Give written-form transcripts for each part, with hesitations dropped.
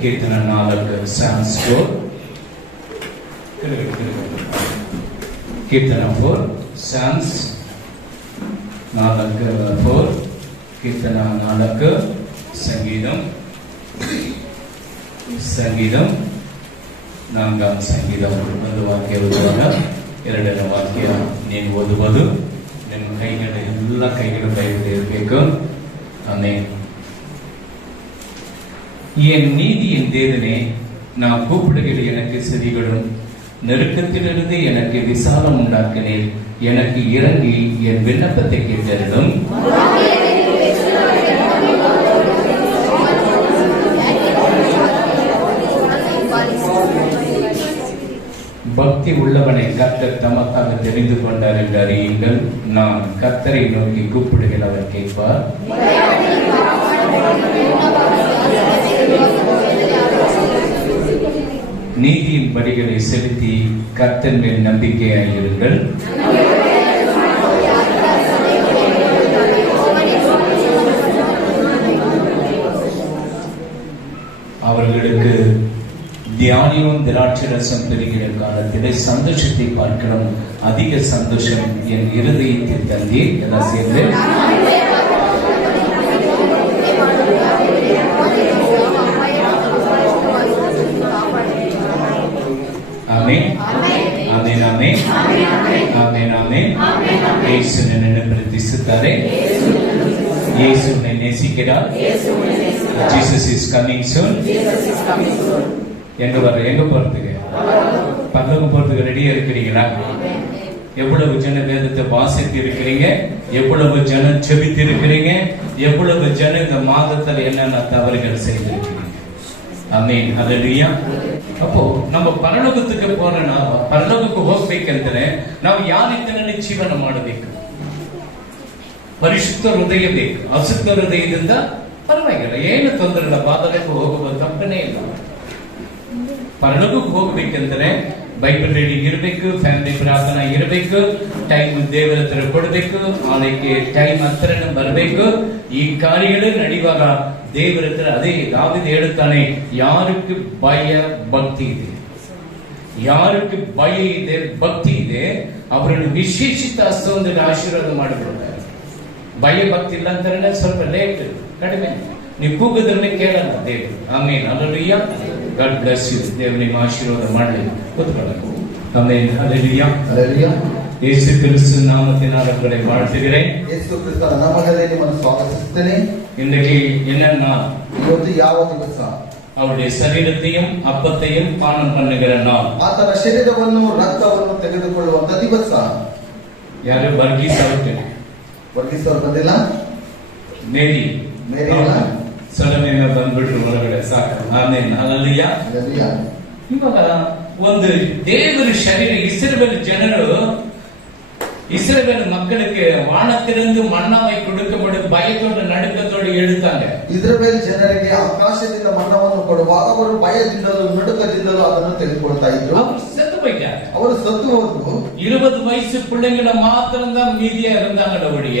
ಕೀರ್ತನ 4 Psalms 4 ಕೀರ್ತನ 4 Psalms 4 ಕೀರ್ತನ 4 ಸಂಗೀತಂ 4ನೇ ಸಂಗೀತಂ ಒಂದು ವಾಕ್ಯ ಓದುವಾಗ 2ನೇ ವಾಕ್ಯ ನೀವು ಓದಬಹುದು. ನಿಮ್ಮ ಎಲ್ಲ ಕೈಗಳು ಬೈಬಲ್ ಇರಬೇಕು. ஆமென். என் நீதியின் தேவனே, நான் கூப்பிடுகிற எனக்கு செவிகளும், நெருக்கத்திலிருந்து எனக்கு விசாலம் உண்டாக்கினேன். எனக்கு இறங்கி என் விண்ணப்பத்தை கேட்டருளும். பக்தி உள்ளவனை கர்த்தர் தமக்காக தெரிந்து கொண்டார் என்று அறியுங்கள். நான் கர்த்தரை நோக்கி கூப்பிடுகிற அவர் கேட்பார். நீதியின் படிகளை செலுத்தி கர்த்தர் மேல் நம்பிக்கையாயிருங்கள். அவர்களுக்கு தியானியும் திராட்சை ரசம் பெறுகிற காலத்திலே சந்தோஷத்தை பார்க்கிறோம். அதிக சந்தோஷம் என் இருதயத்தில் தங்கி எல்லாம் சேர்ந்து ஆமென் ஆமென் ஆமென் ஆமென் ஆமென். இயேசு என்னை பிரதிஷ்டித்தாரே. இயேசு என்னை நேசிக்கிறார். Jesus is coming soon. எங்க போறதுக்கு? பரலோகம் போறதுக்கு ரெடியா இருக்கிறீங்களா? எவ்வளவு ஜன வேதத்தை வாசித்து இருக்கிறீங்க? எவ்வளவு ஜனம் செபித்து இருக்கிறீங்க? எவ்வளவு ஜன இந்த மாதத்தில் என்னென்ன தவறுகள் செய்திருக்கிறீங்க? ஆமென் ஹல்லேலூயா. அப்போ நம்ம ಪರಲೋಕಕ್ಕೆ போறோம்னா ಪರಲೋಕಕ್ಕೆ ಹೋಗ್ಬೇಕಂದ್ರೆ ನಾವು ಯಾರಿದ್ದನ್ನ ಜೀವನ ಮಾಡಬೇಕು. ಪರಿಶುದ್ಧ ಹೃದಯ ಬೇಕು. ಅಶುದ್ಧ ಹೃದಯದಿಂದ ಪರವಾಗಿಲ್ಲ, ಏನು ತೊಂದರೆ ಇಲ್ಲ, ಬಾಧಕಕ್ಕೆ ಹೋಗುವ ತಪ್ಪನೇ ಇಲ್ಲ. ಪರಲೋಕಕ್ಕೆ ಹೋಗ್ಬೇಕಂದ್ರೆ ಬೈಬಲ್ ರೀಡಿಂಗ್ ಇರಬೇಕು, ಫ್ಯಾಮಿಲಿ ಪ್ರಾರ್ಥನಾ ಇರಬೇಕು, ಟೈಮ್ ದೇವರ ಹತ್ರ ಕೊಡಬೇಕು, ಆಲಯಕ್ಕೆ ಟೈಮ್ ಹತ್ರನೇ ಬರಬೇಕು. ಈ ಕಾರ್ಯಗಳು ನಡೆಯುವಾಗ ದೇವರ ಹತ್ರ ಅದೇ ದಾವೀದ ಹೇಳುತ್ತಾನೆ, ಯಾருக்கு ಭಯ ಭಕ್ತಿ ಇದೆ, ಯಾருக்கு ಭಯ ಇದೆ ಭಕ್ತಿ ಇದೆ ಅವರನ್ನು ವಿಶೇಷಿತ ಹಸ್ತದಿಂದ ಆಶೀರ್ವಾದ ಮಾಡಿಬಿಡ್ತಾರೆ. ಭಯ ಭಕ್ತಿ ಇಲ್ಲ ಅಂತಾರೆ ಸ್ವಲ್ಪ ಲೇಟ್, ಕಡಿಮೆ, ನೀವು ಕೂಗದನ್ನೇ ಕೇಳಲ್ಲ ದೇವರು. ಆಮೇನ್ ಹಲ್ಲೆಲೂಯಾ. God bless you. ದೇವರು ನಿಮ್ಮ ಆಶೀರ್ವಾದ ಮಾಡಲಿ. ಕೂತ್ಕೊಳ್ಳಿ. Amen hallelujah hallelujah. ಯೇಸು ಕ್ರಿಸ್ತನ நாமத்தினாலே வாழ்த்துகிறேன். ಯೇಸು ಕ್ರಿಸ್ತನ ನಾಮದಲ್ಲಿ ನಿಮ್ಮನ್ನು ಸ್ವಾಗತಿಸುತ್ತೇನೆ. இன்னைக்கு என்னன்னா, ಇವತ್ತು ಯಾವ ದಿವಸ? அவருடைய சரீரத்தையும் அப்பத்தையும் பானம் பண்ணுகிற நாள். ಆತನ ಶರೀರವನ್ನು ರಕ್ತವನ್ನು ತೆಗೆದುಕೊಳ್ಳುವಂತ ದಿವಸ. ಯಾರು? ವರ್ಗೀಸ್ ಅವರು ಬಂದಿಲ್ಲ. ಮೇರಿ ಸಡನೇನ ಬಂದ್ಬಿಟ್ರು ಹೊರಗಡೆ, ಸಾಕು. ಆಮೇನ್ ಹಲ್ಲೆಲೂಯಾ. ಇವಾಗ ಒಂದು ದೇವರ ಶರೀರ, இஸ்ரவேல் ಜನರು, இஸ்ரவேல் மக்களுக்கு வானத்திலிருந்து மன்னாவை கொடுக்கப்படும் பயத்தோடு நடுக்கத்தோடு எடுத்தாங்க. இஸ்ரவேல் ಜನರಿಗೆ ಆಕಾಶದಿಂದ ಮನ್ನವನ್ನು ಕೊಡುವಾಗ ಅವರು ಭಯದಿಂದಲೂ ನಡುಕದಿಂದಲೂ ಅದನ್ನು ತೆಗೆದುಕೊಳ್ತಾ ಇದ್ರು. ಅವರು ಸತ್ತು போயிட்டாங்க. ಅವರು ಸತ್ತು ಹೋದ್ರು. 20 ವಯಸ್ಸು பிள்ளைங்கள ಮಾತ್ರದಿಂದ மீதியா இருந்தாங்க. ஒழிய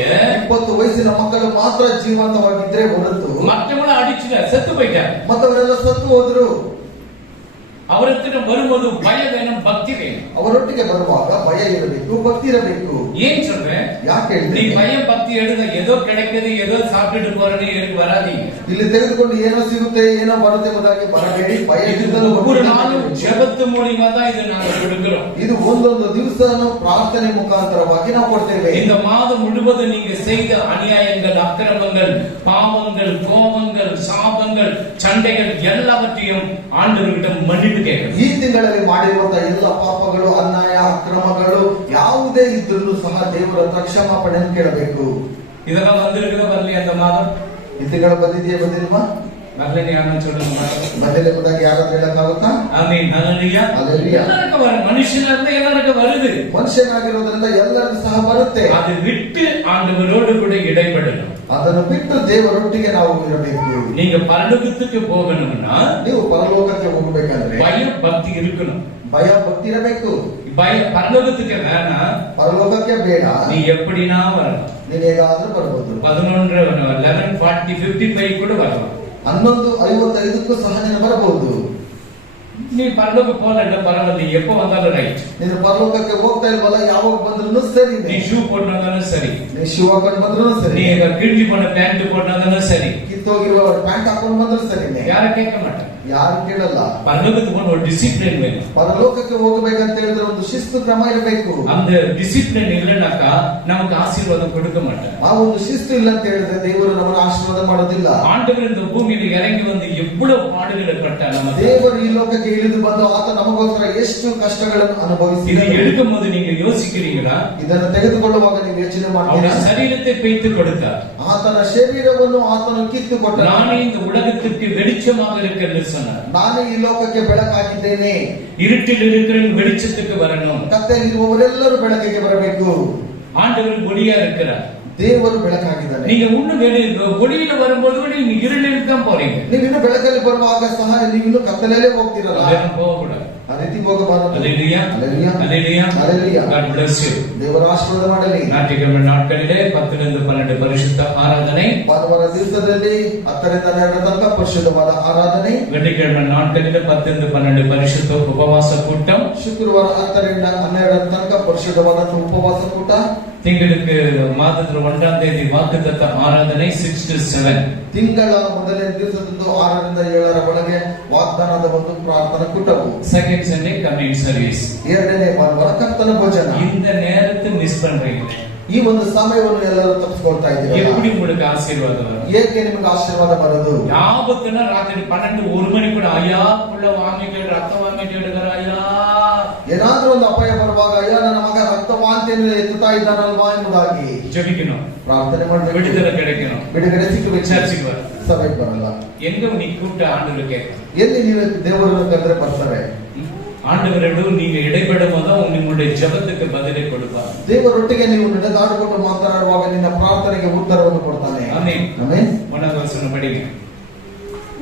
20 ವಯಸ್ಸಿನ ಮಕ್ಕಳು ಮಾತ್ರ ಜೀವಂತವಾಗಿದ್ರೆ ಹೊರತು ಮತ್ತವರ ಅಡಿಚಿದ ಸತ್ತು போயிட்டாங்க. ಮತ್ತವರೆಲ್ಲ ಸತ್ತು ಹೋದ್ರು. ಅವರತ್ರ ಬರುವುದು ಭಯ ವೇணும், ಭಕ್ತಿ ವೇணும். ಅವರೊಟ್ಟಿಗೆ ಬರುವಾಗ ಭಯ ಇರಬೇಕು, ಭಕ್ತಿ ಇರಬೇಕು. ಏನ್ சொல்றே? ಯಾಕೆ ನೀ ಭಯ ಭಕ್ತಿ ಹೇಳಿದ ஏதோ கிடைக்குது, ஏதೋ சாப்பிட்டு போறேன்னு ಹೇಳಿ வராதீங்க. ಇಲ್ಲಿ ತೆಗೆದುಕೊಂಡು ಏನೋ ಸಿಗುತ್ತೆ, ಏನೋ ಬರುತ್ತೆ ಎಂಬುದಾಗಿ ಬರಬೇಡಿ. ಭಯದಿಂದಲೂ ஒரு நாள் ஜெபத்து மூலமா தான் இது நாங்க கொடுக்கிறோம். ಇದು ಒಂದೊಂದು ದಿವಸನ ಪ್ರಾರ್ಥನೆ ಮುಖಾಂತರವಾಗಿ ನಾವು ಕೊಡ್ತೇವೆ. இந்த மாதம் முழுவதும் நீங்க செய்த அநியாயங்கள், அக்கிரமங்கள், பாவங்கள், கோபங்கள், சாபங்கள், சண்டைகள் எல்லாவற்றையும் ஆண்டவர்கிட்ட மன்னிப்பு ಕೇಳಿ. ಈ ತಿಂಗಳಲ್ಲಿ ಮಾಡಿರುವಂತಹ ಎಲ್ಲ ಪಾಪಗಳು, ಅನ್ಯಾಯ, ಅಕ್ರಮಗಳು ಯಾವುದೇ ಇದ್ರೂ ಸಹ ದೇವರ ಹತ್ರ ಕ್ಷಮಾಪಣೆಯನ್ನು ಕೇಳಬೇಕು. ಇದೆಲ್ಲ ಬಂದಿರುವುದ ಬರಲಿ ಅಂತ ಮಾತು. ಈ ತಿಂಗಳು ಬಂದಿದೆಯಾ ಬಂದಿಲ್ವಾ? ಬರಲಿ ಯಾರು சொல்லுங்க. ಬರಲಿ ಎಂಬುದಾಗಿ ಯಾರಾದ್ರೂ ಹೇಳಕ್ಕಾಗುತ್ತಾ? Amen hallelujah hallelujah. ಎಲ್ಲರಿಗೂ ಮನುಷ್ಯನಂತೆ ಎಲ್ಲರಿಗೂ ಬರುತ್ತದೆ. ಮನುಷ್ಯನಾಗಿರೋದ್ರಿಂದ ಎಲ್ಲರಿಗೂ ಸಹ ಬರುತ್ತೆ. ಅದು ಬಿಟ್ಟು ಆಂಡವரோடு கூட இடைப்படணும். ಅದನ್ನು ಬಿಟ್ಟು ದೇವರೊಟ್ಟಿಗೆ ನಾವು ಇರಬೇಕು. நீங்க பரலோகத்துக்கு போகணும்னா, ನೀವು ಪರಲೋಕಕ್ಕೆ ಹೋಗಬೇಕಂದ್ರೆ ಭಯ ಭಕ್ತಿ ಇರಬೇಕು. ಭಯ ಭಕ್ತಿ ಇರಬೇಕು. ಭಯ ಪರಲೋಕಕ್ಕೆ ಬೇಡ, ಪರಲೋಕಕ್ಕೆ ಬೇಡ. ನೀ ಎಪ್ಪಡಿನಾ வரலாம், ನೀನು ಹೇಗಾದ್ರೂ ಬರಬಹುದು. 11 11:40 55 ಕೂಡ வரலாம். 11:55ಕ್ಕೂ ಸಹ ನೀನು ಬರಬಹುದು. நீ பரலோக போகல பரவாயில்ல, எப்போ வந்தாலும் ரைட். ನೀನು ಪರಲೋಕಕ್ಕೆ ಹೋಗ್ತಾ ಇಲ್ವಲ್ಲ, ಯಾವಾಗ ಬಂದ್ರೂ ಸರಿ. நீ ஷூ போட்டாலும் சரி, ನೀ ಶೂ ಹಾಕೊಂಡು ಬಂದ್ರೂ ಸರಿ, நீ கிழிஞ்சு போன பேண்ட் போட்டாலும் சரி, ಕಿತ್ತೋಗಿರುವ ಪ್ಯಾಂಟ್ ಹಾಕೊಂಡು ಬಂದ್ರೂ ಸರಿ. யாரும் கேட்க மாட்டாங்க, ಯಾರು ಕೇಳಲ್ಲ. பரலோகத்துக்கு போன ஒரு டிசிப்ளின் வேணும். ಪರಲೋಕಕ್ಕೆ ಹೋಗಬೇಕಂತ ಹೇಳಿದ್ರೆ ಒಂದು ಶಿಸ್ತು ಕ್ರಮ ಇರಬೇಕು. அந்த டிசிப்ளின் இல்லைனாக்கா நமக்கு ஆசீர்வாதம் கொடுக்க மாட்டாங்க. ಆ ಒಂದು ಶಿಸ್ತು ಇಲ್ಲ ಅಂತ ಹೇಳಿದ್ರೆ ದೇವರು ನಮ್ಮನ್ನು ಆಶೀರ್ವಾದ ಮಾಡೋದಿಲ್ಲ. ஆண்டவர் இந்த பூமியில இறங்கி வந்து எவ்வளவு பாடுகளை பட்டார். நம்ம ದೇವರು ಈ ಲೋಕಕ್ಕೆ ಇಳಿದು ಬಂದು ಆತ ನಮಗೋಸ್ಕರ ಎಷ್ಟು ಕಷ್ಟಗಳನ್ನು ಅನುಭವಿಸಿದ್ದಾನೆ. இதை எடுக்கும் போது நீங்க யோசிக்கிறீங்களா? ಇದನ್ನು ತೆಗೆದುಕೊಳ್ಳುವಾಗ ನೀವು ಯೋಚನೆ ಮಾಡ್ತೀರಾ? சரீரத்தை பேய்த்து கொடுத்தார், ಆತನ ಶರೀರವನ್ನು ಆತನು ಕಿತ್ತು ಕೊಟ್ಟ. நானே இந்த உலகத்திற்கு வெளிச்சமாக இருக்கிறேன்னு சொன்னார். ನಾನೇ ಈ ಲೋಕಕ್ಕೆ ಬೆಳಕಾಗಿದ್ದೇನೆ, இருட்டில் இருக்கிற வெளிச்சத்துக்கு வரணும். ಕತ್ತಲಿರುವವರೆಲ್ಲರೂ ಬೆಳಕಿಗೆ ಬರಬೇಕು. ஆண்டவர் ஒளியா இருக்கிறார், ದೇವರು ಬೆಳಕಾಗಿದ್ದಾನೆ. நீங்க இன்னும் ஒளியில வரும்போது கூட நீங்க இருளில் தான் போறீங்க. ನೀವು ಇನ್ನು ಬೆಳಕಲ್ಲಿ ಬರುವಾಗ ಸಹ ನೀವು ಇನ್ನು ಕತ್ತಲಲ್ಲೇ ಹೋಗ್ತಿರಲ್ಲ. போகக்கூடாது. ಆ ರೀತಿ ಹೋಗಬಾರದು. அல்லேலூயா, அல்லேலூயா, அல்லேலூயா. God bless you. ದೇವರ ಆಶೀರ್ವಾದ ಮಾಡಲಿ. ஞாயிற்றுக்கிழமை நாட்களிலே 10 ರಿಂದ 12 ಪರಿಶುದ್ಧ ಆರಾಧನೆ, ಭಾನುವಾರ ದಿವಸದಲ್ಲಿ 10 ರಿಂದ 12 ತನಕ ಪರಿಶುದ್ಧವಾದ ಆರಾಧನೆ, வெள்ளிக்கிழமை நாட்களிலே 10 ರಿಂದ 12 ಪರಿಶುದ್ಧ ಉಪವಾಸ கூட்டம், ಶುಕ್ರವಾರ 10 ರಿಂದ 12 ತನಕ ಪರಿಶುದ್ಧವಾದ ಉಪವಾಸ ಕೂಟ, ತಿಂಗಳಿಗೆ ಮಾದದ 1ನೇ தேதி ವಾಗ್ದತ್ತ ಆರಾಧನೆ 6 to 7, ತಿಂಗಳ ಮೊದಲನೇ ದಿವಸದಂದು 6 ರಿಂದ 7 ಒಳಗೆ ವಾಗ್ದಾನದ ಒಂದು ಪ್ರಾರ್ಥನಾ ಕೂಟವು, செகண்ட் சண்டே கம்யூனிட்டி சர்வீஸ். ಎರಡನೇ ಭಾನುವಾರ ಕರ್ತನ ಭೋಜನ. இந்த நேரத்தை மிஸ் பண்றீங்க. ಈ ಒಂದು ಸಮಯವನ್ನು ಎಲ್ಲರೂ ತಪ್ಪಿಸ್ಕೊಳ್ತಾ ಇದ್ದೀರಾ? எப்படி உங்களுக்கு ஆசீர்வாதம் வரும்? ಏಕೆ ನಿಮಗೆ ಆಶೀರ್ವಾದ ಬರೋದು? யாபத்துனா ராத்திரி 12 1 மணி கூட ஐயா புள்ள வாங்கிட்டு ரத்தம் வாங்கிட்டு எடுக்கிற ஐயா, ಏನಾದ್ರೂ ಒಂದು ಅಪಾಯ ಬರುವಾಗ ಅಯ್ಯ ನನ್ನ ಮಗ ರಕ್ತ ವಾಂತಿಯನ್ನು ಎತ್ತುತ್ತಾ ಇದ್ದಾನಲ್ವಾ ಎಂಬುದಾಗಿ ஜெபிக்கணும், ಪ್ರಾರ್ಥನೆ ಮಾಡಬೇಕು. விடுதலை கிடைக்கணும், ಬಿಡುಗಡೆ ಸಿಕ್ಕಬೇಕು. ಚರ್ಚಿಗೆ ಬರ, ಸಭೆಗೆ ಬರಲ್ಲ. எங்க நீ கூப்பிட்ட ஆண்டவர் கேட்க, ಎಲ್ಲಿ ನೀವು ದೇವರನ್ನು ಕರೆದ್ರೆ ಬರ್ತಾರೆ. ஆண்டவரோடு நீங்க இடைப்படும் போது உங்களுடைய ஜெபத்துக்கு பதிலை கொடுப்பார். ದೇವರೊಟ್ಟಿಗೆ ನೀವು ನಡೆದಾಡಿಕೊಂಡು ಮಾತನಾಡುವಾಗ ನಿನ್ನ ಪ್ರಾರ್ಥನೆಗೆ ಉತ್ತರವನ್ನು ಕೊಡ್ತಾನೆ. ಆಮೆನ್. ಆಮೆನ್. 1வது வசனம் படிங்க.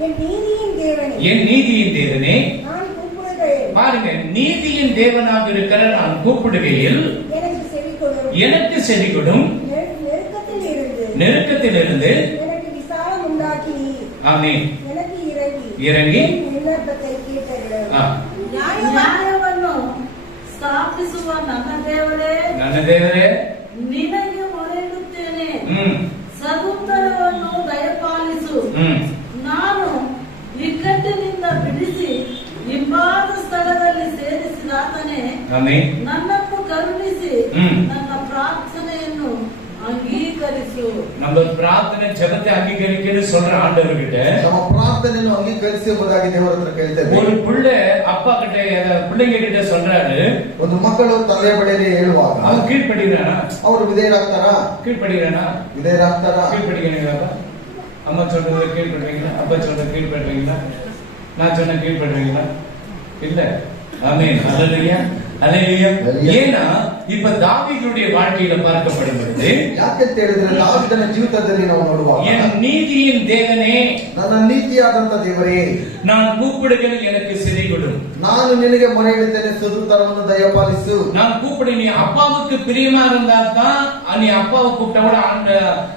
என் நீதியின் தேவனே, என் நீதியின் தேவனே, நான் கூப்பிடுகிறேன். பாருங்க, நீதியின் தேவனாக இருக்கிற நான் கூப்பிடுகையில் எனக்கு செவி கொடும், நெருக்கத்திலிருந்து எனக்கு விசாலம் உண்டாக்கி, ஆமென், எனக்கு இறங்கி விண்ணப்பத்தை கேட்டருளும். ನ್ಯಾಯವನ್ನು ಸ್ಥಾಪಿಸುವ ನನ್ನ ದೇವರೇ, ನಿನಗೆ ಮೊರೆಯಿಡುತ್ತೇನೆ. ಸದುತ್ತರವನ್ನು ದಯಪಾಲಿಸು. ನಾನು ಇಕ್ಕಟ್ಟಿನಿಂದ ಬಿಡಿಸಿ ಹಿಂಬಾದ ಸ್ಥಳದಲ್ಲಿ ಸೇರಿಸಿದಾತನೇ, ನನ್ನನ್ನು ಕರುಣಿಸಿ ನನ್ನ ಪ್ರಾರ್ಥನೆಯನ್ನು ಅಂಗೀಕರಿಸು. நம்ம பிரார்த்தனை ஜெபத்தை அங்கீகரிக்கன்னு சொல்ற ஆண்டவர்கிட்ட நம்ம பிரார்த்தனைಯನ್ನು ಅಂಗೀಕರಿಸಿ ಎಂಬುದಾಗಿ ದೇವರ ಹತ್ರ ಕೇಳ್ತೇವೆ. ஒரு பிள்ளை அப்பா கிட்ட பிள்ளைங்க கிட்ட சொல்றாரு, ಒಂದು ಮಕ್ಕಳು ತಂದೆ ಬಳಿಯಲ್ಲಿ ಹೇಳುವಾಗ அவன் கீழ்ப்படிறானா? ಅವರು ವಿಧೇಯರಾಗ್ತಾರಾ? கீழ்ப்படிறானா? ವಿಧೇಯರಾಗ್ತಾರಾ? கீழ்ப்படிக்கிறீங்களா? அம்மா சொல்றது கீழ்ப்படுவீங்களா? அப்பா சொல்றது கீழ்ப்படுவீங்களா? நான் சொன்ன கீழ்ப்படுவீங்களா? இல்ல. ஆமென். ஹல்லேலூயா, ஹல்லேலூயா. ஏன்னா இப்ப தாவீதுடைய வாழ்க்கையில பார்க்கப்படும் பொழுது, ಯಾಕೆಂತ ಹೇಳಿದ್ರೆ ದಾವೀದನ ಜೀವಿತದಲ್ಲಿ ನಾವು ನೋಡುವಾಗ, என் நீதியின் தேவனே, ನನ್ನ ನೀತಿಯಾದಂತ ದೇವರೇ, நான் கூப்பிடுகையில் எனக்கு செவி கொடும், ನಾನು ನಿನಗೆ ಮೊರೆಯಿಡುತ್ತೇನೆ, ಸದುತ್ತರವನ್ನು ದಯಪಾಲಿಸು. நான் கூப்பிடு, நீ அப்பாவுக்கு பிரியமா இருந்தா தான் நீ அப்பாவை கூப்பிட்ட கூட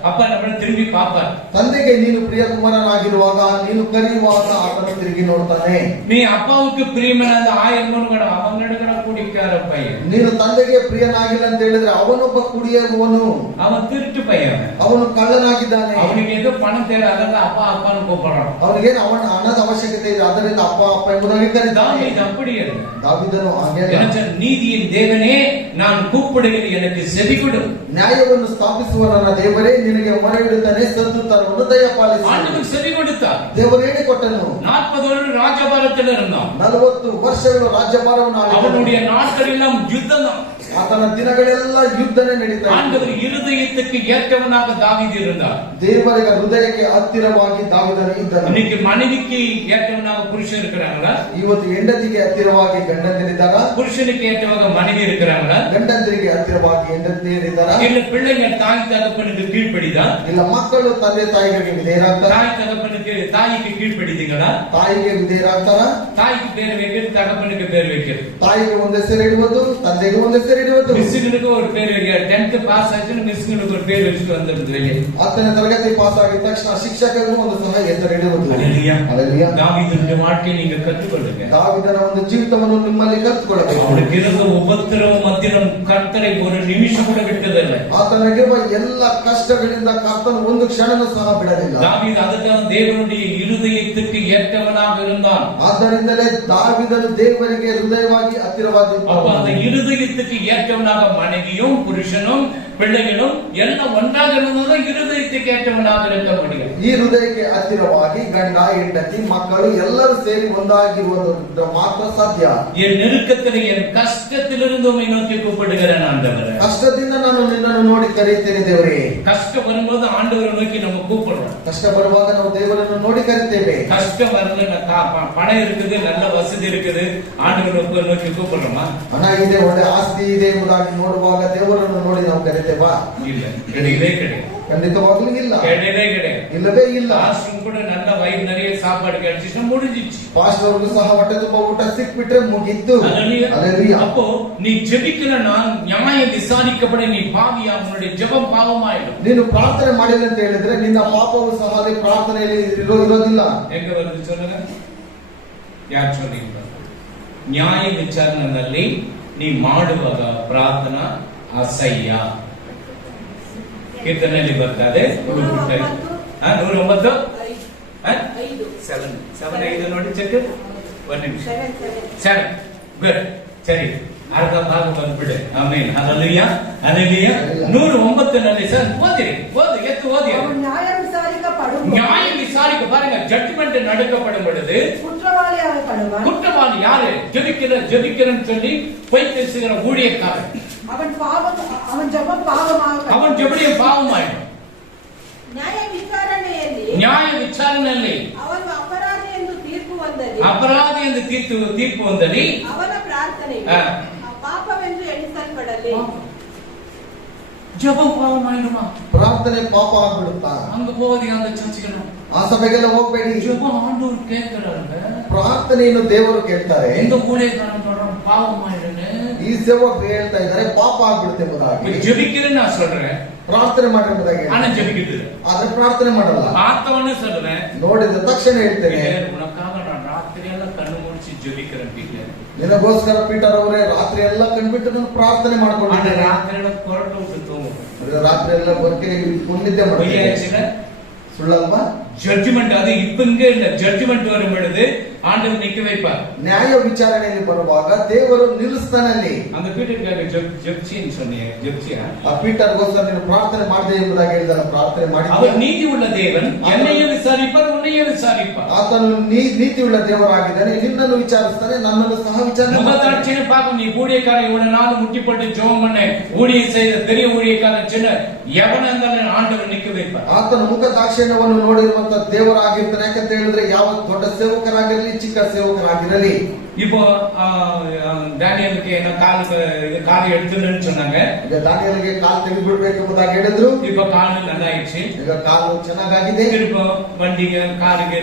அப்பா நம்மள திரும்பி பார்ப்பார். ತಂದೆಗೆ ನೀನು ಪ್ರಿಯಕುಮಾರನಾಗಿರುವಾಗ ನೀನು ಕರೆಯುವಾಗ ಆತನ ತಿರುಗಿ ನೋಡ್ತಾನೆ. நீ அப்பாவுக்கு பிரியமான 1000 கூட அவங்களோட கூட குடிக்கார பையன், ನೀನು ತಂದೆಗೆ ಪ್ರಿಯನಾಗಿಲ್ಲ ಅಂತ ಹೇಳಿದ್ರೆ ಅವನೊಬ್ಬ ಕುಡಿಯುವವನು, அவன் திருட்டு பையன், ಅವನು ಕಳ್ಳನಾಗಿದ್ದಾನೆ. அவனுக்கு ஏதோ பணம் தேவை, அதெல்லாம் அப்பா அப்பான்னு கூப்பிடுறான். ಅವನಿಗೆ ಅವನ ಹಣದ ಅವಶ್ಯಕತೆ ಇದೆ, ಅದರಿಂದ ಅಪ್ಪ ಅಪ್ಪ ಎಂಬುದಾಗಿ ಕರೀತಾನೆ. இது அப்படி இல்லை. ದಾವೀದನು ಹಾಗೆ நீதியின் தேவனே, நான் கூப்பிடுகையில் எனக்கு செவி கொடும். ನ್ಯಾಯವನ್ನು ಸ್ಥಾಪಿಸುವ ನನ್ನ ದೇವರೇ, ನಿನಗೆ ಮೊರೆಯಿಡುತ್ತಾನೆ, ಸದುತ್ತರವನ್ನು ದಯಪಾಲಿಸು. ஆண்டவர் செவி கொடுத்தார். ದೇವರು ಹೇಳಿ ಕೊಟ್ಟನು. 40 வருடம் ராஜபாரத்தில் இருந்தான். 40 ವರ್ಷಗಳು ರಾಜ್ಯಭಾರವನ್ನು ಆಳಿದನು. அவனுடைய நாட்கள் எல்லாம் யுத்தம் தான். ಆತನ ದಿನಗಳೆಲ್ಲ ಯುದ್ಧನೇ ನಡೀತಾ ಇತ್ತು. ஆண்டவர் இருதயத்துக்கு ஏற்றவனாக தாவீது இருந்தார். ದೇವರ ಹೃದಯಕ್ಕೆ ಹತ್ತಿರವಾಗಿ ದಾವೀದನು ಇದ್ದನು. இன்னைக்கு மனைவிக்கு ஏற்றவனாக புருஷன் இருக்கிறாங்களா? ಇವತ್ತು ಹೆಂಡತಿಗೆ ಹತ್ತಿರವಾಗಿ ಗಂಡಂದಿರಿದ್ದಾರ? புருஷனுக்கு ஏற்றவாக மனைவி இருக்கிறாங்களா? ಗಂಡಂದಿರಿಗೆ ಹತ್ತಿರವಾಗಿ ಹೆಂಡತಿಯರಿದ್ದಾರ? இல்ல பிள்ளைங்க தாய் தகப்பனுக்கு கீழ்ப்படிதா? ಇಲ್ಲ ಮಕ್ಕಳು ತಂದೆ ತಾಯಿಗಳಿಗೆ ವಿಧೇಯರಾಗ್ತಾರ? தாய் தகப்பனுக்கு தாய்க்கு கீழ்ப்படிதீங்களா? ತಾಯಿಗೆ ವಿಧೇಯರಾಗ್ತಾರ? தாய்க்கு பேர் வைக்கிறது, தகப்பனுக்கு பேர் வைக்கிறது. ತಾಯಿಗೆ ಒಂದ್ ಹೆಸರು ಇಡುವುದು, ತಂದೆಗೆ ಒಂದ್ ಹೆಸರು ಹಿಡಿಯುವುದು. மிஸ்ஸுங்களுக்கு ஒரு பேர் 10th பாஸ் ஆச்சுன்னு மிஸ்ஸுங்களுக்கு ஒரு பேர் வச்சுட்டு வந்துருது வெளியே. 10ನೇ ತರಗತಿ ಪಾಸ್ ಆಗಿದ ತಕ್ಷಣ ಶಿಕ್ಷಕರಿಗೂ ಒಂದು ಸಹ ಹೆಸರು ಇಡುವುದು. ஹalleluya. ஹalleluya. தாவீதுடைய வாழ்க்கையை நீங்க கற்றுக்கொள்ளுங்க. ದಾವೀದನ ಒಂದು ಜೀವಿತವನ್ನು ನಿಮ್ಮಲ್ಲಿ ಕಲಿತುಕೊಳ್ಳಬೇಕು. அவனுக்கு இருந்த உபத்திரவம் மத்தியிலும் கர்த்தரை ஒரு நிமிஷம் கூட விட்டதில்லை. ಆತನಿಗಿರುವ ಎಲ್ಲ ಕಷ್ಟಗಳಿಂದ ಕರ್ತನು ಒಂದು ಕ್ಷಣನೂ ಸಹ ಬಿಡಲಿಲ್ಲ. தாவீது அதுதான் தேவனுடைய இருதயத்துக்கு ஏற்றவனாக இருந்தான். ಆದ್ದರಿಂದಲೇ ದಾವೀದನು ದೇವರಿಗೆ ಹೃದಯವಾಗಿ ಹತ್ತಿರವಾಗಿದ್ದ. அப்ப அந்த இருதயத்துக்கு ஏற்றவனாக மனைவியும் புருஷனும் பிள்ளைகளும் எல்லாம் ஒன்றாக இருந்தாலும் இருதயத்துக்கு ஏற்றவனாக இருக்க முடியும். ಈ ಹೃದಯಕ್ಕೆ ಹತ್ತಿರವಾಗಿ ಗಂಡ ಹೆಂಡತಿ ಮಕ್ಕಳು ಎಲ್ಲರೂ ಸೇರಿ ಒಂದಾಗಿರುವುದು ಮಾತ್ರ ಸಾಧ್ಯ. என் நெருக்கத்தில் என் கஷ்டத்திலிருந்து உம்மை நோக்கி கூப்பிடுகிறேன் ஆண்டவரே. ಕಷ್ಟದಿಂದ ನಾನು ನಿನ್ನನ್ನು ನೋಡಿ ಕರೆಯುತ್ತೇನೆ ದೇವರೇ. கஷ்டம் வரும்போது ஆண்டவரை நோக்கி நம்ம கூப்பிடுறோம். ಕಷ್ಟ ಬರುವಾಗ ನಾವು ದೇವರನ್ನು ನೋಡಿ ಕರೆಯುತ್ತೇವೆ. கஷ்டம் வரல பணம் இருக்குது, நல்ல வசதி இருக்குது, ஆண்டவரை நோக்கி கூப்பிடுறோமா? ಹಣ ಇದೆ, ಒಳ್ಳೆ ಆಸ್ತಿ ಇದೆ ಎಂಬುದಾಗಿ ನೋಡುವಾಗ ದೇವರನ್ನು ನೋಡಿ ನಾವು ಕರೆಯುತ್ತೇವಾ? இல்ல, கிடையவே கிடையாது. ಖಂಡಿತವಾಗ್ಲೂ ಇಲ್ಲ, கிடையவே கிடையாது. ಇಲ್ಲವೇ ಇಲ್ಲ. ஆஸ்ட்ரும் கூட நல்ல வயிறு நிறைய சாப்பாடு கிடைச்சிட்டு முடிஞ்சிச்சு. ಪಾಸ್ಟರ್ಗೂ ಸಹ ಹೊಟ್ಟೆ ತುಂಬ ಊಟ ಸಿಕ್ಬಿಟ್ರೆ ಮುಗಿತ್ತು. ஹalleluya. ஹalleluya. அப்போ நீ ஜெபிக்கிற நான் நியாயம் விசாரிக்கப்பட நீ பாவியா, உன்னுடைய ஜெபம் பாவமாயிடும். ನೀನು ಪ್ರಾರ್ಥನೆ ಮಾಡಿಲ್ಲ ಅಂತ ಹೇಳಿದ್ರೆ ನಿನ್ನ ಪಾಪವು ಸಹ ಅಲ್ಲಿ ಪ್ರಾರ್ಥನೆಯಲ್ಲಿ ಇರೋದಿಲ್ಲ. எங்க வருது சொல்லுங்க? ಯಾರು சொன்னீங்க? ನ್ಯಾಯ ವಿಚಾರಣೆಯಲ್ಲಿ ನೀ ಮಾಡುವಾಗ ಪ್ರಾರ್ಥನಾ ಅಸಹ್ಯ. ಕೀರ್ತನೆಯಲ್ಲಿ ಬರ್ತದೆ 109 7 ನೋಡಿ ಚೆಕ್. 1 ನಿಮಿಷ 7 ಗುಡ್. ಸರಿ, ಅರ್ಧ ಭಾಗ ಬಂದ್ಬಿಡೆ. ಆಮೇನ್. Hallelujah, hallelujah. 109 ಸರ್ ಓದಿರಿ, ಎತ್ತು ಓದಿ. அவன் நியாயம் விசாரிக்கப்படும். நியாயம் விசாரிக்க பாருங்க, ஜட்ஜ்மெண்ட் நடக்கப்படும் பொழுது குற்றவாளியாகப்படுவான். குற்றவாளி யாரு? ஜெபிக்கிறன்னு சொல்லி பொய் பேசுகிற ஊழியக்காரன். அவன் ஜெபம் பாவமாக, அவன் ஜெபம் பாவமாயிடும். ನ್ಯಾಯ ವಿಚಾರಣೆಯಲ್ಲಿ நியாய விசாரணைಯಲ್ಲಿ ಅವನು ಅಪರಾಧಿ ಎಂದು ತೀರ್ಪು ಬಂದಲ್ಲಿ, ಅಪರಾಧಿ ಎಂದು ತೀರ್ಪು ಬಂದಲ್ಲಿ ಅವನ ಪ್ರಾರ್ಥನೆ ಪಾಪವೆಂದು ಎಣಿಸಲ್ಪಡಲಿ. ஜெபம் பாவமாயிடுமா? ಪ್ರಾರ್ಥನೆ ಪಾಪ ಆಗ್ಬಿಡುತ್ತಾ? அங்க போவதி அந்த சர்ச்சுಗಳು ಆ ಸಭೆಗೆಲ್ಲ ಹೋಗ್ಬೇಡಿ. ஜெபம் ஆண்டவர் கேட்கிறாங்க. ಪ್ರಾರ್ಥನೆಯನ್ನು ದೇವರು ಕೇಳ್ತಾರೆ. இந்த ஊழியக்காரன் சொல்றான் பாவமாயிடுன்னு. ಈ ಸೇವಕರು ಹೇಳ್ತಾ ಇದ್ದಾರೆ ಪಾಪ ಆಗ್ಬಿಡುತ್ತೆ ಎಂಬುದಾಗಿ. ஜெபிக்கிறேன்னு நான் சொல்றேன், ಪ್ರಾರ್ಥನೆ ಮಾಡಿ ಎಂಬುದಾಗಿ, ஆனா ஜெபிக்குது. ಆದ್ರೆ ಪ್ರಾರ್ಥನೆ ಮಾಡಲ್ಲ. பார்த்தவன்னு சொல்றேன், ನೋಡಿದ ತಕ್ಷಣ ಹೇಳ್ತೇನೆ, உனக்காக நான் ರಾತ್ರಿ ಎಲ್ಲ ಕಣ್ಣು ಮುಚ್ಚಿ ಜೆಬಿக்கிறேன் ಪೀಠ. ನಿನಗೋಸ್ಕರ ಪೀಟರ್ ಅವರೇ ರಾತ್ರಿ ಎಲ್ಲ ಕಂಡ್ಬಿಟ್ಟು ನಾನು ಪ್ರಾರ್ಥನೆ ಮಾಡ್ಕೊಂಡಿದ್ದೇನೆ. ರಾತ್ರಿ ಎಲ್ಲ ಕೊರಟು ಹೋಗ್ಬಿಟ್ಟು ರಾತ್ರಿ ಎಲ್ಲ ಬರ್ಕೆ ನಿದ್ದೆ ಮಾಡಿದ್ದೇನೆ. ಸುಳ್ಳಲ್ವಾ? ஜட்ஜ்மெண்ட் அது இப்பங்க இல்ல, ஜட்ஜ்மெண்ட் வரும் பொழுது ஆண்டவர் நிக்க வைப்பார். ನ್ಯಾಯ ವಿಚಾರಣೆಯಲ್ಲಿ ಬರುವಾಗ ದೇವರು ನಿಲ್ಲಿಸ್ತಾನಲ್ಲಿ. அந்த பீட்டருக்காக ஜெபிச்சின்னு சொன்னீங்க, ஜெபிச்சியா? ಆ ಪೀಟರ್ಗೋಸ್ಕರ ನೀನು ಪ್ರಾರ್ಥನೆ ಮಾಡಿದೆ ಎಂಬುದಾಗಿ ಹೇಳಿದ ಪ್ರಾರ್ಥನೆ ಮಾಡಿ. அவர் நீதி உள்ள தேவன், என்னையே விசாரிப்பார், உன்னையே விசாரிப்பார். ಆತನು ನೀತಿ ಉಳ್ಳ ದೇವರಾಗಿದ್ದಾನೆ, ನಿನ್ನನ್ನು ವಿಚಾರಿಸ್ತಾನೆ, ನನ್ನನ್ನು ಸಹ ವಿಚಾರಣೆ ಮಾಡ್ತಾನೆ. முகதாட்சியம் பாக்கும். நீ ஊழியக்காரன் இவனை நாள் முட்டி போட்டு ஜெபம் பண்ண ஊழியம் செய்த பெரிய ஊழியக்காரன் சின்ன எவன இருந்தாலும் ஆண்டவர் நிக்க வைப்பார். ಆತನ ಮುಖ ದಾಕ್ಷಿಣ್ಯವನ್ನು ನೋಡಿರುವಂತ ದೇವರಾಗಿರ್ತಾನೆ. ಯಾಕಂತ ಹೇಳಿದ್ರೆ ಯಾವ ದೊಡ್ಡ ಸೇವಕರಾಗಿರಲಿ ಚಿಕ್ಕ ಸೇವಕರಾಗಿರಲಿ. இப்போ டானியலுக்கு என்ன கால் எடுத்துன்னு சொன்னாங்க. ಈಗ ದಾನಿಯೇಲನಿಗೆ ಕಾಲು ತೆಗೆದು ಬಿಡ್ಬೇಕು ಎಂಬುದಾಗಿ ಹೇಳಿದ್ರು. இப்ப கால் நல்லா ஆயிடுச்சு. ಈಗ ಕಾಲು ಚೆನ್ನಾಗಾಗಿದೆ. திரும்ப வண்டிಗೆ காருக்கு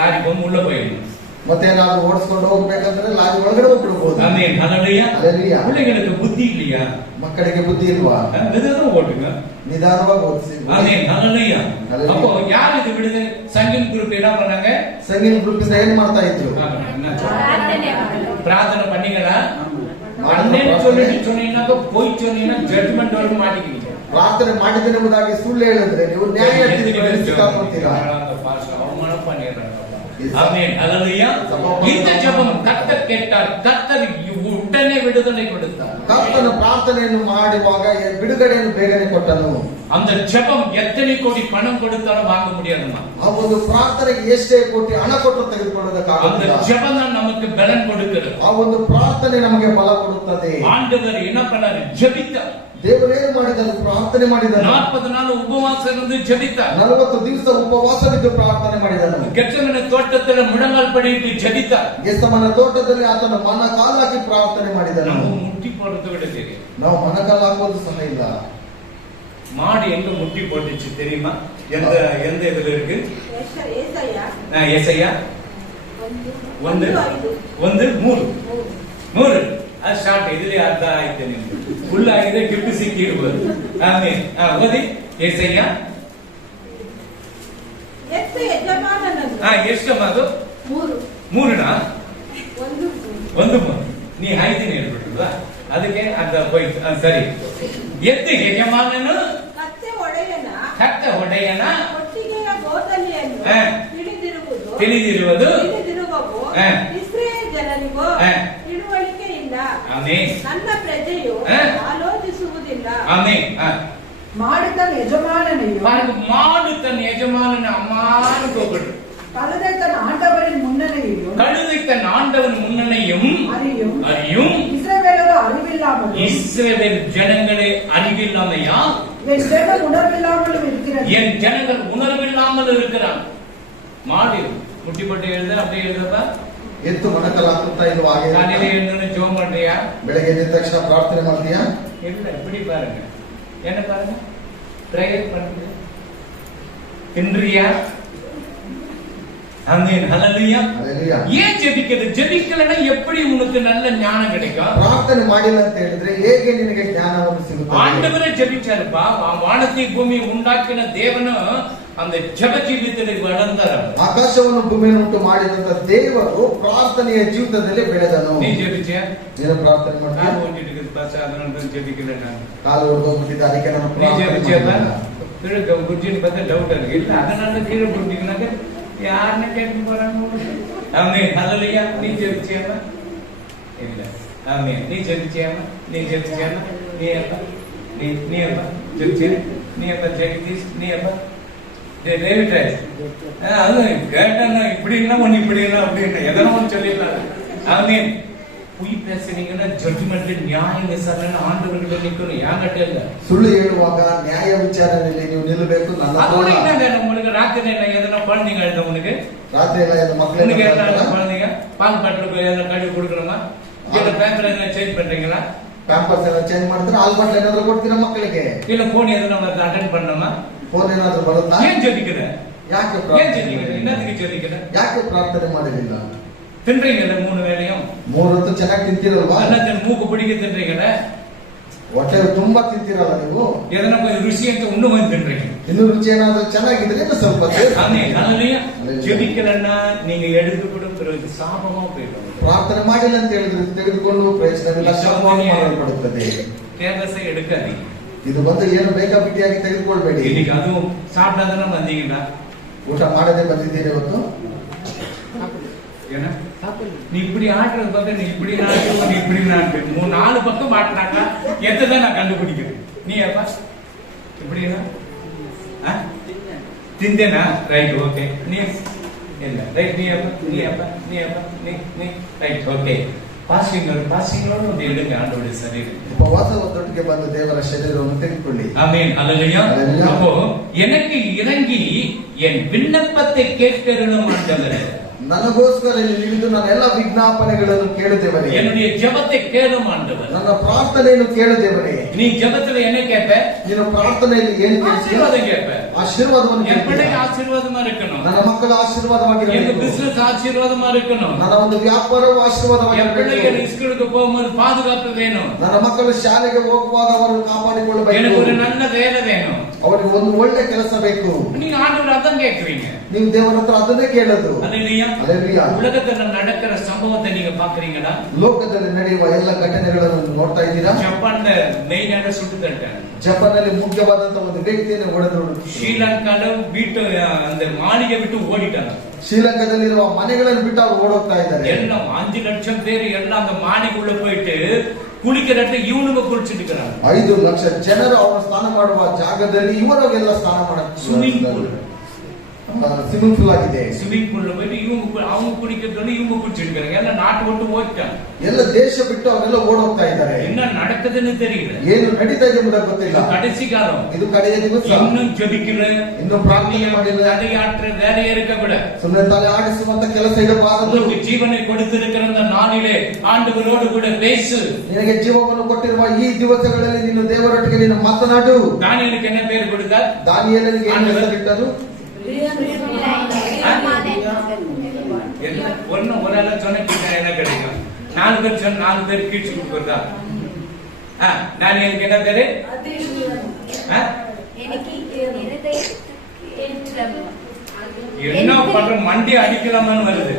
லாரி போகும் உள்ள போயிடும். ಮತ್ತೆ ನಾವು ಓಡಿಸ್ಕೊಂಡು ಹೋಗ್ಬೇಕಂದ್ರೆ ಲಾರಿ ಒಳಗಡೆ ಹೋಗ್ಬಿಡ್ಬೋದು. ஆமென். ஹல்லேலூயா. ஹல்லேலூயா. பிள்ளைகளுக்கு புத்தி இல்லையா? ಮಕ್ಕಳಿಗೆ ಬುದ್ಧಿ ಇಲ್ವಾ? மெதுவா ஓட்டுங்க. ನಿಧಾನವಾಗಿ ಓದಿಸಿ. ஆமென். ஹல்லேலூயா. அப்போ யார் இது விடுது? சங்கின் குரூப் என்ன பண்ணாங்க? ಸಂಗೀತ ಗ್ರೂಪ್ ಇಂದ ಏನ್ ಮಾಡ್ತಾ ಇದ್ರು? பிரார்த்தனை பண்ணீங்களா? அண்ணன் சொல்லிட்டு சொன்னீங்கன்னா போய் சொன்னீங்கன்னா ஜட்ஜ்மெண்ட் வரும் மாட்டிக்கிறீங்க. ಪ್ರಾರ್ಥನೆ ಮಾಡಿದ್ದೇನೆ ಎಂಬುದಾಗಿ ಸುಳ್ಳು ಹೇಳಿದ್ರೆ ನೀವು ನ್ಯಾಯ ಸಿಕ್ಕಾಕೊಳ್ತೀರಾ? அவமானம் பண்ணிடுறாங்க. ஆமென். ஹல்லேலூயா. இந்த ஜெபம் கர்த்தர் கேட்டார், கர்த்தர் உடனே விடுதலை கொடுத்தார். ಕರ್ತನ ಪ್ರಾರ್ಥನೆಯನ್ನು ಮಾಡುವಾಗ ಬಿಡುಗಡೆಯನ್ನು ಬೇಗನೆ ಕೊಟ್ಟನು. அந்த ஜெபம் எத்தனை கோடி பணம் கொடுத்தாலும் வாங்க முடியாதுமா. ಆ ಒಂದು ಪ್ರಾರ್ಥನೆಗೆ ಎಷ್ಟೇ ಕೋಟಿ ಹಣ ಕೊಟ್ಟು அந்த ತೆಗೆದುಕೊಳ್ಳೋದಕ್ಕಾಗಲ್ಲ. ஜெபம் தான் நமக்கு பலன் கொடுக்கிறது. ಆ ಒಂದು ಪ್ರಾರ್ಥನೆ ನಮಗೆ ಬಲ ಕೊಡುತ್ತದೆ. ஆண்டவர் என்ன பண்ணாரு? ஜெபித்தார். ದೇವರು ಏನು ಮಾಡಿದನು? ಪ್ರಾರ್ಥನೆ ಮಾಡಿದನು. 40 நாள் உபவாசம் இருந்து ஜெபித்தார். 40 ದಿವಸ ಉಪವಾಸವಿದ್ದು ಪ್ರಾರ್ಥನೆ ಮಾಡಿದನು. ಗೆತ್ಸೆಮನೆ ತೋಟದಲ್ಲಿ ಮುழங்கால் படியிட்டு ஜெபித்தார். ಗೆತ್ಸೆಮನೆ ತೋಟದಲ್ಲಿ ಆತನು ಮೊಣಕಾಲು ಹಾಕಿ ಪ್ರಾರ್ಥನೆ ಮಾಡಿದನು. நம்ம முட்டி போடுறது விட தெரியும். ನಾವು ಮೊಣಕಾಲು ಹಾಕೋದು ಸಹ ಇಲ್ಲ. மாடு எங்க முட்டி போட்டுச்சு தெரியுமா? எந்த இதுல இருக்கு? ஏசாயா 1:3. ಅದು ಸ್ಟಾರ್ಟ್ ಇದ್ರಲ್ಲಿ ಅರ್ಧ ಆಯ್ತು ನಿಮ್ಗೆ ಫುಲ್ ಆಗಿದೆ ಗಿಫ್ಟ್ ಸಿಕ್ಕಿರ್ಬೋದು ಆಮೇಲೆ ಓದಿ ಏಸಯ್ಯ ಎತ್ತು ಯಜಮಾನನನ್ನು ಎಷ್ಟಮ್ಮ ಅದು 3 ಒಂದು ನೀ ಹಾಯ್ತೀನಿ ಹೇಳ್ಬಿಟ್ರಲ್ವಾ ಅದಕ್ಕೆ ಅರ್ಧ ಹೋಯ್ತು ಸರಿ ಎತ್ತು ಯಜಮಾನನು ಕತ್ತೆ ಒಡೆಯನ ಒಟ್ಟಿಗೆಯ ಗೋದಲಿಯನ್ನು ತಿಳಿದಿರುವುದು ತಿಳಿದಿರುವವು ಇಸ್ರಾಯೇಲ್ ಜನರಿಗೂ ತಿಳುವಳಿಕೆ ಇಲ್ಲ. ಆಮೆನ್. ನನ್ನ ಪ್ರಜೆಯು ಆಲೋಚಿಸುವುದಿಲ್ಲ. ಆಮೆನ್. மாடு தன் எஜமானனையும் மாடு தன் எஜமானனை அம்மானு கூப்பிடு. கழுதை தன் ஆண்டவரின் முன்னணையையும் அறியும் இஸ்ரவேலரோ அறிவில்லாமல் இஸ்ரவேல் ஜனங்களே அறிவில்லாமையா என் ஜனங்கள் உணர்வில்லாமல் இருக்கிறது. என் ஜனங்கள் உணர்வில்லாமல் இருக்கிறாங்க. மாடு முட்டிப்பட்டு எழுத அப்படியே எழுதப்பா. ಎತ್ತು ಮನಕಲ್ ಹಾಕುತ್ತಾ ಇಲ್ವಾ? ಹಾಗೆ காலையில எழுந்து ஜெபம் பண்றியா? ಬೆಳಗ್ಗೆ ಎದ್ದ ತಕ್ಷಣ ಪ್ರಾರ್ಥನೆ ಮಾಡ್ತೀಯಾ? இல்ல இப்படி பாருங்க. என்ன பாருங்க? பிரேயர் பண்ணுங்க. இன்றியா? ஆமென். ஹalleluya. ஹalleluya. ஏன் ஜெபிக்கிறது? ஜெபிக்கலனா எப்படி உனக்கு நல்ல ஞானம் கிடைக்கும்? ಪ್ರಾರ್ಥನೆ ಮಾಡಿಲ್ಲ ಅಂತ ಹೇಳಿದ್ರೆ ಹೇಗೆ ನಿನಗೆ ಜ್ಞಾನವನ್ನು ಸಿಗುತ್ತದೆ? ஆண்டவரே ஜெபிச்சாருப்பா. வானத்தை பூமி உண்டாக்கின தேவನು அந்த ஜெப ஜீவிತದಲ್ಲಿ வளர்ந்தார். ಆಕಾಶವನ್ನು ಭೂಮಿಯನ್ನು ಉಂಟು ಮಾಡಿದಂತ ದೇವರು ಪ್ರಾರ್ಥನೆಯ ಜೀವಿತದಲ್ಲಿ ಬೆಳೆದನು. ನೀ ಜೆಬಿಚಿಯಾ? ಏನು ಪ್ರಾರ್ಥನೆ ಮಾಡ್ತೀಯ? ನಾನು ಓದಿಟ್ಟಿದ್ದೆ ಪಾಸ ಅದನ್ನ ಜೆಬಿಕಿಲ್ಲ ನಾನು. ಕಾಲು ಹೊರಗೋಗ್ಬಿಟ್ಟಿದ್ದೆ ಅದಕ್ಕೆ ನಾನು ನೀ ಜೆಬಿಚಿಯಲ್ಲ? ತಿರುಗ ಗುರ್ಜಿನ ಬಗ್ಗೆ ಡೌಟ್ ಆಗಿದೆ. ಇಲ್ಲ ಅದನ್ನ ತಿರುಗ ಗುರ್ಜಿನಾಗ ಯಾರನ್ನ ಕೇಳಿ ಬರೋಣ. ಆಮೆನ್. ಹalleluya. ನೀ ಜೆಬಿಚಿಯಲ್ಲ? ಇಲ್ಲ. ಆಮೆನ್. ನೀ ಜೆಬಿಚಿಯಲ್ಲ? ನೀ ಜೆಬಿಚಿಯಲ್ಲ? ನೀ ಅಪ್ಪ ಜೆಬಿಚಿಯ? ನೀ ಅಪ್ಪ ಜಗದೀಶ್ நீ அப்ப டேவிட் ரைஸ் அது கேட்டா இப்படின்னா ஒன்னு இப்படின்னா அப்படின்னு எதனா ஒன்னு சொல்லிடலாம். ஆமென். பொய் பேசுறீங்கன்னா ஜட்ஜ்மெண்ட் நியாய விசாரணை ஆண்டவர்கிட்ட நிக்கணும். யாங்கிட்ட இல்ல. ಸುಳ್ಳು ಹೇಳುವಾಗ ನ್ಯಾಯ ವಿಚಾರಣೆಯಲ್ಲಿ ನೀವು ನಿಲ್ಲಬೇಕು. ನನ್ನ அதோட என்னங்க உங்களுக்கு ராத்திரி என்ன எதனா குழந்தைங்க எழுத உனக்கு ರಾತ್ರಿ ಎಲ್ಲ ಮಕ್ಕಳಿಗೆ குழந்தைங்க பால் பாட்டில் எதனா கழுவி கொடுக்கணுமா? இல்ல பேப்பர் எதனா சேஞ்ச் பண்றீங்களா? ಪ್ಯಾಂಪರ್ಸ್ ಎಲ್ಲ ಚೇಂಜ್ ಮಾಡ್ತಾರೆ. ಹಾಲ್ ಬಾಟ್ಲ್ ಏನಾದ್ರು ಕೊಡ್ತೀರಾ ಮಕ್ಕಳಿಗೆ? இல்ல போன் எதனா ಅಟೆಂಡ್ பண்ணணுமா? ಫೋನ್ ಏನಾದ್ರು ಬರುತ್ತಾ? ஏன் ஜெபிக்கிற? ಯಾಕೆ ஏன் ஜெபிக்கிற? என்னத்துக்கு ஜெபிக்கிற? ಯಾಕೆ ಪ್ರಾರ್ಥನೆ ಮಾಡಲಿಲ್ಲ? தின்றீங்கல்ல 3 வேளையும் 3 ಹೊತ್ತು ಚೆನ್ನಾಗಿ ತಿಂತಿರಲ್ವಾ? ಅನ್ನದ ಮೂಗು பிடிக்க தின்றீங்கல்ல? ಹೊಟ್ಟೆ ತುಂಬಾ ತಿಂತಿರಲ್ಲ ನೀವು? எதனா கொஞ்சம் ருசி ಅಂತ ಇನ್ನೂ ಒಂದು தின்றீங்க. ಇನ್ನು ರುಚಿ ಏನಾದ್ರು ಚೆನ್ನಾಗಿದ್ರೆ ಇನ್ನು ಸ್ವಲ್ಪ ஆமென். ஹalleluya. ஜெபிக்கலன்னா நீங்க எடுத்து கூட பிறகு சாபமா போயிடும். ಪ್ರಾರ್ಥನೆ ಮಾಡಿಲ್ಲ ಅಂತ ಹೇಳಿದ್ರೆ ತೆಗೆದುಕೊಂಡು ಪ್ರಯೋಜನವಿಲ್ಲ, ಶಾಪವಾಗಿ ಮಾಡಲ್ಪಡುತ್ತದೆ. கேர்லெஸ்ஸா எடுக்காதீங்க. ಇದು ಬಂದು ಏನು ಬೇಕಾಬಿಟ್ಟಿಯಾಗಿ ತೆಗೆದುಕೊಳ್ಬೇಡಿ. இன்னைக்கு அதுவும் சாப்பிடாதானே வந்தீங்களா? ಊಟ ಮಾಡದೆ ಬಂದಿದ್ದೀರಿ ಇವತ್ತು? ஏன்னா நீ இப்படி ஆடுறது பார்த்து நீ இப்படி நாட்டு நீ இப்படி நாட்டு 3-4 பக்கம் மாட்டினாக்கா எத்ததான் நான் கண்டுபிடிக்கிறேன். நீ அப்பா இப்படினா திந்தேனா? Right okay. நீ இல்ல ரைட். நீ அப்பா நீ ரைட் ஓகே. பாசிங்களோட ಒಂದು ಇಡುங்க ಆಂಡವರೇ சரீரம். ಉಪವಾಸ ಒತ್ತೊಟ್ಟಿಗೆ ಬಂದು ದೇವರ ಶರೀರವನ್ನು ತೆಗೆದುಕೊಳ್ಳಿ. ஆமென். ஹalleluya. அப்போ எனக்கு இறங்கி என் விண்ணப்பத்தை கேட்கிறளும் ஆண்டவரே. ನನಗೋಸ್ಕರ ಇಲ್ಲಿ ನಿಂತು ನನ್ನ ಎಲ್ಲ ವಿಜ್ಞಾಪನೆಗಳನ್ನು ಕೇಳು ದೇವರೇ. என்னுடைய ஜெபத்தை கேளும் ஆண்டவரே. ನನ್ನ ಪ್ರಾರ್ಥನೆಯನ್ನು ಕೇಳು ದೇವರೇ. நீ ஜெபத்துல என்ன கேட்ப? ನೀನು ಪ್ರಾರ್ಥನೆಯಲ್ಲಿ ಏನು ಕೇಳ್ತೀಯ? ஆசீர்வாதம் கேட்ப. ಆಶೀರ್ವಾದವನ್ನು என் ಕೇಳ್ತೀಯ. பிள்ளைக்கு ஆசீர்வாதமா இருக்கணும். ನನ್ನ ಮಕ್ಕಳ ಆಶೀರ್ವಾದವಾಗಿರಬೇಕು. என் பிசினஸ் ஆசீர்வாதமா இருக்கணும். ನನ್ನ ಒಂದು ವ್ಯಾಪಾರವು என் ಆಶೀರ್ವಾದವಾಗಿರಬೇಕು. பிள்ளைகள் ஸ்கூலுக்கு போகும்போது பாதுகாப்பு வேணும். ನನ್ನ ಮಕ್ಕಳು ಶಾಲೆಗೆ ಹೋಗುವಾಗ ಅವರನ್ನು ಕಾಪಾಡಿಕೊಳ್ಳಬೇಕು. எனக்கு ஒரு நல்ல வேலை வேணும். ಅವರಿಗೆ ಒಂದು ಒಳ್ಳೆ ಕೆಲಸ ಬೇಕು. நீங்க ஆண்டவர் அதான் கேக்குறீங்க. ನೀವು ದೇವರ ಹತ್ರ ಅದನ್ನೇ ಕೇಳೋದು. அல்லேலூயா. அல்லேலூயா. உலகத்துல நடக்கிற சம்பவத்தை நீங்க பாக்குறீங்களா? ಲೋಕದಲ್ಲಿ ನಡೆಯುವ ಎಲ್ಲ ಘಟನೆಗಳನ್ನು ನೋಡ್ತಾ ಇದ್ದೀರಾ? ஜப்பான்ல மெயினான சுட்டு தட்டாங்க. ಜಪಾನ್ನಲ್ಲಿ ಮುಖ್ಯವಾದಂತ ಒಂದು ವ್ಯಕ್ತಿಯನ್ನು ಹೊಡೆದು ஸ்ரீலங்கால வீட்டு அந்த மாளிகை விட்டு ஓடிட்டாங்க. ಶ್ರೀಲಂಕಾದಲ್ಲಿರುವ ಮನೆಗಳನ್ನು ಬಿಟ್ಟು ಅವರು ಓಡೋಗ್ತಾ ಇದ್ದಾರೆ. எல்லாம் 5 லட்சம் பேர் எல்லாம் அந்த மாளிகைக்குள்ள போயிட்டு குளிக்கிறப்ப இவனுங்க குளிச்சுட்டு இருக்காங்க. 5 ಲಕ್ಷ ಜನರು ಅವರು ಸ್ನಾನ ಮಾಡುವ ಜಾಗದಲ್ಲಿ ಇವರಿಗೆಲ್ಲ ಸ್ನಾನ ಸ್ವಿಮ್ಮಿಂಗ್ ಪೂಲ್ ಸ್ವಿಮ್ಮಿಂಗ್ ಪೂಲ್ ಆಗಿದೆ. ಸ್ವಿಮ್ಮಿಂಗ್ ಪೂಲ್ போயிட்டு அவங்க குளிக்கிறதுன்னு இவங்க குளிச்சுட்டு இருக்காங்க. எல்லாம் நாட்டு விட்டு ஓடிட்டாங்க. ಎಲ್ಲ ದೇಶ ಬಿಟ್ಟು ಅವರೆಲ್ಲ ಓಡೋಗ್ತಾ ಇದ್ದಾರೆ. என்ன நடக்குதுன்னு தெரியல. ಏನು ನಡೀತಾ ಇದೆ ಎಂಬುದು ಗೊತ್ತಿಲ್ಲ. கடைசி காலம். ಇದು ಕಡೆಯ ದಿವಸ. இன்னும் ஜெபிக்கல, இன்னும் ಪ್ರಾರ್ಥನೆ ಮಾಡಿಲ್ಲ, தலையாற்ற வேலையே இருக்க விட ಸುಮ್ಮನೆ ತಲೆ ಆಡಿಸುವಂತ ಕೆಲಸ ಇರಬಾರದು. உங்களுக்கு ஜீவனை கொடுத்திருக்கிற அந்த நாளிலே ஆண்டவரோடு கூட பேசு. ನಿನಗೆ ಜೀವವನ್ನು ಕೊಟ್ಟಿರುವ ಈ ದಿವಸಗಳಲ್ಲಿ ನೀನು ದೇವರೊಟ್ಟಿಗೆ ನೀನು ಮಾತನಾಡು. தானியேலுக்கு என்ன பேர் கொடுத்தார்? ದಾನಿಯೇಲನಿಗೆ ಏನು ಹೆಸರಿಟ್ಟರು? ஒன்னு ஒரு ஆள சொன்ன என்ன கிடைக்கும்? 4 பேர் சொன்ன 4 பேர் கீழ்ச்சி கொடுக்குறதா? தானியேலுக்கு என்ன பேரு? என்ன பண்ற மண்டி அடிக்கலாமான்னு வருது.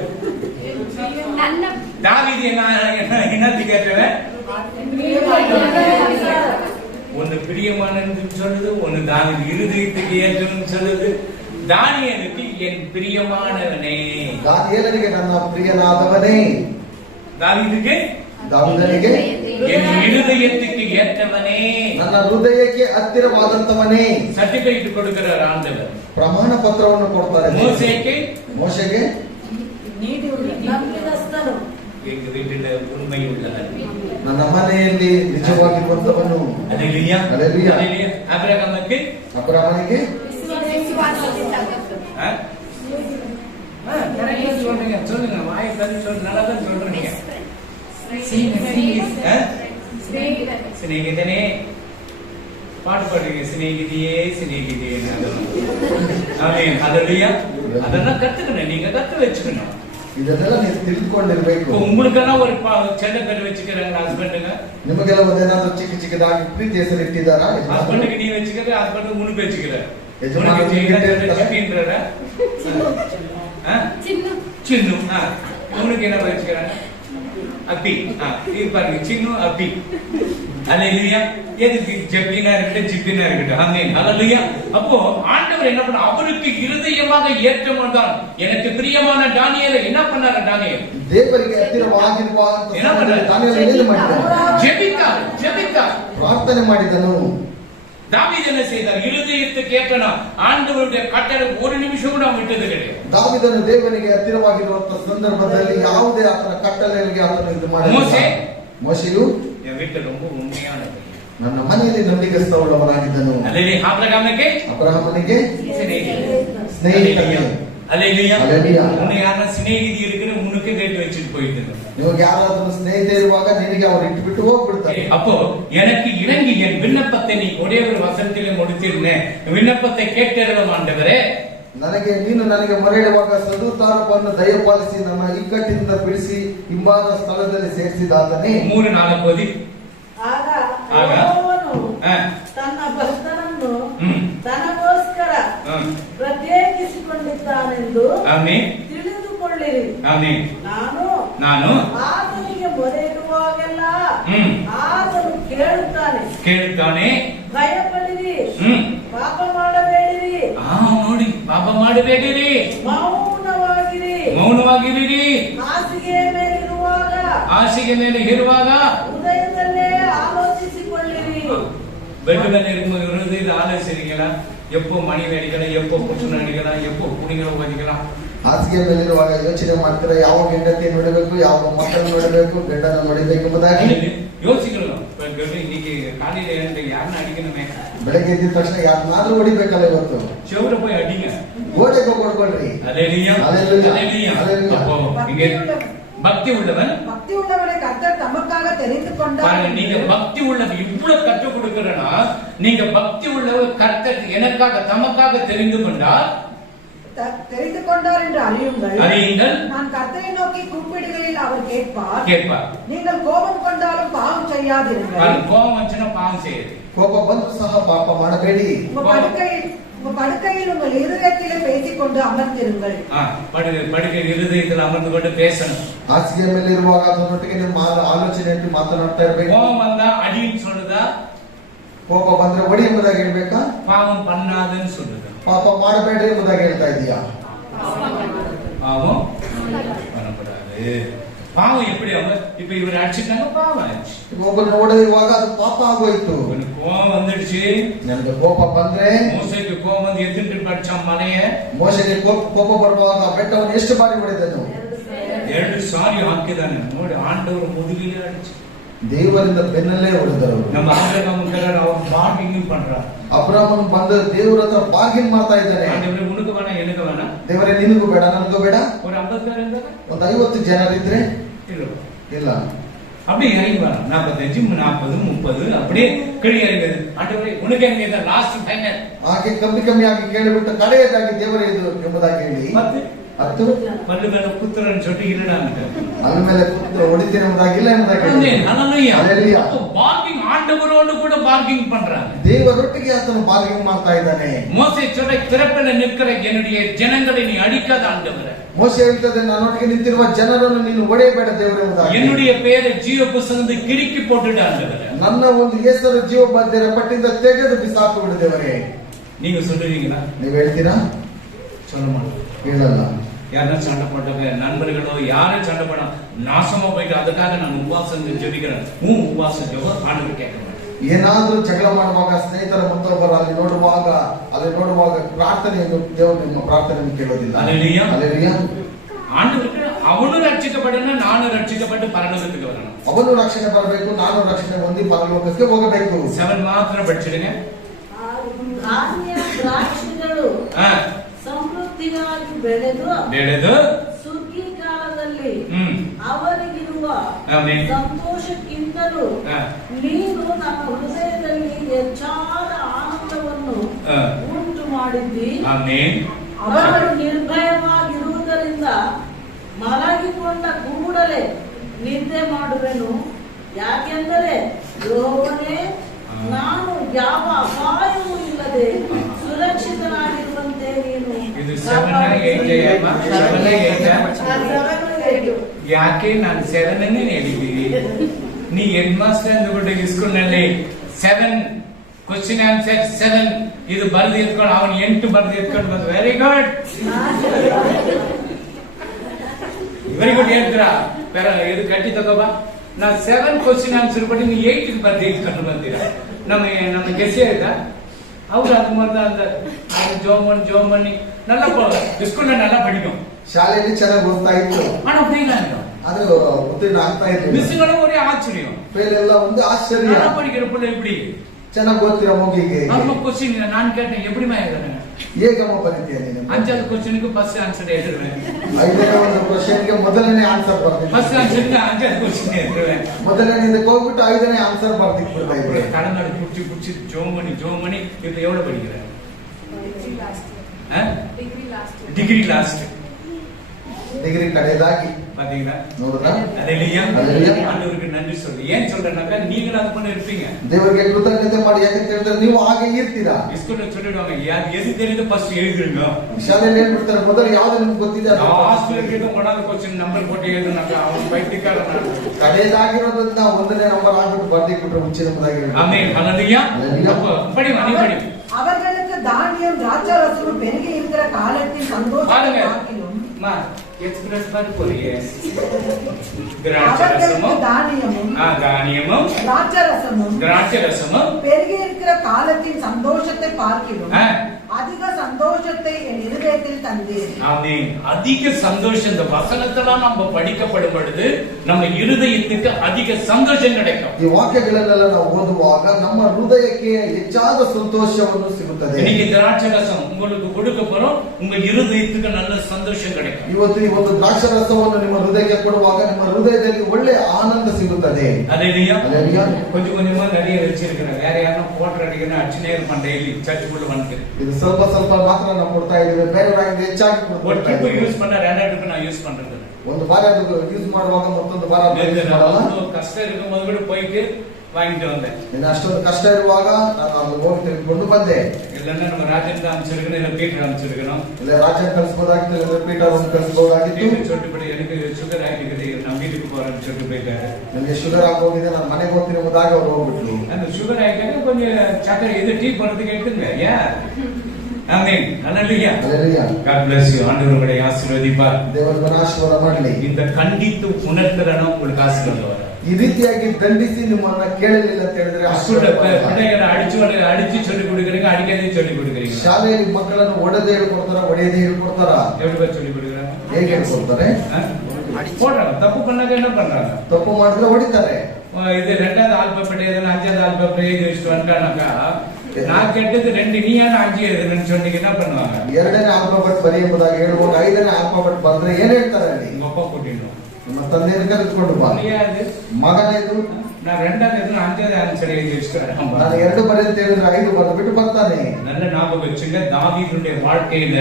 தாவீது என்னத்து கேட்டவன்? ஒன்னு பிரியமானன்னு சொல்லுது, ஒன்னு தாவீது இருதயத்துக்கு ஏற்றணும்னு சொல்லுது. தானியேலுக்கு என் பிரியமானவனே, தானியேலನಿಗೆ ನನ್ನ ಪ್ರಿಯನಾದವನೇ, தாவீதுக்கு ದಾವೀದನಿಗೆ என் இருதயத்துக்கு ஏற்றவனே, ನನ್ನ ಹೃದಯಕ್ಕೆ ಹತ್ತಿರವಾದಂತವನೇ ಸರ್ಟಿಫಿಕೇಟ್ கொடுக்கிறார் ஆண்டவர். ಪ್ರಮಾಣ ಪತ್ರವನ್ನು ಕೊಡ್ತಾರೆ. ಮೋಶೆಗೆ எங்க வீட்டுல உண்மை உள்ளவர், ನನ್ನ ಮನೆಯಲ್ಲಿ ನಿಜವಾಗಿರುವಂತವನು. அல்லேலூயா, அல்லேலூயா. அபிரகாமுக்கு சொல்லுங்க, வாய் தந்து சொல்லுங்க, நல்லா தான் சொல்றீங்க. சிநேகிதனே பாட்டு பாடுறீங்க, சிநேகிதியே சிநேகிதியே. அதெல்லாம் கத்துக்கணும், நீங்க கத்து வச்சுக்கணும். ಇದನ್ನೆಲ್ಲ ನೀವು ತಿಳಿದುಕೊಂಡಿರ್ಬೇಕು. உங்களுக்கெல்லாம் ஒரு செல்ல பேர் வச்சுக்கிறாங்க ஹஸ்பண்டுங்க, ನಿಮಗೆಲ್ಲ ಒಂದೇನಾದ್ರೂ ಚಿಕ್ಕ ಚಿಕ್ಕದಾಗಿ ಪ್ರೀತಿ ಹೆಸರು ಇಟ್ಟಿದ್ದಾರಾ? ஹஸ்பண்டுக்கு நீ வச்சுக்கிற, ஹஸ்பண்ட் உனக்கு வச்சுக்கிற. சின்னு உனக்கு என்ன வச்சுக்கிறாங்க? அப்பி. பாருங்க, சின்னு அப்பி. அல்லேலூயா. எதுக்கு ஜெப்பினா இருக்கட்டும், ஜிப்பினா இருக்கட்டும். ஆமென். அல்லேலூயா. அப்போ ஆண்டவர் என்ன பண்ண, அவருக்கு இருதயமாக ஏற்றவன்தான் எனக்கு பிரியமான தானியேலை என்ன பண்ணாரு? தானியேல் ದೇವರಿಗೆ ಹತ್ತಿರವಾಗಿರುವಂತ என்ன பண்ணாரு? தானியேல் ಏನು ಮಾಡಿದ? ஜெபித்தார், ಪ್ರಾರ್ಥನೆ ಮಾಡಿದನು. தாவீது என்ன செய்தார்? இருதயத்துக்கு ஏற்றனா ஆண்டவருடைய கட்டளை ஒரு நிமிஷம் கூட விட்டது கிடையாது. ದಾವೀದನು ದೇವರಿಗೆ ಹತ್ತಿರವಾಗಿರುವಂತ ಸಂದರ್ಭದಲ್ಲಿ ಯಾವುದೇ ಆತನ ಕಟ್ಟಳೆಗಳಿಗೆ ಆತನು ಇದು ಮಾಡಿಲ್ಲ. ಮೋಶೆಯು என் வீட்டுல ரொம்ப உண்மையானது, ನನ್ನ ಮನೆಯಲ್ಲಿ ನಂಬಿಕಸ್ಥವುಳ್ಳವನಾಗಿದ್ದನು. ಅಬ್ರಹಾಮನಿಗೆ ಸ್ನೇಹಿತನು. அல்லேலூயா. அல்லேலூயா. உன்னையான சிநேகிதி இருக்குன்னு உனக்கு கேட்டு வச்சுட்டு போயிட்டு ನಿಮಗೆ ಯಾರಾದ್ರೂ ಸ್ನೇಹಿತ ಇರುವಾಗ ನಿನಗೆ ಅವರು ಇಟ್ಬಿಟ್ಟು ಹೋಗ್ಬಿಡ್ತಾರೆ. அப்போ எனக்கு இறங்கி என் விண்ணப்பத்தை நீ ஒரே ஒரு வசனத்திலே முடித்திருந்தேன். விண்ணப்பத்தை கேட்டருளும் ஆண்டவரே, ನೀನು ನನಗೆ ಮರಳುವಾಗ ಸದುತ್ತಾರವನ್ನು ದಯಪಾಲಿಸಿ ನಮ್ಮ ಇಕ್ಕಟ್ಟಿನಿಂದ ಬಿಡಿಸಿ ಹಿಂಬಾದ ಸ್ಥಳದಲ್ಲಿ ಸೇರಿಸಿದಾತನೇ. 3-4 ಓದಿ. ಆಗ ತನ್ನ ಭಕ್ತನನ್ನು ತನಗೋಸ್ಕರ ಪ್ರತ್ಯೇಕಿಸಿಕೊಂಡಿದ್ದಾನೆಂದು ತಿಳಿದುಕೊಳ್ಳಿರಿ. ನಾನು ಆತನಿಗೆ ಮೊರೆಯಿಡುವಾಗೆಲ್ಲ ಆತನು ಕೇಳುತ್ತಾನೆ. ಭಯಪಡಿರಿ, ಪಾಪ ಮಾಡಬೇಡಿರಿ. ನೋಡಿ, ಪಾಪ ಮಾಡಬೇಡಿರಿ, ಮೌನವಾಗಿರಿ. ಹಾಸಿಗೆ ಮೇಲೆ ಇರುವಾಗ ಹೃದಯದಲ್ಲೇ ಆಲೋಚಿಸಿಕೊಳ್ಳಿರಿ. பெட் மேல இருக்கும்போது இது ஆலோசிக்கிறீங்களா? எப்போ மணி அடிக்கலாம், எப்போ புற்றுன அடிக்கலாம், எப்போ குடிங்களை உபதிக்கலாம்? ಹಾಸಿಗೆ ಮೇಲಿರುವಾಗ ಯೋಚನೆ ಮಾಡ್ತಾರೆ, ಯಾವ ಹೆಂಡತಿ ನೋಡಬೇಕು, ಯಾವ ಮಕ್ಕಳು ನೋಡಬೇಕು, ಗಂಡನ ನೋಡಬೇಕು ಎಂಬುದಾಗಿ ಯೋಚಿಸணும். இன்னைக்கு காலையில எழுந்து யாருன்னு அடிக்கணுமே, ಬೆಳಗ್ಗೆ ಎದ್ದ ತಕ್ಷಣ ಯಾರನ್ನಾದ್ರೂ ಹೊಡಿಬೇಕಲ್ಲ. ಇವತ್ತು செவர போய் அடிங்க, ಗೋಡೆಗೆ ಕೊಡ್ಕೊಳ್ರಿ. அல்லேலூயா, அல்லேலூயா. அப்போ இங்க பக்தி உள்ளவனை கர்த்தர் தமக்காக தெரிந்து கொண்டார். பாருங்க, நீங்க பக்தி உள்ளவர் இவ்வளவு கற்றுக் கொடுக்கிறனா, நீங்க பக்தி உள்ளவர் கர்த்தர் எனக்காக தமக்காக தெரிந்து கொண்டார் என்று அறியுங்கள். நான் கர்த்தரை நோக்கி கூப்பிடுகையில் அவர் கேட்பார். நீங்கள் கோபம் கொண்டாலும் பாவம் செய்யாதிருங்கள். கோபம் வந்துச்சுன்னா பாவம் செய்யாது. ಕೋಪ ಬಂದು ಸಹ ಪಾಪ ಮಾಡಬೇಡಿ. படுக்கையில் உங்கள் இருதயத்திலே பேசிக்கொண்டு அமர்ந்திருங்கள். படுக்கை இருதயத்தில் அமர்ந்து கொண்டு பேசணும். ಹಾಸಿಗೆ ಮೇಲೆ ಇರುವಾಗ ಅದರೊಟ್ಟಿಗೆ ನಿಮ್ಮ ಆಲೋಚನೆ ಇಟ್ಟು ಮಾತನಾಡ್ತಾ ಇರಬೇಕು. கோபம் வந்தா அடின்னு சொல்லுதா? ಕೋಪ ಬಂದ್ರೆ ಒಡಿ ಎಂಬುದಾಗಿ ಹೇಳ್ಬೇಕಾ? பாவம் பண்ணாதன்னு சொல்லுது. ಪಾಪ ಮಾಡಬೇಡ್ರಿ ಎಂಬುದಾಗಿ ಹೇಳ್ತಾ ಇದೀಯಾ? பாவம் பண்ணக்கூடாது. பாவம் எப்படி அவங்க இப்ப இவர் அடிச்சிட்டாங்க, பாவம் ஆச்சு. ಒಬ್ಬರು ನೋಡಿರುವಾಗ ಅದು ಪಾಪ ಆಗೋಯ್ತು. கோபம் வந்துடுச்சு. ನನಗೆ ಕೋಪ ಬಂದ್ರೆ, ಮೋಸೆಗೆ ಕೋಪ ಬಂದು ಎದ್ದಿಟ್ಟು ಪಡ್ಚ ಮನೆಯ ಮೋಸೆಗೆ ಕೋಪ ಬರುವಾಗ ಬೆಟ್ಟವನ್ನು ಎಷ್ಟು ಬಾರಿ ಹೊಡೆದನು? 2 ಸಾರಿ ಹಾಕಿದಾನೆ. ನೋಡಿ, ಆಂಡವರು ಮುದುಗಿಲೆ ಅಡಿச்சு ದೇವರಿಂದ ಬೆನ್ನಲ್ಲೇ ಹೊಡೆದರು. ನಮ್ಮ ಆಬ್ರಹಾಮನ ಅವರು ಬಾರ್ಗಿಂಗ್ பண்றார். ಅಬ್ರಹಾಮನು ಬಂದು ದೇವರ ಹತ್ರ ಬಾರ್ಗಿಂಗ್ ಮಾಡ್ತಾ ಇದ್ದಾನೆ. ಆಂಡವರೇ, ಉನக்கு வேணா எனக்கு வேணா, ದೇವರೇ ನಿನಗೂ ಬೇಡ ನನಗೂ ಬೇಡ. ஒரு 50 பேர் இருந்தாங்க, ಒಂದು 50 ಜನರಿದ್ರೆ ಇಲ್ಲ அப்படியே இறங்கி வர 45 40 30 அப்படியே கீழே இறங்குது. ஆண்டவரே, உனக்கு என்ன லாஸ்ட் ஃபைனல் ಹಾಗೆ ಕಮ್ಮಿ ಕಮ್ಮಿ ಆಗಿ ಕೇಳಿಬಿಟ್ಟು ಕಡೆಯದಾಗಿ ದೇವರೇ ಇದು ಎಂಬುದಾಗಿ ಹೇಳಿ ಹತ್ತು பல்லு மேல குத்துறன்னு சொல்லிட்டு இல்லடான்னு ಅಲ್ಲಿ ಮೇಲೆ ಕೂತು ಹೊಡಿತೀನಿ ಎಂಬುದಾಗಿಲ್ಲ ಎಂಬುದಾಗಿ ஹalleluya பார்க்கிங் ஆண்டவரோடு கூட பார்க்கிங் பண்றாங்க. ದೇವರೊಟ್ಟಿಗೆ ಆತನು ಬಾರ್ಗಿಂಗ್ ಮಾಡ್ತಾ ಇದ್ದಾನೆ. மோசே சொல்ற திறப்பில நிற்கிற என்னுடைய ஜனங்களை நீ அடிக்காத ஆண்டவரே. ಮೋಶೆ ಹೇಳ್ತದೆ ನನ್ನೊಟ್ಟಿಗೆ ನಿಂತಿರುವ ಜನರನ್ನು ನೀನು ಹೊಡೆಯಬೇಡ ದೇವರೇ ಎಂಬುದಾಗಿ. என்னுடைய பெயரை ஜீவ புத்தகத்தில் கிறுக்கி போட்டுட ஆண்டவரே. ನನ್ನ ಒಂದು ಹೆಸರು ಜೀವ ಬಾಧ್ಯರ ಪಟ್ಟಿಂದ ತೆಗೆದು ಬಿಸಾಕು ಬಿಡು ದೇವರೇ. நீங்க சொல்றீங்களா? ನೀವು ಹೇಳ್ತೀರಾ? சொல்ல மாட்டோம். ಹೇಳಲ್ಲ. யாரும் சண்டை போட்டவங்க நண்பர்களோ யாரும் சண்டை போட நாசமா போயிட்டு அதுக்காக நான் உபவாசம் ஜெபிக்கிறேன். உபவாசம் ஜெபம் ஆண்டவர் கேட்க மாட்டேன். ಏನಾದ್ರೂ ಜಗಳ ಮಾಡುವಾಗ ಸ್ನೇಹಿತರ ಮತ್ತೊಬ್ಬರು ಅಲ್ಲಿ ನೋಡುವಾಗ ಪ್ರಾರ್ಥನೆಯನ್ನು ದೇವರು ನಿಮ್ಮ ಪ್ರಾರ್ಥನೆಯನ್ನು ಕೇಳೋದಿಲ್ಲ. ஹalleluya. ಹಲ್ಲೆಲೂಯಾ. ஆண்டவருக்கு அவனும் ரட்சிக்கப்படணும் நானும் ரட்சிக்கப்பட்டு பரலோகத்துக்கு வரணும். ಅವನು ರಕ್ಷಣೆ ಬರಬೇಕು, ನಾನು ರಕ್ಷಣೆ ಹೊಂದಿ ಪರಲೋಕಕ್ಕೆ ಹೋಗಬೇಕು. 7 ಮಾತ್ರ படிச்சிடுங்க. ಧಾನ್ಯ ದ್ರಾಕ್ಷಿಗಳು ಸಮೃದ್ಧಿಯಾಗಿ ಬೆಳೆದು ಸುಗ್ಗಿ ಕಾಲದಲ್ಲಿ ಅವರಿಗಿರುವ ಸಂತೋಷಕ್ಕಿಂತಲೂ ನೀನು ನಮ್ಮ ಹೃದಯದಲ್ಲಿ ಹೆಚ್ಚಾದ ಆನಂದವನ್ನು ಉಂಟು ಮಾಡಿದ್ದಿ. ಅವರು ನಿರ್ಭಯವಾಗಿರುವುದರಿಂದ ಮಲಗಿಕೊಂಡ ಕೂಡಲೇ ನಿದ್ದೆ ಮಾಡುವೆನು. ಯಾಕೆಂದರೆ ಯೆಹೋವನೇ, ನಾನು ಯಾವ ಅಪಾಯವೂ ಇಲ್ಲದೆ ಸುರಕ್ಷಿತನಾಗಿರುವಂತೆ ನೀನು. ಯಾಕೆ ನಾನು 7 ಅನ್ನೇ ಹೇಳಿದ್ದೀವಿ. ನೀ ಹೆಡ್ ಮಾಸ್ಟರ್ ಅಂದ್ಬಿಟ್ಟು ಇಸ್ಕೊಂಡಲ್ಲಿ 7 ಕ್ವಶನ್ ಆನ್ಸರ್ 7 ಇದು ಬರ್ದು ಎತ್ಕೊಂಡು ಅವನು 8 ಬರ್ದು ಎತ್ಕೊಂಡು ಬಂದು ವೆರಿ ಗುಡ್ ಹೇಳ್ತೀರಾ ಇದು ಗಟ್ಟಿ ತಗೋಬಾ. ನಾ 7 ಕ್ವಶನ್ ಆನ್ಸರ್ ಬಟ್ ನೀವು 8 ಬರ್ದು ಎತ್ಕೊಂಡು ಬಂದಿರಾ. நம்ம கெஸ்ட் ஆயிட்டா அவர் அது மாதிரி தான் அந்த ஜோமணி நல்லா ஸ்கூல்ல நல்லா படிக்கும். ಶಾಲೆಯಲ್ಲಿ ಚೆನ್ನಾಗಿ ಓದ್ತಾ ಇತ್ತು. ஆனா ஃபெயில் அது ಉತ್ತೀರ್ಣ ಆಗ್ತಾ ಇತ್ತು. மிஸ்ஸுங்களும் ஒரே ஆச்சரியம். ಫೇಲ್ ಎಲ್ಲ ಒಂದು ಆಶ್ಚರ್ಯ. நல்லா படிக்கிற பிள்ளை எப்படி ಚೆನ್ನಾಗಿ ಓದ್ತಿರೋ ಮಗುವಿಗೆ நம்ம क्वेश्चन நான் கேட்டேன் எப்படிமா எழுதுறேன். ಹೇಗಮ್ಮ ಬರೀತೀಯ ನೀನು? 5வது ಕ್ವೆಶ್ಚನ್க்கு ಫಸ್ಟ್ ಆನ್ಸರ್ எழுதுறேன். 5ನೇ ಒಂದು ಕ್ವೆಶ್ಚನ್ಗೆ ಮೊದಲನೇ ಆನ್ಸರ್ ಬರ್ತೀನಿ. ಫಸ್ಟ್ ಆನ್ಸರ್ಗೆ 5வது ಕ್ವೆಶ್ಚನ್ எழுதுறேன். ಮೊದಲನೇದಕ್ಕೆ ಹೋಗ್ಬಿಟ್ಟು 5ನೇ ಆನ್ಸರ್ ಬರ್ತಿಕ್ ಬಿಡ್ತಾ ಇದ್ದೆ. கடனாடு புடிச்சு ஜோமணி இப்ப எவ்வளவு படிக்கிறேன்? டிகிரி லாஸ்ட் டிகிரி கடையதாகி பாத்தீங்களா? ನೋಡುದಾ? ஹalleluya. ஹalleluya. ஆண்டவருக்கு நன்றி சொல்லி ஏன் சொல்றேன்னாக்கா நீங்களும் அது பண்ண இருப்பீங்க. ದೇವರಿಗೆ ಕೃತಜ್ಞತೆ ಮಾಡಿ ಯಾಕಂತ ಹೇಳಿದ್ರೆ ನೀವು ಹಾಗೆ ಇರ್ತೀರಾ. ಇಸ್ಕೊಂಡು சொல்லிடுவாங்க எது தெரியுது ಫಸ್ಟ್ எழுதுங்க. ಶಾಲೆಯಲ್ಲಿ ಹೇಳ್ಬಿಡ್ತಾರೆ ಮೊದಲು ಯಾವ್ದು ನಿಮ್ಗೆ ಗೊತ್ತಿದೆ ಅದು ಲಾಸ್ಟ್ ಗೆ ಕೊಡಾದ ಕ್ವೆಶ್ಚನ್ ನಂಬರ್ ಕೊಟ್ಟು எழுதுனாಕ ಅವನು ಬೈಟಿಕಾಲ ಕಡೆಯದಾಗಿರೋದನ್ನ ಒಂದನೇ ನಂಬರ್ ಆಗ್ಬಿಟ್ಟು ಬರ್ದಿಟ್ಬಿಟ್ರೆ ಮುಂಚಿನದಾಗಿ. ಆಮೆನ್. ஹalleluya. படி படி. அவர்களுக்கு தானியம் திராட்சரசமும் பெருகி இருக்கிற காலத்தில் சந்தோஷத்தை ஆக்கிலும். எக்ஸ்பிரஸ் பாரு போறியே. தானியமும் திராட்சரசமும் பெருகி இருக்கிற காலத்தின் சந்தோஷத்தை பார்க்கிலும் அதிக சந்தோஷத்தை என் இருதயத்தில் தந்தேன். ஆமென். அதிக சந்தோஷம் இந்த வசனத்தெல்லாம் நம்ம படிக்கப்படும் பொழுது நம்ம இருதயத்துக்கு அதிக சந்தோஷம் கிடைக்கும். ಈ ವಾಕ್ಯಗಳನ್ನೆಲ್ಲ ನಾವು ಓದುವಾಗ ನಮ್ಮ ಹೃದಯಕ್ಕೆ ಹೆಚ್ಚಾದ ಸಂತೋಷವನ್ನು ಸಿಗುತ್ತದೆ. இன்னைக்கு திராட்சரசம் உங்களுக்கு கொடுக்க போறோம், உங்க இருதயத்துக்கு நல்ல சந்தோஷம் கிடைக்கும். ಇವತ್ತು ಈ ಒಂದು ದ್ರಾಕ್ಷರಸವನ್ನು ನಿಮ್ಮ ಹೃದಯಕ್ಕೆ ಕೊಡುವಾಗ ನಿಮ್ಮ ಹೃದಯದಲ್ಲಿ ಒಳ್ಳೆ ಆನಂದ ಸಿಗುತ್ತದೆ. ஹalleluya. ஹalleluya. கொஞ்சம் கொஞ்சமா நிறைய வச்சிருக்கிறேன். வேற யாரும் போட்டர் அடிக்கணும் அடிச்சுனே இருப்பான் டெய்லி சர்ச்சுக்குள்ள வந்து. ಇದು ಸ್ವಲ್ಪ ಸ್ವಲ್ಪ ಮಾತ್ರ ನಾವು ಕೊಡ್ತಾ ಇದ್ದೀವಿ, ಬೇರೆಯವರಿಗೆ ಹೆಚ್ಚಾಗಿ ஒரு ட்ரிப் யூஸ் பண்ண 2 ட்ரிப் நான் யூஸ் பண்றது. ಒಂದು ಬಾರಿ ಅದು ಯೂಸ್ ಮಾಡುವಾಗ ಮತ್ತೊಂದು ಬಾರಿ ಯೂಸ್ ಮಾಡಲ್ಲ. ಕಷ್ಟ இருக்கும்போது கூட போயிட்டு வாங்கிட்டு வந்தேன். ಇನ್ನು ಅಷ್ಟೊಂದು ಕಷ್ಟ ಇರುವಾಗ ನಾನು ಅಲ್ಲಿ ಹೋಗಿ ತೆಗೆದುಕೊಂಡು ಬಂದೆ. இல்லன்னா நம்ம ராஜன் தான் அனுப்பிச்சிருக்கணும், இல்ல பீட்டர் அனுப்பிச்சிருக்கணும். ಇಲ್ಲ ರಾಜನ್ ಕಳಿಸಬಹುದಾಗಿತ್ತು, ಇಲ್ಲ ಪೀಟರ್ ಅವ್ರನ್ನ ಕಳಿಸಬಹುದಾಗಿತ್ತು. சொல்லிட்டு போய் எனக்கு சுகர் ஆகிட்டு நான் வீட்டுக்கு போறேன்னு சொல்லிட்டு போயிட்டாரு. ನನಗೆ ಶುಗರ್ ಆಗೋಗಿದೆ, ನಾನು ಮನೆಗೆ ಹೋಗ್ತೀನಿ ಎಂಬುದಾಗಿ ಅವ್ರು ಹೋಗ್ಬಿಟ್ರು. அந்த சுகர் ஆகிட்டாங்க கொஞ்சம் சக்கரை இது டீ போடுறதுக்கு எடுத்துங்க. ஆமென். ஹalleluya. ஹalleluya. God bless you. ஆண்டவர் உங்களை ஆசீர்வதிப்பார். ದೇವರ ಆಶೀರ್ವಾದ ಮಾಡಲಿ. இந்த கண்டித்து உணர்த்துறன உங்களுக்கு ஆசீர்வாதம் வரும். ಈ ರೀತಿಯಾಗಿ ದಂಡಿಸಿ ನಿಮ್ಮನ್ನ ಕೇಳಲಿಲ್ಲ ಅಂತ ಹೇಳಿದ್ರೆ பிள்ளைகளை அடிச்சு சொல்லி கொடுக்குறீங்க, அடிக்காதே சொல்லி கொடுக்குறீங்க. ಶಾಲೆಯಲ್ಲಿ ಮಕ್ಕಳನ್ನು ಒಡೆದೇ ಹೇಳ್ಕೊಡ್ತಾರ, ಒಡೆಯದೇ ಹೇಳ್ಕೊಡ್ತಾರ? எப்படி சொல்லி கொடுக்குறாங்க? ಹೇಗೆ ಹೇಳ್ಕೊಡ್ತಾರೆ? போடுறாங்க. தப்பு பண்ணாக்க என்ன பண்றாங்க? ತಪ್ಪು ಮಾಡಿದ್ರೆ ಹೊಡಿತಾರೆ. இது 2வது ஆல்பபெட் எழுதுன 5வது ஆல்பபெட் எழுதி வச்சுட்டு வந்துட்டானாக்கா நான் கேட்டது 2 நீ ஏன் 5 எழுதுன்னு சொன்னீங்க என்ன பண்ணுவாங்க? 2ನೇ ಆಲ್ಫಾಬೆಟ್ ಬರಿ ಎಂಬುದಾಗಿ ಹೇಳುವಾಗ 5ನೇ ಆಲ್ಫಾಬೆಟ್ ಬಂದ್ರೆ ಏನ್ ಹೇಳ್ತಾರೆ ಅಲ್ಲಿ? உங்க அப்பா கூட்டிடணும், ನಿಮ್ಮ ತಂದೆಯನ್ನು ಕರೆದುಕೊಂಡು ಬಾ. ಯಾರು ಮಗನೇದು நான் ரெண்டாவது எதுவும் அஞ்சாவது ஆன்சர் எழுதி வச்சுக்கிறேன். ನಾನು 2 ಬರೆಯುತ್ತೆ ಹೇಳಿದ್ರೆ 5 ಬರೆದ್ಬಿಟ್ಟು ಬರ್ತಾನೆ. நல்ல ஞாபகம் வச்சுங்க, தாவீதுடைய வாழ்க்கையில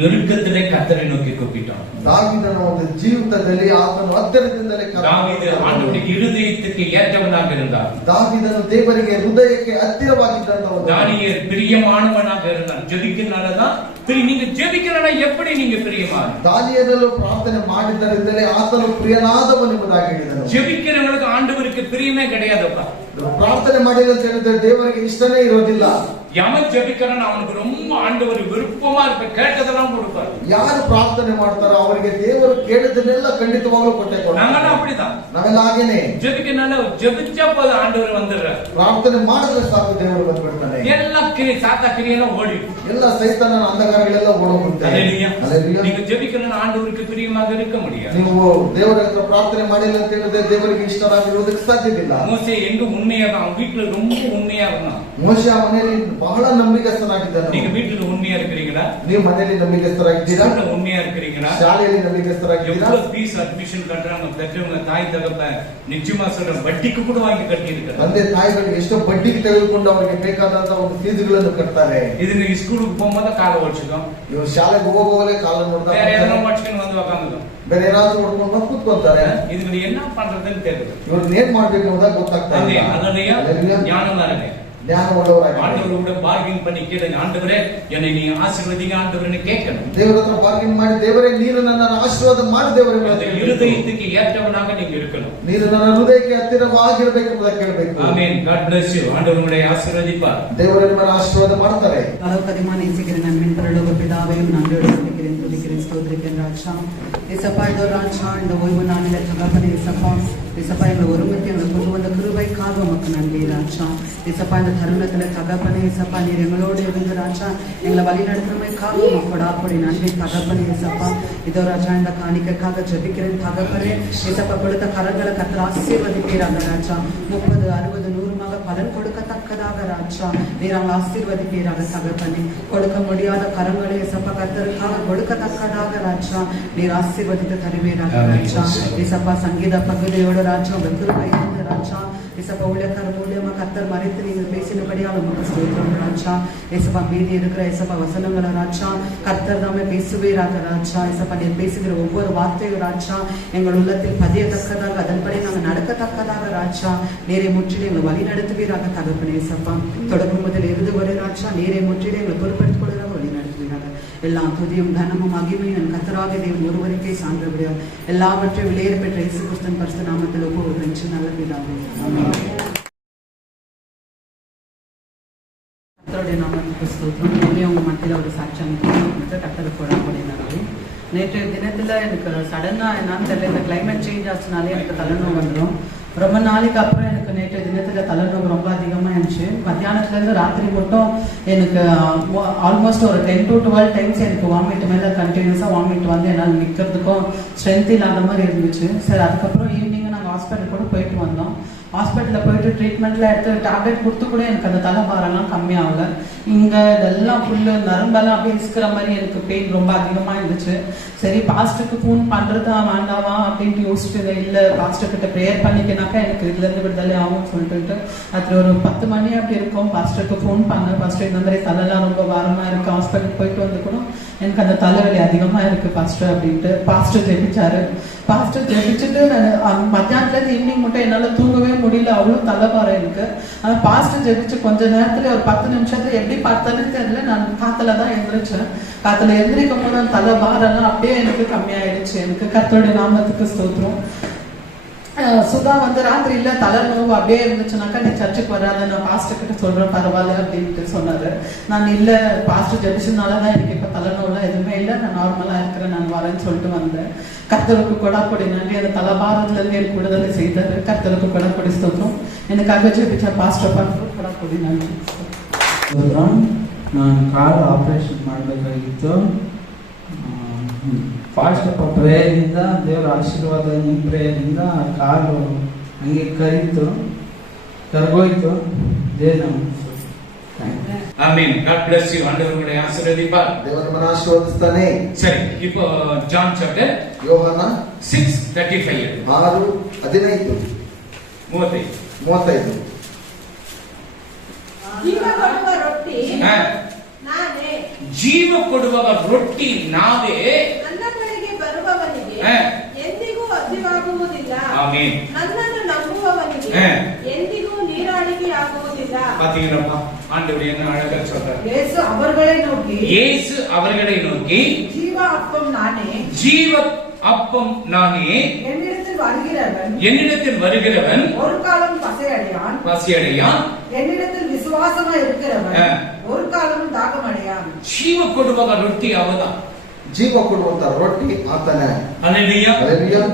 நெருக்கத்திலே கர்த்தரை நோக்கி கூப்பிட்டான். ದಾವೀದನ ಒಂದು ಜೀವಿತದಲ್ಲಿ ಆತನು ಹತ್ತಿರದಿಂದಲೇ தாவீது ஆண்டவருடைய இருதயத்துக்கு ஏற்றவனாக இருந்தார். ದಾವೀದನು ದೇವರಿಗೆ ಹೃದಯಕ್ಕೆ ಹತ್ತಿರವಾಗಿದ್ದಂತವನು. தானியேல் பிரியமானவனாக இருந்தான். ஜெபிக்கிறனாலதான் நீங்க ஜெபிக்கிறனா எப்படி நீங்க பிரியமான? ದಾನಿಯೇಲನು ಪ್ರಾರ್ಥನೆ ಮಾಡಿದ್ದರಿಂದಲೇ ಆತನು ಪ್ರಿಯನಾದವನು ಎಂಬುದಾಗಿ ಹೇಳಿದನು. ஜெபிக்கிறவங்களுக்கு ஆண்டவருக்கு பிரியமே கிடையாதுப்பா. ಪ್ರಾರ್ಥನೆ ಮಾಡಿದ ಹೇಳಿದ್ರೆ ದೇವರಿಗೆ ಇಷ್ಟನೇ ಇರೋದಿಲ್ಲ. எவன் ஜெபிக்கிறான் அவனுக்கு ரொம்ப ஆண்டவர் விருப்பமா இருக்க கேட்டதெல்லாம் கொடுப்பார். ಯಾರು ಪ್ರಾರ್ಥನೆ ಮಾಡ್ತಾರೋ ಅವರಿಗೆ ದೇವರು ಕೇಳಿದ್ದನ್ನೆಲ್ಲ ಖಂಡಿತವಾಗ್ಲೂ ಕೊಟ್ಟೆ ಕೊಡ್ತಾರೆ. நாங்கெல்லாம் அப்படிதான். ನಾವೆಲ್ಲ ಹಾಗೇನೆ. ஜெபிக்கனால ஜெபிச்சா போது ஆண்டவர் வந்துடுறார். ಪ್ರಾರ್ಥನೆ ಮಾಡಿದ್ರೆ ಸಾಕು ದೇವರು ಬಂದ್ಬಿಡ್ತಾನೆ. ಎಲ್ಲ சாத்தா கிரியெல்லாம் ஓடி ಎಲ್ಲ ಸೈತಾನನ ಅಂಧಕಾರಗಳೆಲ್ಲ ಓಡೋಗುತ್ತೆ. நீங்க ஜெபிக்கணும் ஆண்டவருக்கு பிரியமாக இருக்க முடியாது. ನೀವು ದೇವರ ಹತ್ರ ಪ್ರಾರ್ಥನೆ ಮಾಡಿಲ್ಲ ಅಂತ ಹೇಳಿದ್ರೆ ದೇವರಿಗೆ ಇಷ್ಟರಾಗಿರುವುದಕ್ಕೆ ಸಾಧ್ಯವಿಲ್ಲ. மோசே எங்க உண்மையா அவன் வீட்டுல ரொம்ப உண்மையா இருந்தான். ಮೋಶೆ ಮನೆಯಲ್ಲಿ ಬಹಳ ನಂಬಿಕಸ್ಥನಾಗಿದ್ದಾನೆ. நீங்க வீட்டுல உண்மையா இருக்கிறீங்களா? ನೀವು ಮನೆಯಲ್ಲಿ ನಂಬಿಕಸ್ಥರಾಗಿದ್ದೀರಾ? உண்மையா இருக்கிறீங்களா? ಶಾಲೆಯಲ್ಲಿ ನಂಬಿಕಸ್ಥರಾಗಿದ್ದೀರಾ? எவ்வளவு ஃபீஸ் அட்மிஷன் கட்டுறாங்க பெற்றவங்க தாய் தகப்பன் நிச்சயமா சொல்றேன் வட்டிக்கு கூட வாங்கி கட்டி இருக்காங்க. ತಂದೆ ತಾಯಿಗಳಿಗೆ ಎಷ್ಟೋ ಬಡ್ಡಿಗೆ ತೆಗೆದುಕೊಂಡು ಅವರಿಗೆ ಬೇಕಾದಂತ ಒಂದು ಫೀಸ್ಗಳನ್ನು ಕಟ್ತಾರೆ. இதுங்க ஸ்கூலுக்கு போகும்போது காலை ಓಡಿಸಿದோம். ಇವರು ಶಾಲೆಗೆ ಹೋಗುವಾಗಲೇ ಕಾಲ ನೋಡ್ತಾರೆ. வேற ஏதாவது ஓடிச்சுன்னு வந்து உட்காந்துடும். ಬೇರೆ ಏನಾದ್ರು ನೋಡ್ಕೊಂಡು ಬಂದು ಕೂತ್ಕೊಂತಾರೆ. இதுங்க என்ன பண்றதுன்னு தெரியல. ಇವ್ರನ್ನ ಏನ್ ಮಾಡ್ಬೇಕು ಅನ್ನೋದಾಗ ಗೊತ್ತಾಗ್ತಾ ಇಲ್ಲ. அதனால ஞானம் தானே. ಜ್ಞಾನ ಉಳ್ಳವರಾಗಿ ஆண்டவரோட பார்கிங் பண்ணி கேளுங்க, ஆண்டவரே என்னை நீ ஆசீர்வதிங்க ஆண்டவரே கேட்கணும். ದೇವರ ಹತ್ರ ಬಾರ್ಗಿನ್ ಮಾಡಿ ದೇವರೇ ನೀನು ನನ್ನನ್ನು ಆಶೀರ್ವಾದ ಮಾಡಿ ದೇವರೇ இருதயத்துக்கு ஏற்றவனாக நீங்க இருக்கணும். ನೀನು ನನ್ನ ಹೃದಯಕ್ಕೆ ಹತ್ತಿರವಾಗಿರಬೇಕು ಎಂಬುದನ್ನು ಕೇಳಬೇಕು. ಆಮೆನ್. God bless you. ஆண்டவர் உங்களை ஆசீர்வதிப்பார். ದೇವರು ನಿಮ್ಮನ್ನು ಆಶೀರ್ವಾದ ಮಾಡ್ತಾರೆ. அளவுக்கு அதிகமாக நேசிக்கிறேன் நன்மையின் பரலோக பிதாவே நன்றியோடு துதிக்கிறேன் ஸ்தோத்திரிக்கிறேன் ராஜா. ஏசப்பா இதோ ராஜா இந்த ஓய்வு நாளில தகப்பனே ஏசப்பா ஏசப்பா எங்களை ஒருமித்து எங்களை கொண்டு வந்த கிருபைக்காக உமக்கு நன்றி ராஜா. ஏசப்பா இந்த தருணத்துல தகப்பனே ஏசப்பா நீர் எங்களோடு இருந்து ராஜா எங்களை வழி நடத்துறமைக்காக உமக்கு அப்படி நன்றி தகப்பனே ஏசப்பா. இதோ ராஜா இந்த காணிக்கைக்காக ஜெபிக்கிறேன் தகப்பனே ஏசப்பா கொடுத்த கரங்களை கர்த்தர் ஆசீர்வதிப்பீராக ராஜா. 30, 60, 100 பலன் கொடுக்கத்தக்கதாக ராஜா நீர் அவங்க ஆசீர்வதிப்பீராக தகப்பனே. கொடுக்க முடியாத கரங்களை ஏசப்பா கர்த்தருக்காக கொடுக்கத்தக்கதாக ராஜா நீர் ஆசீர்வதித்து தருவீராக ராஜா. ஏசப்பா சங்கீத பகுதியோட ராஜா உங்க கிருபை இருந்து ராஜா ஏசப்பா ஊழியக்கார மூலியமா கர்த்தர் மறைத்து நீங்கள் பேசினபடியால் உமக்கு ஸ்தோத்திரம் ராஜா. ஏசப்பா மீதி இருக்கிற ஏசப்பா வசனங்களை ராஜா கர்த்தர் தாமே பேசுவீராக ராஜா. ஏசப்பா நீர் பேசுகிற ஒவ்வொரு வார்த்தையும் ராஜா எங்கள் உள்ளத்தில் பதியத்தக்கதாக அதன்படி நாங்கள் நடக்கத்தக்கதாக ராஜா நீரை முற்றிலே எங்களை வழி நடத்துவீராக தகப்பனே. ஏசப்பா தொடக்கம் முதல் இறுதி வரை ராஜா நீரை முற்றிலே எங்களை பொறுப்பெடுத்துக் கொள்வதாக வழி நடத்துவீராக. எல்லா துதியும் கனமும் மகிமையும் என் கர்த்தராகிய தேவன் ஒருவருக்கே சார்ந்தபடியால் எல்லாவற்றையும் விலையேற பெற்ற இயேசு கிறிஸ்துவின் பரிசுத்த நாமத்தில் ஒப்புவிக்கிறேன் நல்ல பிதாவே ஆமென். கர்த்தருடைய நாமத்துக்கு ஸ்தோத்திரம். இனிமே உங்க மத்தியில ஒரு சாட்சியம் கர்த்தரை போட அப்படின்னாலும் நேற்றைய தினத்துல எனக்கு சடனா என்னன்னு தெரியல இந்த கிளைமேட் சேஞ்ச் ஆச்சுனாலே எனக்கு தலைநோவு வந்துடும். ரொம்ப நாளைக்கு அப்புறம் எனக்கு நேற்றைய தினத்துல தலைநோவு ரொம்ப அதிகமா இருந்துச்சு. மத்தியானத்துல இருந்து ராத்திரி மட்டும் எனக்கு ஆல்மோஸ்ட் ஒரு 10 to 12 டைம்ஸ் எனக்கு வாமிட் மேல கண்டினியூஸா வாமிட் வந்து என்னால் நிற்கிறதுக்கும் ஸ்ட்ரென்த் இல்லாத மாதிரி இருந்துச்சு. சரி அதுக்கப்புறம் ஈவினிங் நாங்கள் ஹாஸ்பிட்டல் கூட போயிட்டு வந்தோம். ஹாஸ்பிட்டலில் போயிட்டு ட்ரீட்மெண்ட்ல எடுத்து டேப்லெட் கொடுத்து கூட எனக்கு அந்த தலைபாரெல்லாம் கம்மியாகல. இங்கே இதெல்லாம் ஃபுல்லு நரம்பெல்லாம் அப்படியே இருக்கிற மாதிரி எனக்கு பெயின் ரொம்ப அதிகமாக இருந்துச்சு. சரி பாஸ்டருக்கு ஃபோன் பண்ணுறதா வேண்டாமா அப்படின்ட்டு யோசிச்சுட்டு இல்லை பாஸ்டர்கிட்ட ப்ரேயர் பண்ணிக்கினாக்கா எனக்கு இதுலேருந்து விடுதலை ஆகும்னு சொல்லிட்டு அது ஒரு 10 மணி அப்படி இருக்கும் பாஸ்டருக்கு ஃபோன் பண்ணேன். பாஸ்டர் இந்த மாதிரி தலைலாம் ரொம்ப வாரமாக இருக்குது ஹாஸ்பிட்டலுக்கு போயிட்டு வந்து கூட எனக்கு அந்த தலைவலி அதிகமாக இருக்குது பாஸ்டர் அப்படின்ட்டு பாஸ்டர் ஜெபிச்சாரு. பாஸ்டர் ஜெபிச்சுட்டு மத்தியானத்துலேருந்து ஈவினிங் மட்டும் என்னால் தூங்கவே முடியல, அவ்வளோ தலைபாரம் எனக்கு. ஆனால் பாஸ்டர் ஜெபிச்சு கொஞ்ச நேரத்துல ஒரு 10 நிமிஷத்துல எப்படி பார்த்தாலும் தெரியல நான் காத்துல தான் எழுந்திரிச்சேன். காத்துல எழுந்திரிக்கும் போது அந்த தலைபாரெல்லாம் அப்படியே எனக்கு கம்மியாயிடுச்சு. எனக்கு கர்த்தருடைய நாமத்துக்கு ஸ்தோத்திரம். சுதா வந்து ராத்திரி இல்ல தலைநோவு அப்படியே இருந்துச்சுனாக்கா நீ சர்ச்சுக்கு வராத நான் பாஸ்டர் கிட்ட சொல்றேன் பரவாயில்ல அப்படின்ட்டு சொன்னாரு. நான் இல்ல பாஸ்டர் ஜெபிச்சதுனாலதான் எனக்கு இப்ப தலைநோவுலாம் எதுவுமே இல்லை, நான் நார்மலா இருக்கிறேன், நான் வரேன்னு சொல்லிட்டு வந்தேன். கர்த்தருக்கு கொடாப்பொடி நன்றி. அந்த தலைபாரத்துல இருந்து எனக்கு விடுதலை செய்தாரு. கர்த்தருக்கு கொடாப்பொடி ஸ்தோத்திரம். எனக்காக ஜெபிச்ச பாஸ்டர் பார்த்து கொடாப்பொடி நன்றி. ನಾನು ಕಾಲು ಆಪರೇಷನ್ ಮಾಡಬೇಕಾಗಿತ್ತು. ಫಾಸ್ಟ್ ಪ್ರೇಯರಿಂದ ದೇವರ ಆಶೀರ್ವಾದ ನಿಮ್ಮ ಪ್ರೇಯರಿಂದ ಕಾಲು ಹಂಗೆ ಕರಗೋಯ್ತು. ஆமென். God bless you. ஆண்டவர் உங்களை ஆசீர்வதிப்பார். ದೇವರು ನಿಮ್ಮನ್ನು ಆಶೀರ್ವದಿಸ್ತಾನೆ. சரி இப்போ ஜான் சாப்டர் ಯೋಹಾನ 6:35 6:15 35 35. ಜೀವ ಕೊಡುವ ರೊಟ್ಟಿ ಹಾ. ನಾನೇ. ಜೀವ ಕೊಡುವ ರೊಟ್ಟಿ ನಾವೇ. ನನ್ನ ಬಳಿಗೆ ಬರುವವನಿಗೆ ಹಾ. ಎಂದಿಗೂ ಹಸಿವಾಗುವುದಿಲ್ಲ. ಆಮೆನ್. ನನ್ನನ್ನು ನಂಬುವವನಿಗೆ ಹಾ. ಎಂದಿಗೂ ನೀರಾಳಿಕೆ ಆಗುವುದಿಲ್ಲ. பாத்தீங்களா ஆண்டவர் என்ன அழகா சொல்றார். இயேசு அவர்களை நோக்கி, இயேசு அவர்களை நோக்கி, ஜீவ அப்பம் நானே, ஜீவ அப்பம் நானே, என்னிடத்தில் வருகிறவன் ஒரு காலம் பசியடையான், என்னிடத்தில் விசுவாசமா இருக்கிறவன் ஒரு காலமும் தாகமடையான். ஜீவ கொடுவக ರೊಟ್ಟಿ அவதான். ಜೀವ ಕೊಡುವಂತ ರೊಟ್ಟಿ ಆತನೇ. ஹல்லேலூயா.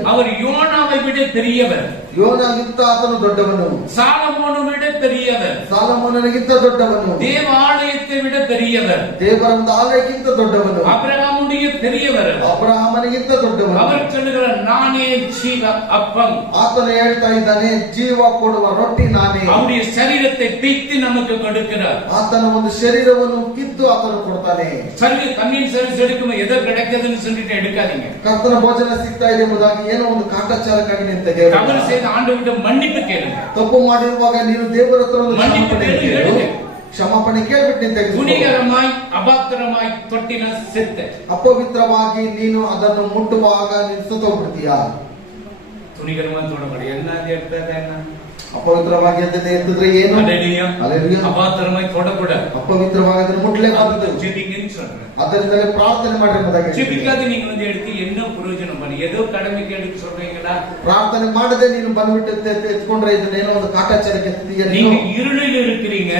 அவர் யோனாவை விட பெரியவர். ಯೋನಾಗಿಂತ ಆತನು ದೊಡ್ಡವನು. சாலமோனை விட பெரியவர். ಸಾಲಮೋನನಿಗಿಂತ ದೊಡ್ಡವನು. தேவாலயத்தை விட பெரியவர். ದೇವರ ಆಲಯಕ್ಕಿಂತ ದೊಡ್ಡವನು. அபிரகாமுடைய பெரியவர். ಅಬ್ರಹಾಮನಿಗಿಂತ ದೊಡ್ಡವನು. அவர் சொல்லுகிறார், நானே ஜீவ அப்பம். ಆತನು ಹೇಳ್ತಾ ಇದ್ದಾನೆ, ಜೀವ ಕೊಡುವ ರೊಟ್ಟಿ ನಾನೇ. அவருடைய சரீரத்தை பிய்த்து நமக்கு கொடுக்கிறார். ಆತನ ಒಂದು ಶರೀರವನ್ನು ಕಿತ್ತು ಆತನು ಕೊಡ್ತಾನೆ. சரி, தண்ணீர் சரி எடுக்கும் எதோ கிடைக்குதுன்னு சொல்லிட்டு எடுக்காதீங்க. ಕರ್ತನ ಭೋಜನ ಸಿಗ್ತಾ ಇದೆ ಎಂಬುದಾಗಿ ಏನೋ ಒಂದು ಕಾಟಾಚಾರಕ್ಕಾಗಿ ನೀವು தவறு ತೆಗೆಯಬೇಡ. செய்த ஆண்டவர்கிட்ட மன்னிப்பு கேளுங்க. ತಪ್ಪು ಮಾಡಿರುವಾಗ ನೀನು ದೇವರ ಹತ್ರ ಒಂದು மன்னிப்பு கேளு. ಕ್ಷಮಾಪಣೆ ಕೇಳ್ಬಿಟ್ಟು ನೀನು ತೆಗೆದುಕೋ. துணிகரமாய் அபாத்திரமாய் ತೊಟ್ಟಿನ செத்த. ಅಪವಿತ್ರವಾಗಿ ನೀನು ಅದನ್ನು ಮುಟ್ಟುವಾಗ ನೀನು ಸತ್ತೋಗ್ಬಿಡ್ತೀಯಾ? துணிகரமாய் தொடப்பட என்னது எடுத்தது என்ன? ಅಪವಿತ್ರವಾಗಿ ಅದನ್ನ ಎತ್ತಿದ್ರೆ ಏನು? ஹல்லேலூயா. ಹಲ್ಲೆಲೂಯಾ. அபாத்திரமாய் தொடக்கூடாது. ಅಪವಿತ್ರವಾಗಿ ಅದನ್ನು ಮುಟ್ಲೇಬಾರದು. ஜெபிங்கன்னு சொல்றேன். ಅದರಿಂದಲೇ ಪ್ರಾರ್ಥನೆ ಮಾಡಿ ಎಂಬುದಾಗಿ ஜெபிக்காத நீங்க வந்து எடுத்து என்ன பிரயோஜனம் பண்ணி ஏதோ கடமைக்கு எடுத்து சொல்றீங்களா? ಪ್ರಾರ್ಥನೆ ಮಾಡದೆ ನೀನು ಬಂದ್ಬಿಟ್ಟು ಎತ್ಕೊಂಡ್ರೆ ಇದನ್ನೇನೋ ಒಂದು ಕಾಟಾಚಾರಕ್ಕೆ ಎತ್ತಿದೀಯ. நீங்க இருளில் இருக்கிறீங்க.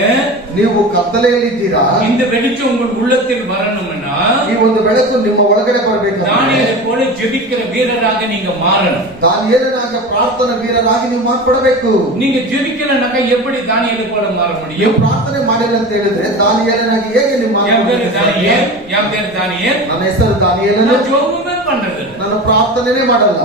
ನೀವು ಕತ್ತಲೆಯಲ್ಲಿ ಇದ್ದೀರಾ. இந்த வெளிச்சம் உங்கள் உள்ளத்தில் வரணும்னா ಈ ಒಂದು ಬೆಳಕು ನಿಮ್ಮ ಒಳಗಡೆ ಬರಬೇಕು. தானியேலை போல ஜெபிக்கிற வீரராக நீங்க மாறணும். ದಾನಿಯೇಲನಾಗ ಪ್ರಾರ್ಥನಾ ವೀರರಾಗಿ ನೀವು ಮಾರ್ಪಡಬೇಕು. நீங்க ஜெபிக்கலனாக்கா எப்படி தானியேலை போல மாற ನೀವು முடியும்? ಪ್ರಾರ್ಥನೆ ಮಾಡಿಲ್ಲ ಅಂತ ಹೇಳಿದ್ರೆ ದಾನಿಯೇಲನಾಗಿ ಹೇಗೆ ನೀವು என் பேரு ಮಾರ್ಪಡಬೇಕು? தானியேல், என் பேரு தானியேல். ನನ್ನ ಹೆಸರು ದಾನಿಯೇಲನು. நான் ஜெபமே பண்றது இல்ல. ನಾನು ಪ್ರಾರ್ಥನೆನೇ ಮಾಡಲ್ಲ.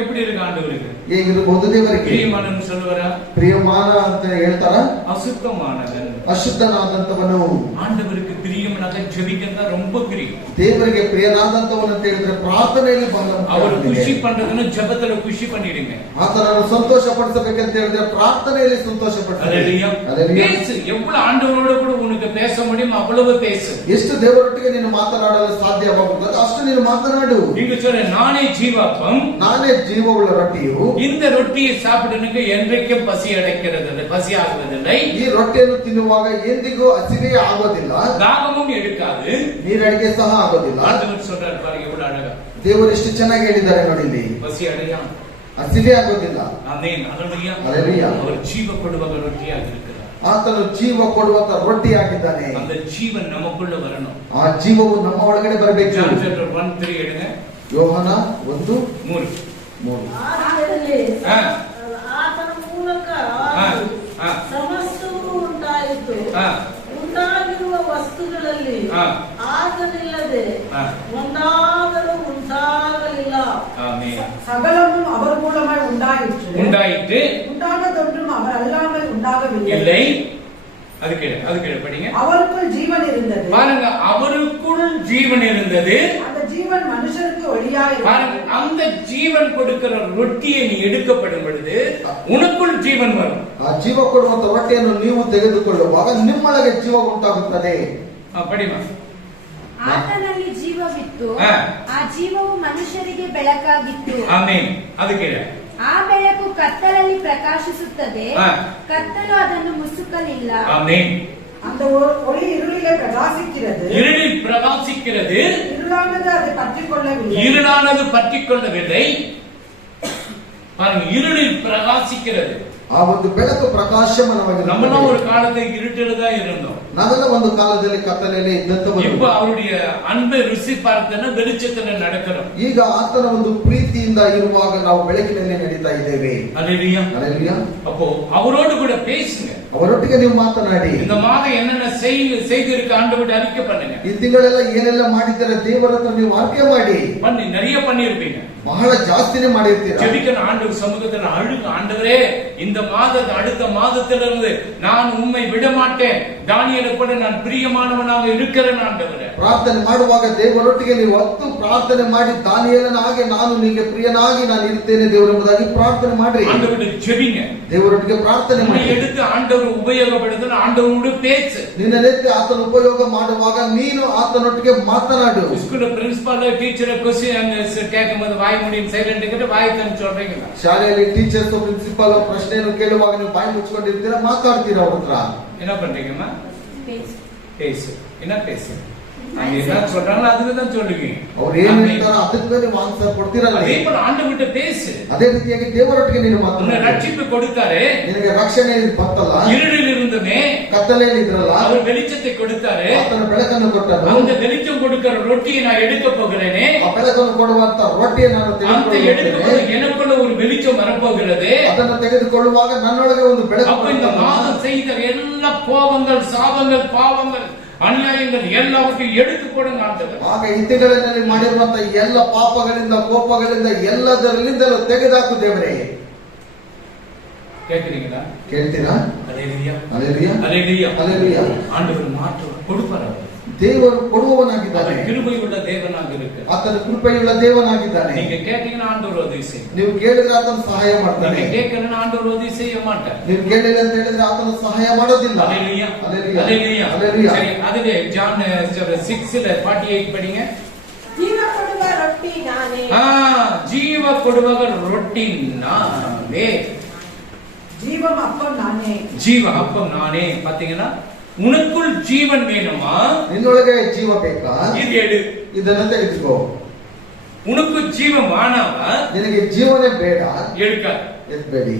எப்படி இருக்கு ஆண்டவருக்கு? ಹೇಗಿರಬಹುದು ದೇವರಿಗೆ? பிரியமானவன் சொல்லுவாரா? ಪ್ರಿಯಮಾನ ಅಂತ ಹೇಳ್ತಾರ? அசுத்தமானவன். ಅಶುದ್ಧನಾದಂತವನು. ஆண்டவருக்கு பிரியமனாக ஜெபிக்கிறது ரொம்ப பிரியம். ದೇವರಿಗೆ ಪ್ರಿಯನಾದಂತವನು ಅಂತ ಹೇಳಿದ್ರೆ ಪ್ರಾರ್ಥನೆಯಲ್ಲಿ அவர் ಖುಷಿ ಬಂದ பண்றதுன்னு ஜெபத்துல ಖುಷಿ பண்ணிடுங்க. ಆತನನ್ನು ಸಂತೋಷ ಪಡಿಸಬೇಕಂತ ಹೇಳಿದ್ರೆ ಪ್ರಾರ್ಥನೆಯಲ್ಲಿ ಸಂತೋಷ ஹல்லேலூயா. பேசு. எவ்வளவு ஆண்டவரோட கூட உனக்கு பேச முடியும் அவ்வளவு பேசு. ಎಷ್ಟು ದೇವರೊಟ್ಟಿಗೆ ನೀನು ಮಾತನಾಡಲು ಸಾಧ್ಯವಾಗುತ್ತದೆ ಅಷ್ಟು ನೀನು ಮಾತನಾಡು. நீங்க சொல்ற நானே ஜீவாப்பம், ನಾನೇ ಜೀವವುಳ್ಳ ರೊಟ್ಟಿಯು. இந்த ரொட்டியை சாப்பிடுனுக்கு என்றைக்கும் பசி அடைக்கிறது பசி ஆகுவதில்லை. ಈ ರೊಟ್ಟಿಯನ್ನು ತಿನ್ನುವಾಗ ಎಂದಿಗೂ ಹಸಿವೆ ಆಗೋದಿಲ್ಲ. தாகமும் எடுக்காது. ನೀರಡಿಗೆ ಸಹ ಆಗೋದಿಲ್ಲ. ஆண்டவர் சொல்றார் பாருங்க எவ்வளவு அழகா. ದೇವರು ಎಷ್ಟು ಚೆನ್ನಾಗಿ ಹೇಳಿದ್ದಾರೆ ನೋಡಿ ಇಲ್ಲಿ. பசி அடையா. ಹಸಿವೆ ಆಗೋದಿಲ್ಲ. ஆமென். ஹல்லேலூயா. ஹல்லேலூயா. அவர் ஜீவ கொடுவக ரொட்டியாக இருக்கிறார். ಆತನು ಜೀವ ಕೊಡುವಂತ ರೊಟ್ಟಿ ಆಗಿದ್ದಾನೆ. அந்த ஜீவன் நமக்குள்ள வரணும். ಆ ಜೀವವು ನಮ್ಮ ಒಳಗಡೆ ಬರಬೇಕು. John chapter 1:3 எடுங்க. ಯೋಹನ 1:3. ಆತನಲ್ಲಿ ಹಾ. ಆತನ ಮೂಲಕ ಹಾ. ಹಾ. ಸಮಸ್ತವೂ ಉಂಟಾಯಿತು. ಹಾ. ಉಂಟಾಗಿರುವ ವಸ್ತುಗಳಲ್ಲಿ ಹಾ. ಆತನಿಲ್ಲದೆ ಹಾ. ಒಂದಾದರೂ ಉಂಟಾಗಲಿಲ್ಲ. ஆமென். சகலமும் அவர் மூலமாய் உண்டாயிற்று, உண்டாயிற்று. உண்டானதொன்றும் அவர் அல்லாமல் உண்டாகவில்லை. இல்லை. அது கேளு படிங்க. அவருக்குள் ஜீவன் இருந்தது. பாருங்க, அவருக்குள் ஜீவன் இருந்தது. அந்த ஜீவன் மனுஷருக்கு ஒளியாய் பாருங்க, அந்த ஜீவன் கொடுக்கிற ரொட்டியை நீ எடுக்கப்படும் பொழுது உனக்குள் ஜீவன் வரும். ಆ ಜೀವ ಕೊಡುವಂತ ರೊಟ್ಟಿಯನ್ನು ನೀವು ತೆಗೆದುಕೊಳ್ಳುವಾಗ ನಿಮ್ಮೊಳಗೆ ಜೀವ ಉಂಟಾಗುತ್ತದೆ. படிமா. ಆತನಲ್ಲಿ ಜೀವವಿತ್ತು, ಹಾ. ಆ ಜೀವವು ಮನುಷ್ಯರಿಗೆ ಬೆಳಕಾಗಿತ್ತು. ஆமென். அது கேளு. ಆ ಬೆಳಕು ಕತ್ತಲಲ್ಲಿ ಪ್ರಕಾಶಿಸುತ್ತದೆ, ಹಾ. ಕತ್ತಲು ಅದನ್ನು ಮುಸುಕಲಿಲ್ಲ. ஆமென். அந்த ஒளி இருளிலே பிரகாசிக்கிறது, இருளில் பிரகாசிக்கிறது, இருளானது அதை பற்றிக் கொள்ளவில்லை. இருளானது பற்றிக் கொள்ளவில்லை. பாருங்க, இருளில் பிரகாசிக்கிறது. ಆ ಒಂದು ಬೆಳಕು ಪ್ರಕಾಶಮಾನವಾಗಿರುತ್ತದೆ. நம்மளும் ஒரு காலத்துல இருட்டில தான் இருந்தோம். ನಾವೆಲ್ಲ ಒಂದು ಕಾಲದಲ್ಲಿ ಕತ್ತಲೆಯಲ್ಲಿ ಇದ್ದಂತವರು. இப்ப அவருடைய அன்பை ருசி பார்த்தன வெளிச்சத்துல நடக்கிறோம். ಈಗ ಆತನ ಒಂದು ಪ್ರೀತಿಯಿಂದ ಇರುವಾಗ ನಾವು ಬೆಳಕಿನಲ್ಲಿ ನಡೀತಾ ಇದ್ದೇವೆ. ஹல்லேலூயா. ಹಲ್ಲೆಲೂಯಾ. அப்போ அவரோடு கூட பேசுங்க. ಅವರೊಟ್ಟಿಗೆ ನೀವು ಮಾತನಾಡಿ. இந்த மாதம் என்னென்ன செய்திருக்கு ஆண்டவர்கிட்ட அறிக்கை பண்ணுங்க. ಈ ತಿಂಗಳೆಲ್ಲ ಏನೆಲ್ಲ ಮಾಡಿದ್ದಾರೆ ದೇವರ ಹತ್ರ ನೀವು ಅರ್ಕೆ ಮಾಡಿ. நிறைய பண்ணிருப்பீங்க. ಬಹಳ ಜಾಸ್ತಿನೇ ಮಾಡಿರ್ತೀರಾ. ஜெபிக்கிற ஆண்டவர் சமூகத்துல அழுங்க, ஆண்டவரே இந்த அடுத்த மாதத்திலிருந்து நான் உம்மை விட மாட்டேன், தானியேலை கூட நான் பிரியமானவனாக இருக்கிறேன் ஆண்டவரே. ಪ್ರಾರ್ಥನೆ ಮಾಡುವಾಗ ದೇವರೊಟ್ಟಿಗೆ ನೀವು ಹೊತ್ತು ಪ್ರಾರ್ಥನೆ ಮಾಡಿ ದಾನಿಯೇಲನ ಹಾಗೆ ನಾನು ನಿಮಗೆ ಪ್ರಿಯನಾಗಿ ನಾನು ಇರ್ತೇನೆ ದೇವರೆಂಬುದಾಗಿ ಪ್ರಾರ್ಥನೆ ಮಾಡ್ರಿ. ஆண்டவரே ஜெபிங்க. ದೇವರೊಟ್ಟಿಗೆ ಪ್ರಾರ್ಥನೆ ಮಾಡಿ. எடுத்து ஆண்டவர் உபயோகப்படுத்துன ஆண்டவரோடு பேசு. ನಿನ್ನನ್ನೆತ್ತಿ ಆತನ ಉಪಯೋಗ ಮಾಡುವಾಗ ನೀನು ಆತನೊಟ್ಟಿಗೆ ಮಾತನಾಡು. ஸ்கூல்ல பிரின்சிபால் டீச்சர் क्वेश्चन கேட்கும்போது வாய் மூடின்னு சைலண்ட் கிட்ட வாய் தந்து சொல்றீங்க. ಶಾಲೆಯಲ್ಲಿ ಟೀಚರ್ಸ್ ಪ್ರಿನ್ಸಿಪಾಲ್ ಪ್ರಶ್ನೆಯನ್ನು ಕೇಳುವಾಗ ನೀವು ಬಾಯಿ ಮುಚ್ಚಿಕೊಂಡಿರ್ತೀರಾ, ಮಾತಾಡ್ತೀರಾ ಅವ್ರ ಹತ್ರ. என்ன பண்றீங்கம்மா? பேசு. பேசு. என்ன பேசு? அவங்க என்ன சொல்றாங்களோ அதுக்கு தான் சொல்லுங்க. ಅವ್ರು ಏನ್ ಹೇಳ್ತಾರೋ ಅದಕ್ಕೆ ನೀವು ಆನ್ಸರ್ ಕೊಡ್ತೀರಲ್ಲ. அதே போல ஆண்டவர்கிட்ட பேசு. ಅದೇ ರೀತಿಯಾಗಿ ದೇವರೊಟ್ಟಿಗೆ ನೀನು ಮಾತನಾಡು. ரட்சிப்பு கொடுத்தாரே, ನಿನಗೆ ರಕ್ಷಣೆ ಬರ್ತಲ್ಲ, இருளில் இருந்துமே ಕತ್ತಲೆಯಲ್ಲಿ ಇದ್ರಲ್ಲ, அவர் வெளிச்சத்தை கொடுத்தாரே, ಆತನ ಬೆಳಕನ್ನು ಕೊಟ್ಟನು. அந்த வெளிச்சம் கொடுக்கிற ரொட்டியை நான் எடுக்க போகிறேனே, ಆ ಬೆಳಕನ್ನು ಕೊಡುವಂತ ರೊಟ್ಟಿಯನ್ನು ನಾನು அந்த எடுக்க எனக்குள்ள ஒரு வெளிச்சம் வரப்போகிறது. ಅದನ್ನು ತೆಗೆದುಕೊಳ್ಳುವಾಗ ನನ್ನೊಳಗೆ ಒಂದು ಬೆಳಕು. அப்ப இந்த மாதம் செய்த எல்லா கோபங்கள், சாபங்கள், பாவங்கள், ಅನ್ಯಾಯಗಳು ಎಲ್ಲವற்றையும் எடுத்து போடுங்க ಆண்டவர். ಆಗ ಈ ತಿಂಗಳಿನಲ್ಲಿ ಮಾಡಿರುವಂತ ಎಲ್ಲ ಪಾಪಗಳಿಂದ, ಕೋಪಗಳಿಂದ ಎಲ್ಲದರಲ್ಲಿಂದಲೂ ತೆಗೆದಾಕು ದೇವರೇ. கேக்குறீங்களா? ಕೇಳ್ತೀರಾ? அல்லேலூயா, அல்லேಲೂಯಾ, அல்லேலூயா, அல்லேಲೂಯಾ. ஆண்டவர் மாற்ற கொடுப்பார். ದೇವರು ಕೊಡುವವನಾಗಿದ್ದಾನೆ, கிருபையுள்ள தேவனாக இருக்கு. ಆತನ ಕೃಪೆಯುಳ್ಳ ದೇವನಾಗಿದ್ದಾನೆ. நீங்க கேட்டீங்கன்னா ஆண்டவர் உதவி செய்யும். ನೀವು ಕೇಳಿದ್ರೆ ಆತನ ಸಹಾಯ ಮಾಡ್ತಾನೆ. நீங்க கேட்கலன்னா ஆண்டவர் உதவி செய்ய மாட்டார். ನೀವು ಕೇಳಿಲ್ಲ ಅಂತ ಹೇಳಿದ್ರೆ ಆತನ ಸಹಾಯ ಮಾಡೋದಿಲ್ಲ. அல்லேலூயா, அல்லேலூயா, அல்லேலூயா, அல்லேலூயா. சரி, அதுவே ஜான் 6:48 படிங்க. ಜೀವ ಕೊಡುವ ರೊಟ್ಟಿ ನಾನೇ. ஜீவ கொடுவக ரொட்டி நானே. ஜீவம் அப்பம் நானே. ஜீவ அப்பம் நானே. பாத்தீங்கன்னா உனக்குள் ஜீவன் வேணுமா? ನಿನ್ನೊಳಗೆ ಜೀವ ಬೇಕಾ? இது எடு. ಇದನ್ನ ತೆಗೆದುಕೋ. உனக்கு ஜீவன் வானாவா? ನಿನಗೆ ಜೀವನೇ ಬೇಡ, எடுக்க. ಎತ್ಬೇಡಿ.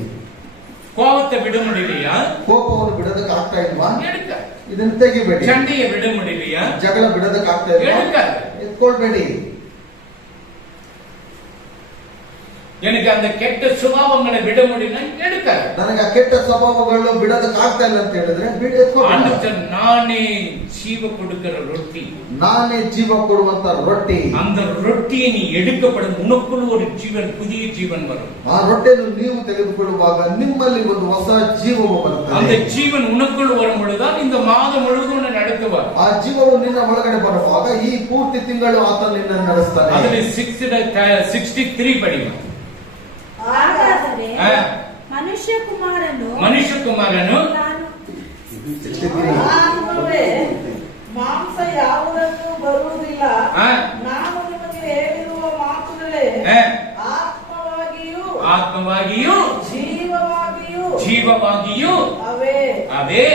கோபத்தை விட முடியலையா? ಕೋಪವನ್ನು ಬಿಡೋದಕ್ಕೆ ಆಗ್ತಾ ಇಲ್ವಾ? எடுக்க. ಇದನ್ನ ತೆಗಿಬೇಡಿ. சண்டையை விட முடியலையா? ಜಗಳ ಬಿಡೋದಕ್ಕೆ ಆಗ್ತಾ ಇಲ್ವಾ? எடுக்க. ಎತ್ಕೊಳ್ಬೇಡಿ. எனக்கு அந்த கெட்ட சுபாவங்களை விட முடியல, எடுக்க. ನನಗೆ ಆ ಕೆಟ್ಟ ಸ್ವಭಾವಗಳು ಬಿಡೋದಕ್ಕೆ ಆಗ್ತಾ ಇಲ್ಲ ಅಂತ ಹೇಳಿದ್ರೆ ಎತ್ಕೊಳ್ಬೇಡಿ. ஆண்டவர் நானே ஜீவ கொடுக்கிற ரொட்டி. ನಾನೇ ಜೀವ ಕೊಡುವಂತ ರೊಟ್ಟಿ. அந்த ரொட்டியை நீ எடுக்கப்படும், உனக்குள் ஒரு ஜீவன், புதிய ஜீவன் வரும். ಆ ರೊಟ್ಟಿಯನ್ನು ನೀವು ತೆಗೆದುಕೊಳ್ಳುವಾಗ ನಿಮ್ಮಲ್ಲಿ ಒಂದು ಹೊಸ ಜೀವವು அந்த ಬರುತ್ತದೆ. ஜீவன் உனக்குள் வரும் பொழுதுதான் இந்த மாதம் முழுவதும் உன்னை நடத்துவார். ಆ ಜೀವವು ನಿನ್ನ ಒಳಗಡೆ ಬರುವಾಗ ಈ ಪೂರ್ತಿ ತಿಂಗಳು ಆತ ನಿನ್ನನ್ನು ನಡೆಸ್ತಾನೆ. அதுல 63 படிங்க. ಹಾಗಾದರೆ ಆ. ಮನುಷ್ಯಕುಮಾರನು ಮನುಷ್ಯಕುಮಾರನು ತಾನು 63. ಆತ್ಮವೇ ಮಾಂಸ ಯಾವುದಕ್ಕೂ ಬರುವುದಿಲ್ಲ. ಆ. ನಾನು ನಿಮಗೆ ಹೇಳಿರುವ ಮಾತುಗಳೇ ಆ. ಆತ್ಮವಾಗಿಯೂ ಆತ್ಮವಾಗಿಯೂ ಜೀವವಾಗಿಯೂ ಜೀವವಾಗಿಯೂ ಅವೇ. அதே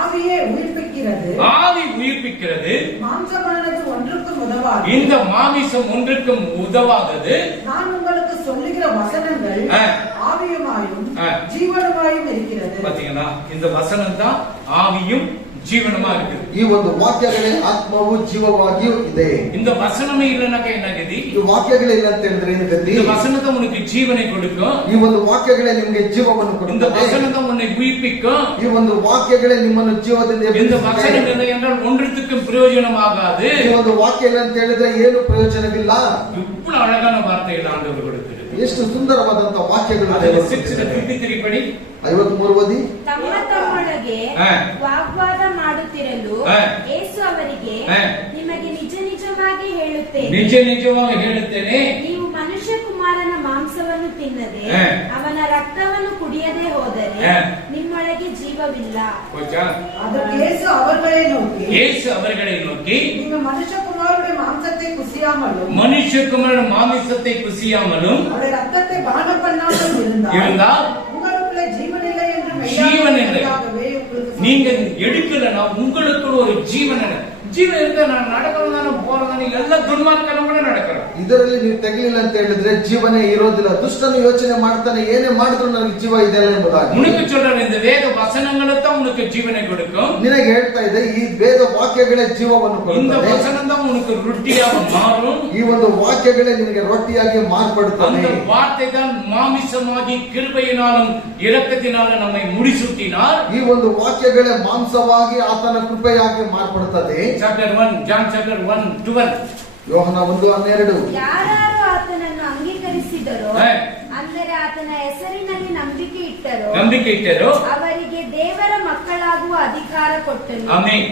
ஆவியே உயிர்ப்பிக்கிறது, ஆவி உயிர்ப்பிக்கிறது. மாம்சமானது ஒன்றுக்கும் உதவாது. இந்த மாமிசம் ஒன்றுக்கும் உதவாதது. நான் உங்களுக்கு சொல்லுகிற வசனங்கள் ஆ. ஆவியுமாயும் ஆ. ஜீவனுமாயும் இருக்கிறது. பாத்தீங்களா? இந்த வசனம் தான் ஆவியும் ஜீவனுமா இருக்குது. ಈ ಒಂದು ವಾಕ್ಯಗಳೇ ಆತ್ಮವು ಜೀವವಾಗಿಯೂ ಇದೆ. இந்த வசனமே இல்லைனாக்கா என்ன கதி? ಈ ವಾಕ್ಯಗಳಿಲ್ಲ ಅಂತ ಹೇಳಿದ್ರೆ ಏನು ಗತಿ? இந்த வசனம் தான் உனக்கு ஜீவனை கொடுக்கும். ಈ ಒಂದು ವಾಕ್ಯಗಳೇ ನಿಮಗೆ ಜೀವವನ್ನು இந்த ಕೊಡುತ್ತದೆ. வசனம் தான் உன்னை உயிர்ப்பிக்கும். ಈ ಒಂದು ವಾಕ್ಯಗಳೇ ನಿಮ್ಮನ್ನು ಜೀವದಿಂದ இந்த ಎಬ್ಬಿಸುತ್ತದೆ. வசனம் இல்லை என்றால் ஒன்றுத்துக்கும் பிரயோஜனமாகாது. ಈ ಒಂದು ವಾಕ್ಯ ಇಲ್ಲ ಅಂತ ಹೇಳಿದ್ರೆ ಏನು ಪ್ರಯೋಜನವಿಲ್ಲ. இவ்வளவு அழகான வார்த்தைகள் ஆண்டவர் கொடுக்கிறது. ಎಷ್ಟು ಸುಂದರವಾದಂತ ವಾಕ್ಯಗಳು அதுல ದೇವರು 6:53 படி. 53 ಓದಿ. ತಮ್ಮ ತಮ್ಮೊಳಗೆ ಆ. ವಾಗ್ವಾದ ಮಾಡುತ್ತಿರಲು ಆ. ಯೇಸು ಅವರಿಗೆ ಆ. ನಿಮಗೆ ನಿಜ ನಿಜವಾಗಿ ಹೇಳುತ್ತೇನೆ, ನಿಜ ನಿಜವಾಗಿ ಹೇಳುತ್ತೇನೆ, ನೀವು ಮನುಷ್ಯ ಕುಮಾರನ ಮಾಂಸವನ್ನು ತಿನ್ನದೆ ಆ. ಅವನ ರಕ್ತವನ್ನು ಕುಡಿಯದೆ ಹೋದರೆ ಆ. ನಿಮ್ಮೊಳಗೆ ಜೀವವಿಲ್ಲ. போச்சா? அதற்கு இயேசு அவர்களை நோக்கி, இயேசு அவர்களை நோக்கி, நீங்கள் மனுஷகுமாரனுடைய மாம்சத்தை குசியாமலும் மனுஷகுமாரன் மாமிசத்தை புசியாமலும் அவருடைய ரத்தத்தை பானம் பண்ணாமலும் இருந்தால் உங்களுக்குள்ளே ஜீவன் இல்லை என்று ஜீவன் இல்லை. மெய்யாகவே உங்களுக்கு நீங்க எடுக்கலன்னா உங்களுக்கு ஒரு ஜீவன் இல்லை. ஜீவன் இருக்க நான் நடக்கிறதான போறதான ಎಲ್ಲ ದುರ್ಮಾರ್ಗನ ಕೂಡ நடக்கிறோம். ಇದರಲ್ಲಿ ನೀವು ತೆಗಲಿಲ್ಲ ಅಂತ ಹೇಳಿದ್ರೆ ಜೀವನೇ ಇರೋದಿಲ್ಲ. ದುಷ್ಟನ ಯೋಚನೆ ಮಾಡ್ತಾನೆ, ಏನೇ ಮಾಡಿದ್ರು ನನಗೆ ಜೀವ ಇದೆ ಎಂಬುದಾಗಿ. உனக்கு சொல்ற இந்த வேத வசனங்களை தான் உனக்கு ஜீவனை கொடுக்கும். ನಿನಗೆ ಹೇಳ್ತಾ ಇದೆ ಈ ವೇದ ವಾಕ್ಯಗಳೇ ಜೀವವನ್ನು இந்த ಕೊಡುತ್ತದೆ. வசனம் தான் உனக்கு ரொட்டியாக மாறும். ಈ ಒಂದು ವಾಕ್ಯಗಳೇ ನಿನಗೆ ರೊಟ್ಟಿಯಾಗಿ ಮಾರ್ಪಡುತ್ತದೆ. அந்த வார்த்தை தான் மாமிசமாகி கிருபையினாலும் இரக்கத்தினாலும் நம்மை முடிசூட்டினார். ಈ ಒಂದು ವಾಕ್ಯಗಳೇ ಮಾಂಸವಾಗಿ ಆತನ ಕೃಪೆಯಾಗಿ ಮಾರ್ಪಡುತ್ತದೆ. Chapter 1, John chapter 1:12. ಯೋಹನ 1:12. ಯಾರು ಆತನನ್ನು ಅಂಗೀಕರಿಸಿದರೋ ಆ. ಅಂದರೆ ಆತನ ಹೆಸರಿನಲ್ಲಿ ನಂಬಿಕೆ ಇಟ್ಟರೋ ಅವರಿಗೆ ದೇವರ ಮಕ್ಕಳಾಗುವ ಅಧಿಕಾರ ಕೊಟ್ಟನು. ஆமென்.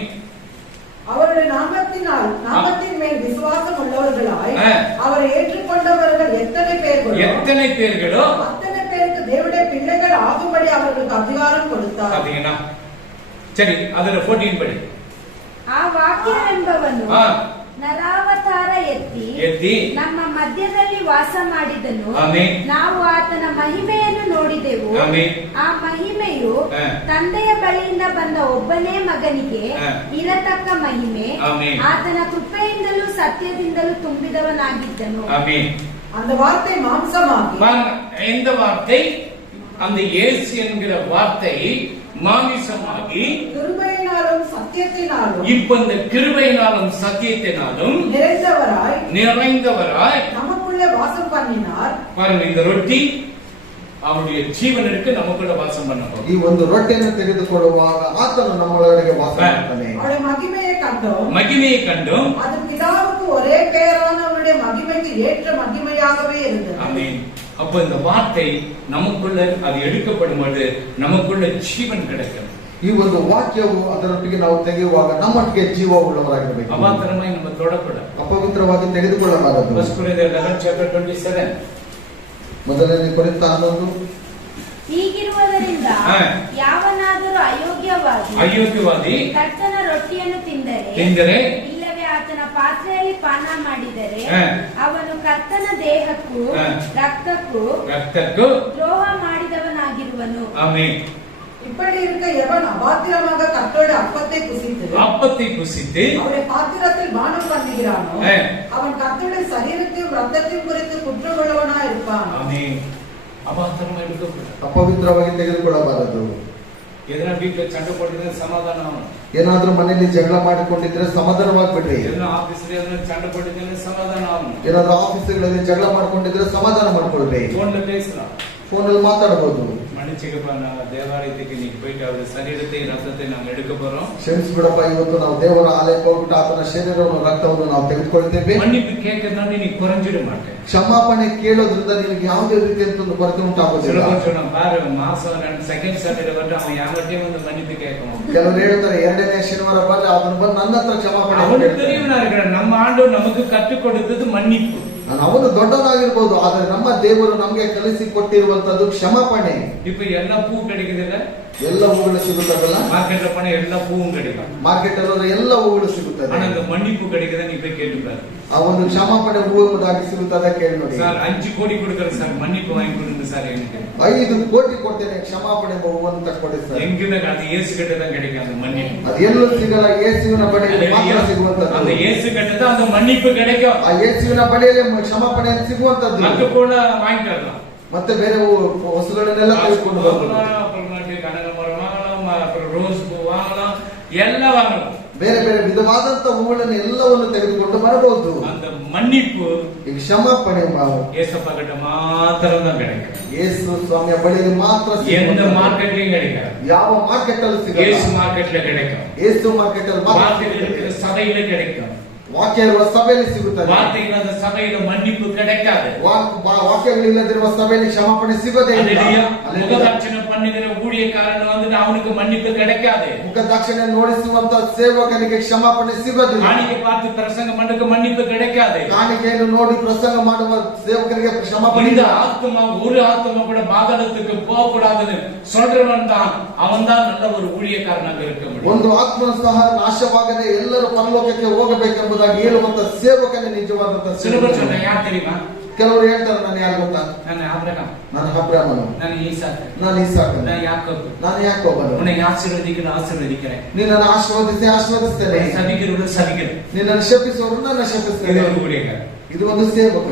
அவருடைய நாமத்தின் மேல் விசுவாசம் உள்ளவர்களாய் ஆ. அவரை ஏற்றுக்கொண்டவர்கள் எத்தனை பேர்களோ அத்தனை பேருக்கு தேவனுடைய பிள்ளைகள் ஆகும்படி அவர்களுக்கு அதிகாரம் கொடுத்தார். பாத்தீங்கன்னா சரி, அதுல 14 படி. ಆ ವಾಕ್ಯವೆಂಬವನು ಆ. ನರಾವತಾರ ಎತ್ತಿ ನಮ್ಮ ಮಧ್ಯದಲ್ಲಿ ವಾಸ ಮಾಡಿದನು. ಆಮೆನ್. ನಾವು ಆತನ ಮಹಿಮೆಯನ್ನು ನೋಡಿದೆವು. ಆಮೆನ್. ಆ ಮಹಿಮೆಯು ಆ. ತಂದೆಯ ಬಳಿಯಿಂದ ಬಂದ ಒಬ್ಬನೇ ಮಗನಿಗೆ ಆ. ಇರತಕ್ಕ ಮಹಿಮೆ. ಆಮೆನ್. ಆತನ ಕೃಪೆಯಿಂದಲೂ ಸತ್ಯದಿಂದಲೂ ತುಂಬಿದವನಾಗಿದ್ದನು. ஆமென். அந்த வார்த்தை மாம்சமாகி இந்த வார்த்தை, அந்த இயேசு என்கிற வார்த்தை மாமிசமாகி கிருபையினாலும் சத்தியத்தினாலும் இப்ப இந்த கிருபையினாலும் சத்தியத்தினாலும் நிறைந்தவராய் நமக்குள்ளே வாசம் பண்ணினார். பாருங்க, இந்த ரொட்டி அவருடைய ஜீவனுக்கு நமக்குள்ள வாசம் பண்ண போகும். ಈ ಒಂದು ರೊಟ್ಟಿಯನ್ನು ತೆಗೆದುಕೊಳ್ಳುವಾಗ ಆತನು ನಮ್ಮೊಳಗೆ ವಾಸ ಮಾಡ್ತಾನೆ. அவருடைய மகிமையை கண்டும் அது பிதாவுக்கு ஒரே பெயரானவருடைய மகிமைக்கு ஏற்ற மகிமையாகவே இருந்தது. ஆமென். அப்ப இந்த வார்த்தை நமக்குள்ள அது எடுக்கப்படும் பொழுது நமக்குள்ள ஜீவன் கிடைக்கும். ಈ ಒಂದು ವಾಕ್ಯವು ಅದರೊಟ್ಟಿಗೆ ನಾವು ತೆಗೆಯುವಾಗ ನಮ್ಮೊಟ್ಟಿಗೆ ಜೀವ ಉಳ್ಳವರಾಗಿರಬೇಕು. ಅವಾಂತರമായി ನಮ್ಮ ತೊಡಕೂಡದು, ಅಪವಿತ್ರವಾಗಿ ತೆಗೆದುಕೊಳ್ಳಬಾರದು. 1 ಮೊದಲನೇ ಕೊರಿಂಥ 11. ಹೀಗಿರುವುದರಿಂದ ಯಾವನಾದರೂ ಅಯೋಗ್ಯವಾಗಿ ಕರ್ತನ ರೊಟ್ಟಿಯನ್ನು ತಿಂದರೆ ಇಲ್ಲವೇ ಆತನ ಪಾತ್ರೆಯಲ್ಲಿ ಪಾನ ಮಾಡಿದರೆ ಅವನು ಕರ್ತನ ದೇಹಕ್ಕೂ ರಕ್ತಕ್ಕೂ ದ್ರೋಹ ಮಾಡಿದವನಾಗಿರುವನು. ஆமென். இப்படி இருக்க எவன் அபாத்திரமாக கர்த்தருடைய அப்பத்தை புசித்து அவருடைய பாத்திரத்தில் பானம் பண்ணுகிறானோ அவன் கர்த்தருடைய சரீரத்தையும் ரத்தத்தையும் குறித்து குற்றமுள்ளவனாய் இருப்பான். ஆமென். அபாத்திரமா இருக்கக்கூடாது, ಅಪವಿತ್ರವಾಗಿ ತೆಗೆದುಕೊಳ್ಳಬಾರದು. ಎದರ வீட்ல சண்டை போடுறது சமாதானம் ஆகணும். ಏನಾದ್ರೂ ಮನೆಯಲ್ಲಿ ಜಗಳ ಮಾಡಿಕೊಂಡಿದ್ರೆ ಸಮಾಧಾನವಾಗ್ಬಿಡ್ರಿ. ಆಫೀಸ್ சண்டை போடுறது சமாதானம் ஆகணும். ಏನಾದ್ರೂ ಆಫೀಸ್ಗಳಲ್ಲಿ ಜಗಳ ಮಾಡ್ಕೊಂಡಿದ್ರೆ ಸಮಾಧಾನ ಮಾಡ್ಕೊಳ್ರಿ. ಫೋನ್ல பேசலாம், ಫೋನಲ್ಲಿ ಮಾತಾಡಬಹುದು. மன்னிச்சுக்கப்பா, நான் தேவாலயத்துக்கு இன்னைக்கு போயிட்டு அவருடைய சரீரத்தை ரத்தத்தை நாங்க எடுக்க போறோம். ಕ್ಷಮಿಸ್ಬಿಡಪ್ಪ, ಇವತ್ತು ನಾವು ದೇವರ ಆಲಯಕ್ಕೆ ಹೋಗ್ಬಿಟ್ಟು ಆತನ ಶರೀರವನ್ನು ರಕ್ತವನ್ನು ನಾವು ತೆಗೆದುಕೊಳ್ತೇವೆ. மன்னிப்பு கேட்கறதுனால நீ குறைஞ்சிட மாட்டேன். ಕ್ಷಮಾಪಣೆ ಕೇಳೋದ್ರಿಂದ ನಿನಗೆ ಯಾವುದೇ ರೀತಿಯಂತ ಒಂದು ಕೊರತೆ ಉಂಟಾಗೋದಿಲ್ಲ. பாரு, மாசம் 2 சாட்டர்டே வந்து ಅವನು ಯಾವತ್ತೇ ಒಂದು ಮನ್ನಿப்பு ಕೇಳ್ಕೊಂಡು, ಕೆಲವರು ಹೇಳ್ತಾರೆ 2ನೇ ಶನಿವಾರ ಬಂದ್ರೆ ಅದನ್ನು ಬಂದು ನನ್ನ ಹತ್ರ ಕ್ಷಮಾಪಣೆ அவனுக்கு தெரியும்னா இருக்கிற நம்ம ஆண்டவர் நமக்கு கற்றுக் கொடுத்தது மன்னிப்பு. ಅವನು ದೊಡ್ಡದಾಗಿರ್ಬೋದು, ಆದ್ರೆ ನಮ್ಮ ದೇವರು ನಮ್ಗೆ ಕಲಿಸಿ ಕೊಟ್ಟಿರುವಂತದ್ದು ಕ್ಷಮಾಪಣೆ. இப்ப எல்லா பூ கிடைக்குதுல்ல, ಎಲ್ಲ ಹೂಗಳು ಸಿಗುತ್ತದಲ್ಲ, மார்க்கெட்ல போனா எல்லா பூவும் கிடைக்கும். ಮಾರ್ಕೆಟ್ ಅಲ್ಲಿ ಎಲ್ಲ ಹೂಗಳು ಸಿಗುತ್ತದೆ. ஆனா அந்த மன்னிப்பு கிடைக்குதா நீ போய் கேட்டு பாரு. ಆ ಒಂದು ಕ್ಷಮಾಪಣೆ ಹೂ ಎಂಬುದಾಗಿ ಸಿಗುತ್ತದೆ, ಕೇಳಿ ನೋಡಿ. சார் 5 கோடி கொடுக்கற சார், மன்னிப்பு வாங்கி கொடுங்க சார். எனக்கு 5 ಕೋಟಿ ಕೊಡ್ತೇನೆ, ಕ್ಷಮಾಪಣೆ ಹೂವನ್ನು ತಕ್ಕೊಡಿ ಸರ್. எங்கிட்ட அது இயேசு கிட்ட தான் கிடைக்கும் அந்த மன்னிப்பு. ಅದು ಎಲ್ಲೂ ಸಿಗಲ್ಲ, ಯೇಸುವಿನ ಬಳಿಯಲ್ಲಿ ಮಾತ್ರ ಸಿಗುವಂತದ್ದು. அந்த இயேசு கிட்ட தான் அந்த மன்னிப்பு கிடைக்கும். ಆ ಯೇಸುವಿನ ಬಳಿಯಲ್ಲಿ ಕ್ಷಮಾಪಣೆ ಸಿಗುವಂತದ್ದು. அது கூட வாங்கிட்டு வரலாம். ಮತ್ತೆ ಬೇರೆ ವಸ್ತುಗಳನ್ನೆಲ್ಲ ತೆಗೆದುಕೊಂಡು ಬರಬಹುದು. ರೋಸ್ ಹೂ வாங்கலாம், எல்லாம் வாங்கலாம். ಬೇರೆ ಬೇರೆ ವಿಧವಾದಂತ ಹೂಗಳನ್ನು ಎಲ್ಲವನ್ನು ತೆಗೆದುಕೊಂಡು ಬರಬಹುದು. அந்த மன்னிப்பு, ಈ ಕ್ಷಮಾಪಣೆ ஏசப்பா கிட்ட மாத்திரம் தான் கிடைக்கும். ಯೇಸು ಸ್ವಾಮಿಯ ಬಳಿಯಲ್ಲಿ ಮಾತ್ರ எந்த மார்க்கெட்லயும் கிடைக்காது. ಯಾವ ಮಾರ್ಕೆಟ್ ಅಲ್ಲಿ ಸಿಗಲ್ಲ. இயேசு மார்க்கெட்ல கிடைக்கும். ಯೇಸು ಮಾರ್ಕೆಟ್ ಅಲ್ಲಿ வார்த்தைகள் இருக்கிற சபையில கிடைக்கும். ವಾಕ್ಯ ಇರುವ ಸಭೆಯಲ್ಲಿ ಸಿಗುತ್ತದೆ. வார்த்தைகள் அந்த சபையில மன்னிப்பு கிடைக்காது. ವಾಕ್ಯಗಳಿಲ್ಲದಿರುವ ಸಭೆಯಲ್ಲಿ ಕ್ಷಮಾಪಣೆ ಸಿಗೋದೇ ಇಲ್ಲ. ಮುಖದಾಕ್ಷಿಣೆ பண்ணுகிற ஊழியக்காரன் வந்து அவனுக்கு மன்னிப்பு கிடைக்காது. ಮುಖದಾಕ್ಷಿಣೆ ನೋಡಿಸುವಂತ ಸೇವಕನಿಗೆ ಕ್ಷಮಾಪಣೆ ಸಿಗೋದಿಲ್ಲ. காணிக்கை பார்த்து பிரசங்கம் பண்ணுக்கு மன்னிப்பு கிடைக்காது. ಕಾಣಿಕೆಯನ್ನು ನೋಡಿ ಪ್ರಸಂಗ ಮಾಡುವ ಸೇವಕರಿಗೆ ಕ್ಷಮಾಪಣೆ. இந்த ஆத்மா ஒரு ஆத்மா கூட பாதாளத்துக்கு போக கூடாதுன்னு சொல்றவன் தான், அவன் தான் நல்ல ஒரு ஊழியக்காரனாக இருக்க முடியும். ಒಂದು ಆತ್ಮನು ಸಹ ನಾಶವಾಗದೆ ಎಲ್ಲರೂ ಪರಲೋಕಕ್ಕೆ ಹೋಗಬೇಕೆಂಬುದಾಗಿ ಹೇಳುವಂತ ಸೇವಕನೇ ನಿಜವಾದಂತ சிலபர் சொன்ன யார் தெரியுமா? ಕೆಲವರು ಹೇಳ್ತಾರೆ, ನಾನು ಯಾರು ಗೊತ್ತಾ? ನಾನು ಆಬ್ರಹಾಮ್, ನಾನು ಅಬ್ರಹಾಮನು, ನಾನು ಈಸಾಕ್, ನಾನು ಇಸಾಕ, ನಾನು ಯಾಕೋಬ್, ನಾನು ಯಾಕೋಬನು. உன்னை ஆசீர்வதிக்கிறேன், ನಿನ್ನನ್ನು ಆಶೀರ್ವದಿಸ್ತೇನೆ, சபிக்கிறவர்கள் சபிக்கிறேன், ನಿನ್ನನ್ನು ಶಪಿಸುವವರು ನನ್ನ ಶಪಿಸ್ತೇನೆ. ಇದು ಒಂದು ಸೇವಕ.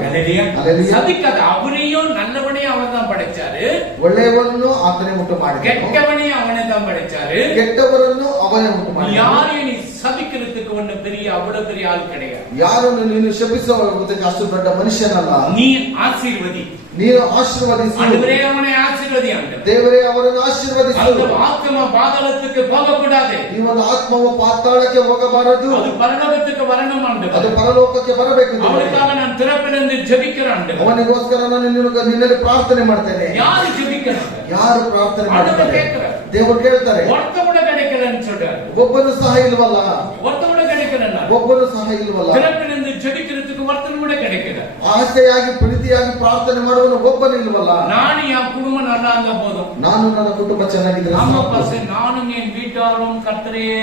சபிக்காத அவனையும் நல்லவனையும் அவன் தான் படைச்சாரு, ಒಳ್ಳೆಯವರನ್ನು ಆತನೇ ಉಂಟು ಮಾಡಿದ, கெட்டவனையும் அவனை தான் படைச்சாரு, ಕೆಟ್ಟವರನ್ನು ಅವನೇ ಉಂಟು ಮಾಡಿದ. யாரையும் நீ சபிக்கிறதுக்கு ஒண்ணு பெரிய அவ்வளவு பெரிய ஆள் கிடையாது. ಯಾರನ್ನು ನೀನು ಶಪಿಸುವುದಕ್ಕೆ ಅಷ್ಟು ದೊಡ್ಡ ಮನುಷ್ಯನಲ್ಲ. நீ ஆசீர்வதி, ನೀನು ಆಶೀರ್ವದಿಸು. ஆண்டவரே அவனை ஆசீர்வதி ஆண்டவரே. ದೇವರೇ ಅವರನ್ನು ಆಶೀರ್ವದಿಸು. அந்த ஆத்மா பாதாளத்துக்கு போக கூடாது. ಈ ಒಂದು ಆತ್ಮವು ಪಾತಾಳಕ್ಕೆ ಹೋಗಬಾರದು. அது பரலோகத்துக்கு வரணும் ಅದು ஆண்டவரே. ಪರಲೋಕಕ್ಕೆ ಬರಬೇಕು. அவனுக்காக நான் திறப்பிலிருந்து ஜெபிக்கிறேன் ஆண்டவரே. ಅವನಿಗೋಸ್ಕರ ನಾನು ನಿನ್ನಲ್ಲಿ ಪ್ರಾರ್ಥನೆ ಮಾಡ್ತೇನೆ. யாரு ஜெபிக்கிறாங்க? ಯಾರು ಪ್ರಾರ್ಥನೆ ஆண்டவர் ಮಾಡ್ತಾರೆ? கேட்கிறார். ದೇವರು ಕೇಳ್ತಾರೆ. ஒருத்த கூட கிடைக்கலன்னு சொல்றாரு. ಒಬ್ಬನು ಸಹ ಇಲ್ವಲ್ಲ. ஒருத்த கூட கிடைக்கலன்னா ಒಬ್ಬನು ಸಹ ಇಲ್ವಲ್ಲ. திறப்பிலிருந்து ஜெபிக்கிறதுக்கு ஒருத்தன் கூட கிடைக்கல. ಆಸೆಯಾಗಿ ಪ್ರೀತಿಯಾಗಿ ಪ್ರಾರ್ಥನೆ ಮಾಡುವನು ಒಬ್ಬನು ಇಲ್ವಲ್ಲ. நான் என் குடும்பம் நல்லா இருந்தா போதும். ನಾನು ನನ್ನ ಕುಟುಂಬ ಚೆನ್ನಾಗಿದ್ರೆ ஆமா ಸಾಕು. பாஸ், நானும் என் வீட்டாரும் கர்த்தரையே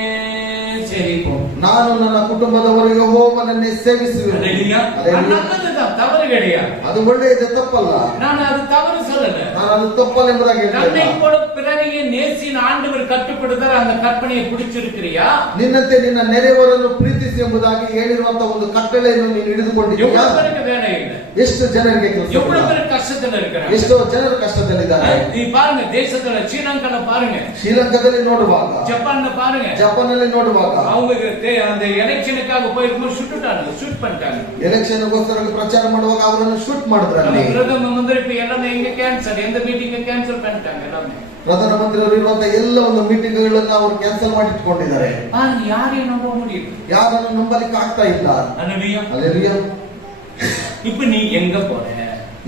சேவிப்போம். ನಾನು ನನ್ನ ಕುಟುಂಬದವರು ಯೆಹೋವನನ್ನೇ ಸೇವಿಸುವೆನು. அல்லேலூயா. அல்லேலூயா. நல்லதுதான், தவறு கிடையாது. ಅದು ಒಳ್ಳೆಯದು, ತಪ್ಪಲ್ಲ. நான் அது தவறு சொல்லல. ನಾನು ಅದು ತಪ್ಪಲ್ಲ ಎಂಬುದಾಗಿ நம்மை ಹೇಳ್ತೇನೆ. கூட பிறரையே நேசின் ஆண்டவர் கட்டுப்படுத்தார அந்த கற்பனையை பிடிச்சிருக்கிறியா? ನಿನ್ನಂತೆ ನಿನ್ನ ನೆರೆಯವರನ್ನು ಪ್ರೀತಿಸಿ ಎಂಬುದಾಗಿ ಹೇಳಿರುವಂತಹ ಒಂದು ಕಟ್ಟಳೆಯನ್ನು ನೀನು ಹಿಡಿದುಕೊಂಡಿದ್ದೀಯಾ? எவ்வளவு பேருக்கு வேலை இல்லை? ಎಷ್ಟು ಜನರಿಗೆ ಕೆಲಸ ಇಲ್ಲ? எவ்வளவு பேர் கஷ்டத்துல இருக்கிறாங்க? ಎಷ್ಟೋ ಜನರು ಕಷ್ಟದಲ್ಲಿದ್ದಾರೆ. நீ பாருங்க, தேசத்துல ஸ்ரீலங்கால பாருங்க, ಶ್ರೀಲಂಕಾದಲ್ಲಿ ನೋಡುವಾಗ, ஜப்பான்ல பாருங்க, ಜಪಾನ್ನಲ್ಲಿ ನೋಡುವಾಗ அவங்க அந்த எலெக்ஷனுக்காக போயிருக்கும்போது சுட்டுட்டாங்க, ஷூட் பண்ணிட்டாங்க. ಎಲೆಕ್ಷನ್ ಗೋಸ್ಕರ ಪ್ರಚಾರ ಮಾಡುವಾಗ ಅವರನ್ನು ಶೂಟ್ ಮಾಡಿದ್ರಲ್ಲಿ. பிரதம மந்திரி இப்ப எல்லாமே எங்க கேன்சல், எந்த மீட்டிங் கேன்சல் பண்ணிட்டாங்க எல்லாமே. ಪ್ರಧಾನಮಂತ್ರಿ ಅವರು ಇರುವಂತಹ ಎಲ್ಲ ಒಂದು ಮೀಟಿಂಗ್ ಗಳನ್ನ ಅವರು ಕ್ಯಾನ್ಸಲ್ ಮಾಡಿ ಇಟ್ಕೊಂಡಿದ್ದಾರೆ. பாருங்க, யாரையும் நம்ப முடியல, ಯಾರನ್ನು ನಂಬಲಿಕ್ಕೆ ಆಗ್ತಾ ಇಲ್ಲ. அல்லேலூயா. அல்லேಲೂಯಾ. இப்ப நீ எங்க போற?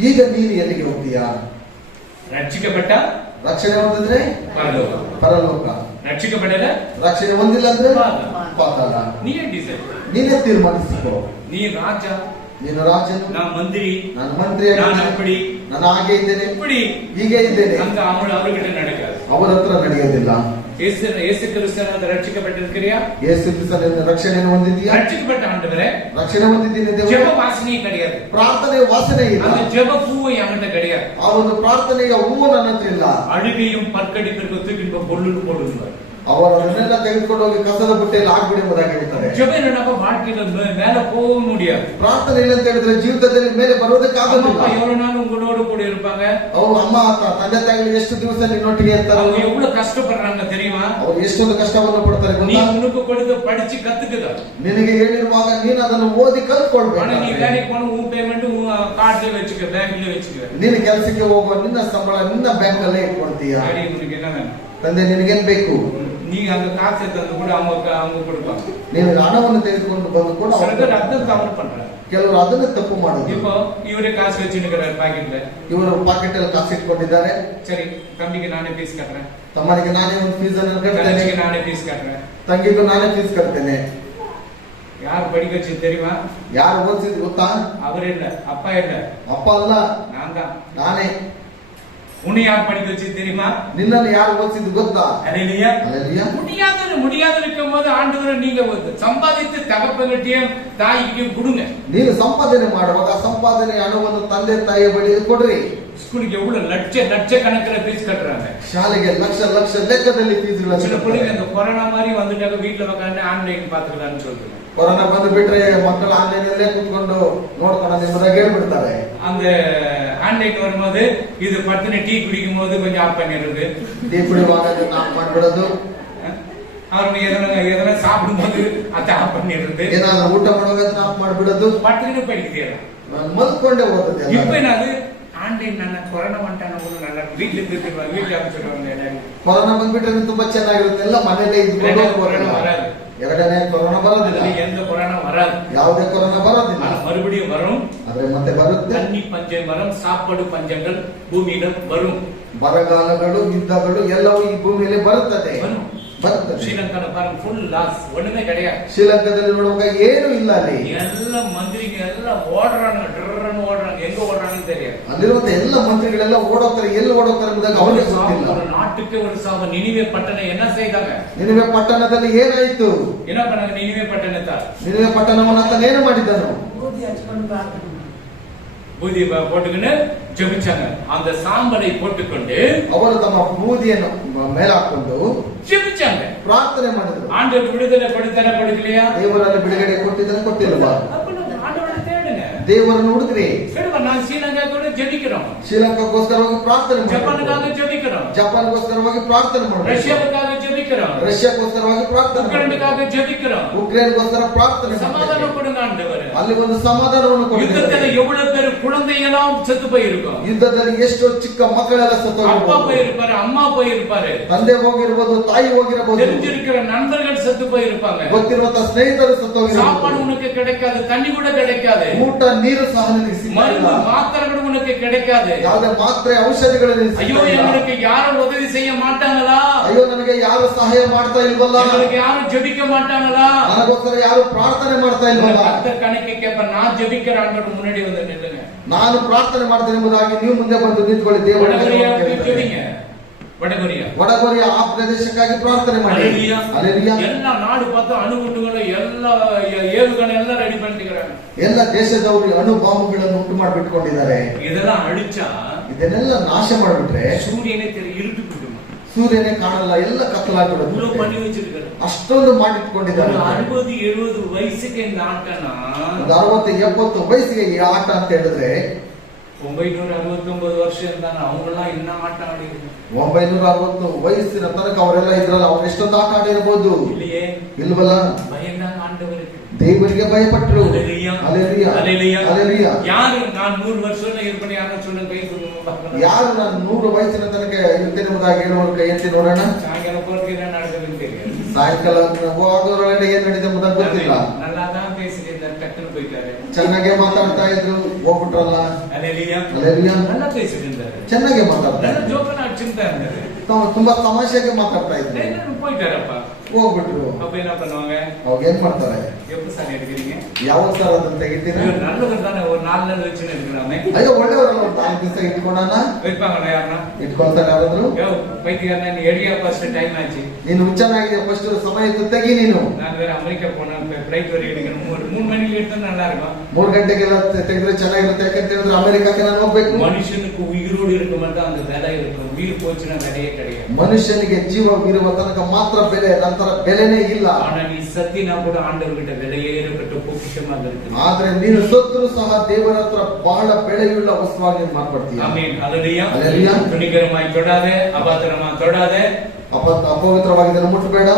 ಈಗ ನೀನು ಎಲ್ಲಿಗೆ ಹೋಗ್ತೀಯಾ? ரட்சிக்கப்பட்டா ರಕ್ಷಣೆ ಹೊಂದಿದ್ರೆ பரலோகம், ಪರಲೋಕ, ரட்சிக்கப்படல ರಕ್ಷಣೆ ಹೊಂದಿಲ್ಲ ಅಂದ್ರೆ ಪಾತಾಳ. நீயே டிசைட், ನೀನೇ ತೀರ್ಮಾನಿಸಿಕೋ. நீ ராஜா, ನೀನು ರಾಜನು, நான் மந்திரி, ನಾನು ಮಂತ್ರಿ, நான் அப்படி ನಾನು ಹಾಗೆ ಇದ್ದೇನೆ, இப்படி ಹೀಗೆ ಇದ್ದೇನೆ. அங்க அவர்கிட்ட நடக்காது. ಅವರ ಹತ್ರ ನಡೆಯೋದಿಲ್ಲ. இயேசு கிறிஸ்துவானவர் ரட்சிக்கப்பட்டிருக்கிறியா? ಯೇಸು ಕ್ರಿಸ್ತನ ರಕ್ಷಣೆಯನ್ನು ಹೊಂದಿದೀಯಾ? ரட்சிக்கப்பட்ட ஆண்டவரே, ರಕ್ಷಣೆ ಹೊಂದಿದ್ದೀನಿ ದೇವರು. ஜெப வாசனையே கிடையாது, ಪ್ರಾರ್ಥನೆಯ ವಾಸನೆ ಇಲ್ಲ. அந்த ஜெப பூவை என்கிட்ட கிடையாது. ಆ ಒಂದು ಪ್ರಾರ್ಥನೆಯ ಹೂವು ನನ್ನ ಹತ್ರ ಇಲ್ಲ. அழுகையும் பற்கடிப்பிற்கு தூக்கி பொருள் போடுவார். ಅವರು ಅದನ್ನೆಲ್ಲ ತೆಗೆದುಕೊಂಡು ಹೋಗಿ ಕಸದ ಬುಟ್ಟೆಯಲ್ಲಿ ಹಾಕ್ಬಿಡಿ ಎಂಬುದಾಗಿ ಹೇಳ್ತಾರೆ. ஜெபம் இல்லைன்னா வாழ்க்கையில மேல போக முடியாது. ಪ್ರಾರ್ಥನೆ ಇಲ್ಲ ಅಂತ ಹೇಳಿದ್ರೆ ಜೀವಿತದಲ್ಲಿ ಮೇಲೆ ಬರೋದಕ್ಕಾಗೋದಿಲ್ಲ. எவ்வளவு நாள் உங்களோட கூட இருப்பாங்க? ಅವರು ಅಮ್ಮ ತಂದೆ ತಾಯಿಗಳು ಎಷ್ಟು ದಿವಸ ನಿನ್ನೊಟ್ಟಿಗೆ ಇರ್ತಾರೆ? அவங்க எவ்வளவு கஷ்டப்படுறாங்க தெரியுமா? ಅವರು ಎಷ್ಟೊಂದು ಕಷ್ಟವನ್ನು ಪಡ್ತಾರೆ நீ ಗೊತ್ತಾ? உனக்கு கொடுத்து படிச்சு கத்துக்குதா, ನಿನಗೆ ಹೇಳಿರುವಾಗ ನೀನು ಅದನ್ನು ಓದಿ ಕಲ್ತ್ಕೊಳ್ಬೇಕು. ஆனா நீ வேலைக்கு போன உன் பேமெண்ட் கார்டுல வச்சுக்க, பேங்க்ல வச்சுக்க. ನೀನು ಕೆಲಸಕ್ಕೆ ಹೋಗುವ ನಿನ್ನ ಸಂಬಳ ನಿನ್ನ ಬ್ಯಾಂಕ್ ಅಲ್ಲೇ ಇಟ್ಕೊಳ್ತೀಯ. டாடி உனக்கு என்ன வேணும்? ತಂದೆ ನಿನಗೇನ್ ಬೇಕು? நீ அந்த காசை தந்து கூட அவங்க கொடுப்பாங்க. ನೀನು ಹಣವನ್ನು ತೆಗೆದುಕೊಂಡು ಬಂದು ಕೂಡ சில பேர் அதான் தவறு பண்றாங்க. ಕೆಲವರು ಅದನ್ನು ತಪ್ಪು ಮಾಡೋದು. இப்போ இவரே காசு வச்சுக்கிறாரு பாக்கெட்ல, ಇವರು ಪಾಕೆಟ್ ಅಲ್ಲಿ ಕಾಸು ಇಟ್ಕೊಂಡಿದ್ದಾರೆ. சரி தம்பிக்கு நானே ஃபீஸ் கட்டுறேன், ತಮ್ಮನಿಗೆ ನಾನೇ ಒಂದು ಫೀಸ್ ಅನ್ನು ಕಟ್ತೇನೆ, தங்கச்சிக்கு நானே ஃபீஸ் கட்டுறேன். ತಂಗಿಗೂ ನಾನೇ ಫೀಸ್ ಕಟ್ತೇನೆ. யார் படிக்க வச்சு தெரியுமா? ಯಾರು ಓದಿಸಿದ್ ಗೊತ್ತಾ? அவர் இல்ல, அப்பா இல்ல, ಅಪ್ಪ ಅಲ್ಲ, நான் தான். ನಾನೇ. உன்னை யார் படிக்க வச்சு தெரியுமா? ನಿನ್ನನ್ನು ಯಾರು ಓದಿಸಿದ್ ಗೊತ್ತಾ? அல்லேலூயா. அல்லேலூயா. முடியாது இருக்கும் போது ஆண்டவரை நீங்க சம்பாதித்து தகப்பன்கிட்டயும் தாய்கிட்டயும் கொடுங்க. ನೀನು ಸಂಪಾದನೆ ಮಾಡುವಾಗ ಸಂಪಾದನೆ ಹಣವನ್ನು ತಂದೆ ತಾಯಿಯ ಬಳಿ ಕೊಡ್ರಿ. ஸ்கூலுக்கு எவ்வளவு லட்ச கணக்கில் ஃபீஸ் கட்டுறாங்க. ಶಾಲೆಗೆ ಲಕ್ಷ ಲೆಕ್ಕದಲ್ಲಿ ಫೀಸ್ಗಳನ್ನು சில பிள்ளைங்க இந்த கொரோனா மாதிரி வந்துட்டாங்க, வீட்டுல உட்காந்து ஆன்லைன் பாத்துக்கலாம்னு சொல்றாங்க. ಕೊರೋನಾ ಬಂದು ಬಿಟ್ರೆ ಮಕ್ಕಳು ಆನ್ಲೈನ್ ಅಲ್ಲೇ ಕೂತ್ಕೊಂಡು ನೋಡ್ಕೊಂಡು ಎಂಬುದಾಗಿ ಹೇಳ್ಬಿಡ್ತಾರೆ. அந்த ஆன்லைன் வரும்போது இது பத்தின டீ குடிக்கும் போது கொஞ்சம் ஆஃப் பண்ணிடுறது, ಟೀ ಕುಡಿಯುವಾಗ ಅದನ್ನ ಆಫ್ ಮಾಡ್ಬಿಡೋದು, அவங்க எதனா சாப்பிடும் போது அதை ஆஃப் பண்ணிடுறது, ಏನಾದ್ರೂ ಊಟ ಮಾಡುವಾಗ ಅದನ್ನ ಆಫ್ ಮಾಡ್ಬಿಡೋದು, பத்தின படிக்கிறேன். ಮಲ್ಕೊಂಡೇ ಓದುತ್ತೆ. இப்ப என்னது ஆன்லைன் கொரோனா வந்துட்டான நல்லா வீட்டுல இருந்துருவாங்க, வீட்டுல அமைச்சிருவாங்க எல்லாரும். ಕೊರೋನಾ ಬಂದ್ಬಿಟ್ರೆ ತುಂಬಾ ಚೆನ್ನಾಗಿರುತ್ತೆ, ಎಲ್ಲ ಮನೇಲೆ ಇದ್ಕೊಂಡು கொரோனா வராது, ಎರಡನೇ ಕೊರೋನಾ ಬರೋದಿಲ್ಲ, எந்த கொரோனா வராது, ಯಾವುದೇ ಕೊರೋನಾ ಬರೋದಿಲ್ಲ. மறுபடியும் வரும். ಆದ್ರೆ ಮತ್ತೆ ಬರುತ್ತೆ. தண்ணி பஞ்சம் வரும், சாப்பாடு பஞ்சங்கள் பூமியில வரும், ಬರಗಾಲಗಳು ಯುದ್ಧಗಳು ಎಲ್ಲವೂ ಈ ಭೂಮಿಯಲ್ಲಿ ಬರುತ್ತದೆ. ஸ்ரீலங்கால பாருங்க ஃபுல் லாஸ், ஒண்ணுமே கிடையாது. ಶ್ರೀಲಂಕಾದಲ್ಲಿ ನೋಡುವಾಗ ಏನು ಇಲ್ಲ ಅಲ್ಲಿ. ಎಲ್ಲ ಮಂತ್ರಿಗೆ ಎಲ್ಲ ಓಡ್றாங்க, ಡ್ರರ್ರನ್ನು ಓಡ್றாங்க, எங்க ஓடுறாங்கன்னு தெரியாது. ಅಲ್ಲಿರುವಂತ ಎಲ್ಲ ಮಂತ್ರಿಗಳೆಲ್ಲ ಓಡೋಗ್ತಾರೆ, ಎಲ್ಲಿ ಓಡೋಗ್ತಾರೆ ಎಂಬುದಾಗಿ ಅವರಿಗೆ ಗೊತ್ತಿಲ್ಲ. ஒரு நாட்டுக்கு ஒரு சாவு. நினிவே பட்டணம் என்ன செய்தாங்க? ನಿನಿವೆ ಪಟ್ಟಣದಲ್ಲಿ ಏನಾಯ್ತು? என்ன பண்ணாங்க? நினிவே பட்டணத்தார் ನಿನಿವೆ ಪಟ್ಟಣವನ್ನು ಆತನ ಏನು ಮಾಡಿದನು? ಬೂದಿ ಹಚ್ಕೊಂಡು ಪ್ರಾರ್ಥನೆ ಮಾಡಿ. பூதி போட்டுக்கின்னு ஜெபிச்சாங்க. அந்த சாம்பலை போட்டுக்கொண்டு ಅವರು ತಮ್ಮ ಬೂದಿಯನ್ನು ಮೇಲಾಕೊಂಡು ஜெபிச்சாங்க, ಪ್ರಾರ್ಥನೆ ಮಾಡಿದ್ರು. ஆண்டவர் விடுதலை கொடுத்தார கொடுக்கலையா? ದೇವರಲ್ಲಿ ಬಿಡುಗಡೆ ಕೊಟ್ಟಿದ್ದನ್ನು ಕೊಟ್ಟಿಲ್ವಾ? ஆண்டவரை தேடுங்க, ದೇವರನ್ನು ಹುಡುಕ್ರಿ. நான் ஸ்ரீலங்கா கூட ஜெபிக்கிறோம், ಶ್ರೀಲಂಕಾಗೋಸ್ಕರವಾಗಿ ಪ್ರಾರ್ಥನೆ ಮಾಡೋಣ, ஜப்பானுக்காக ஜெபிக்கிறோம், ಜಪಾನ್ಗೋಸ್ಕರವಾಗಿ ಪ್ರಾರ್ಥನೆ ಮಾಡೋಣ, ரஷ்யாவுக்காக ஜெபிக்கிறோம், ஜெபிக்கிறோம். ರಷ್ಯಾಕ್ಕೋಸ್ಕರವಾಗಿ ಪ್ರಾರ್ಥನೆ உக்ரைனுக்காக ஜெபிக்கிறோம். ಉಕ್ರೇನ್ಗೋಸ್ಕರ ಪ್ರಾರ್ಥನೆ சமாதானம் கொடுங்க ஆண்டவரே. ಅಲ್ಲಿ ಒಂದು ಸಮಾಧಾನವನ್ನು ಕೊಡಿ. யுத்தத்துல எவ்வளவு பேர் குழந்தையெல்லாம் செத்து போயிருக்கும். ಯುದ್ಧದಲ್ಲಿ ಎಷ್ಟೋ ಚಿಕ್ಕ ಮಕ್ಕಳೆಲ್ಲ ಸತ್ತು அப்பா போயிருப்பாரு, அம்மா போயிருப்பாரு, ತಂದೆ ಹೋಗಿರಬಹುದು, ತಾಯಿ ಹೋಗಿರಬಹುದು, தெரிஞ்சிருக்கிற நண்பர்கள் செத்து போயிருப்பாங்க. ಗೊತ್ತಿರುವಂತ ಸ್ನೇಹಿತರು ಸತ್ತು சாப்பாடு ಹೋಗಿರಬಹುದು. உனக்கு கிடைக்காது, தண்ணி கூட கிடைக்காது, ಊಟ ನೀರು ಸಹ ನಿನಗೆ ಸಿಗಲ್ಲ, மருந்து மாத்திரைಗಳು உனக்கு கிடைக்காது. ಯಾವುದೇ ಮಾತ್ರೆ ಔಷಧಿಗಳು ನಿನಗೆ ஐயோ ಸಿಗಲ್ಲ. எங்களுக்கு யாரும் உதவி செய்ய மாட்டாங்களா, ಅಯ್ಯೋ ನನಗೆ ಯಾರು ಸಹಾಯ ಮಾಡ್ತಾ ಇಲ್ವಲ್ಲ, எங்களுக்கு யாரும் ஜெபிக்க மாட்டாங்களா, ನನಗೋಸ್ಕರ ಯಾರು ಪ್ರಾರ್ಥನೆ ಮಾಡ್ತಾ ಇಲ್ವಲ್ಲ. கர்த்தர் கணக்கு கேட்ப நான் ஜெபிக்கிறேன் முன்னாடி வந்து நில்லுங்க. ನಾನು ಪ್ರಾರ್ಥನೆ ಮಾಡ್ತೇನೆ ಎಂಬುದಾಗಿ ನೀವು ಮುಂದೆ ಬಂದು ನಿಂತ್ಕೊಳ್ಳಿ. ದೇವರು வடகொரியாவுக்கு ஜெபிங்க. வடகொரியா ವಡಗೊರಿಯ ಆ ಪ್ರದೇಶಕ್ಕಾಗಿ ಪ್ರಾರ್ಥನೆ ಮಾಡಿ. அல்லேலூயா. ಹಲ್ಲೆಲೂಯಾ. ಎಲ್ಲ ನಾಡು பார்த்து ಅಣುಗುಂಡುಗಳು ಎಲ್ಲ ಏವುಗಳು ಎಲ್ಲ ರೆಡಿ பண்ணிக்கிறாங்க. ಎಲ್ಲ ದೇಶದವರು ಅಣು ಬಾಂಬುಗಳನ್ನು ಉಂಟು ಮಾಡಿಬಿಟ್ಕೊಂಡಿದ್ದಾರೆ. இதெல்லாம் அழிச்சா ಇದನ್ನೆಲ್ಲ ನಾಶ ಮಾಡಿಬಿಟ್ರೆ சூரியனே இருட்டு போயிடும். ಸೂರ್ಯನೇ ಕಾಣಲ್ಲ, ಎಲ್ಲ ಕತ್ತಲಾಗ್ಬಿಡುತ್ತೆ. இவ்வளவு பண்ணி வச்சிருக்காரு. ಅಷ್ಟೊಂದು ಮಾಡಿಟ್ಕೊಂಡಿದ್ದಾರೆ. 60-70 ವಯಸ್ಸಿಗೆ இந்த ಆಟನ ಒಂದು 60-70 ವಯಸ್ಸಿಗೆ ಈ ಆಟ ಅಂತ ಹೇಳಿದ್ರೆ 969 ವರ್ಷ இருந்தாங்க. அவங்கெல்லாம் என்ன ஆட்டம் ஆடிருக்காங்க. 960 ವಯಸ್ಸಿನ ತನಕ ಅವರೆಲ್ಲ ಇದ್ರಲ್ಲ, ಅವ್ರು ಎಷ್ಟೊಂದು ಆಟ ಆಡಿರ್ಬೋದು. இல்லையே, ಇಲ್ವಲ್ಲ? பயந்தாங்க ஆண்டவருக்கு. ದೇವರಿಗೆ ಭಯಪಟ್ಟರು. அல்லேலூயா. ಹಲ್ಲೆಲೂಯಾ. அல்லேலூயா. ಹಲ್ಲೆಲೂಯಾ. ಯಾರು ನಾನು 100 ವರ್ಷ ಇರ್ತೀನಿ ಯಾರು சொல்லுங்க ಕೈ ತೂಗುங்க. ಯಾರು ನಾನು 100 ವಯಸ್ಸಿನ ತನಕ ಇರ್ತೇನೆ ಎಂಬುದಾಗಿ ಹೇಳುವವರು ಕೈ ಎತ್ತಿ ನೋಡೋಣ. சாயங்கால போறதுக்கு என்ன நடக்குதுன்னு தெரியாது. ಸಾಯಂಕಾಲ ಹೋಗೋದ್ರೊಳಗಡೆ ಏನ್ ನಡೀತದೆ ಎಂಬುದಾಗಿ ಗೊತ್ತಿಲ್ಲ. நல்லாதான் பேசிட்டு டக்குன்னு போயிட்டாரு. ಚೆನ್ನಾಗೆ ಮಾತಾಡ್ತಾ ಇದ್ರು, ಹೋಗ್ಬಿಟ್ರಲ್ಲ. அல்லேலூயா. ಹಲ್ಲೆಲೂಯಾ. நல்லா பேசிட்டு இருந்தாரு. ಚೆನ್ನಾಗೆ ಮಾತಾಡ್ತಾ நல்ல ಇದ್ರು, ஜோக்கனா அடிச்சுட்டு இருந்தாரு. ತುಂಬಾ ತಮಾಷೆಗೆ ಮಾತಾಡ್ತಾ ಇದ್ರು. போயிட்டாரப்ப. ಹೋಗ್ಬಿಟ್ರು. அப்ப என்ன பண்ணுவாங்க? ಅವಾಗ ಏನ್ ಮಾಡ್ತಾರೆ? எப்ப சாணி எடுக்கிறீங்க? ಯಾವತ್ ಸರ್ ಅದನ್ನ ತೆಗಿತೀರ? இவர் நல்லவர் தானே, ஒரு 4 நாள் வச்சு எடுக்கிறாமே. ಅಯ್ಯೋ ಒಳ್ಳೆಯವರಲ್ಲ, ಒಂದು 4 ದಿವಸ ಇಟ್ಕೊಂಡಾನ. வைப்பாங்களா யாருன்னா? ಇಟ್ಕೊಳ್ತಾರೆ ಯಾರಾದ್ರು? யோ பைத்தியக்காரனா, நீ எடியா ஃபர்ஸ்ட் டைம் ஆச்சு. ನೀನು ಹುಚ್ಚನಾಗಿದೆ, ಫಸ್ಟ್ ಸಮಯ ಇತ್ತು, ತೆಗಿ ನೀನು. நான் வேற அமெரிக்கா போனேன், ஃளைட் வரை எடுக்கணும். ஒரு 3 மணிக்கு எடுத்தா நல்லா இருக்கும். 3 ಗಂಟೆಗೆಲ್ಲ ತೆಗೆದ್ರೆ ಚೆನ್ನಾಗಿರುತ್ತೆ. ಯಾಕಂತ ಹೇಳಿದ್ರೆ ಅಮೆರಿಕಕ್ಕೆ ನಾನು ಹೋಗ್ಬೇಕು. மனுஷனுக்கு உயிரோடு இருக்க மட்டும் அந்த விலை இருக்கும். உயிர் போச்சுன்னா விலையே கிடையாது. ಮನುಷ್ಯನಿಗೆ ಜೀವವಿರುವ ತನಕ ಮಾತ್ರ ಬೆಲೆ, ನಂತರ ಬೆಲೆನೇ ಇಲ್ಲ. ஆனா நீ சத்தினா கூட ஆண்டவர்கிட்ட விலையே இருக்கட்ட பொக்கிஷமா இருக்கு. ಆದ್ರೆ ನೀನು ಸತ್ತರೂ ಸಹ ದೇವರ ಹತ್ರ ಬಹಳ ಬೆಲೆಯುಳ್ಳ ವಸ್ತುವಾಗಿ ಮಾರ್ಪಡ್ತೀಯ. ஆமென். ஹல்லேலூயா. ஹல்லேலூயா. துணிகரமாய் தொடாதே, அபாத்திரமா தொடாதே, ಅಪವಿತ್ರವಾಗಿದ್ದನ್ನು ಮುಟ್ಟಬೇಡ.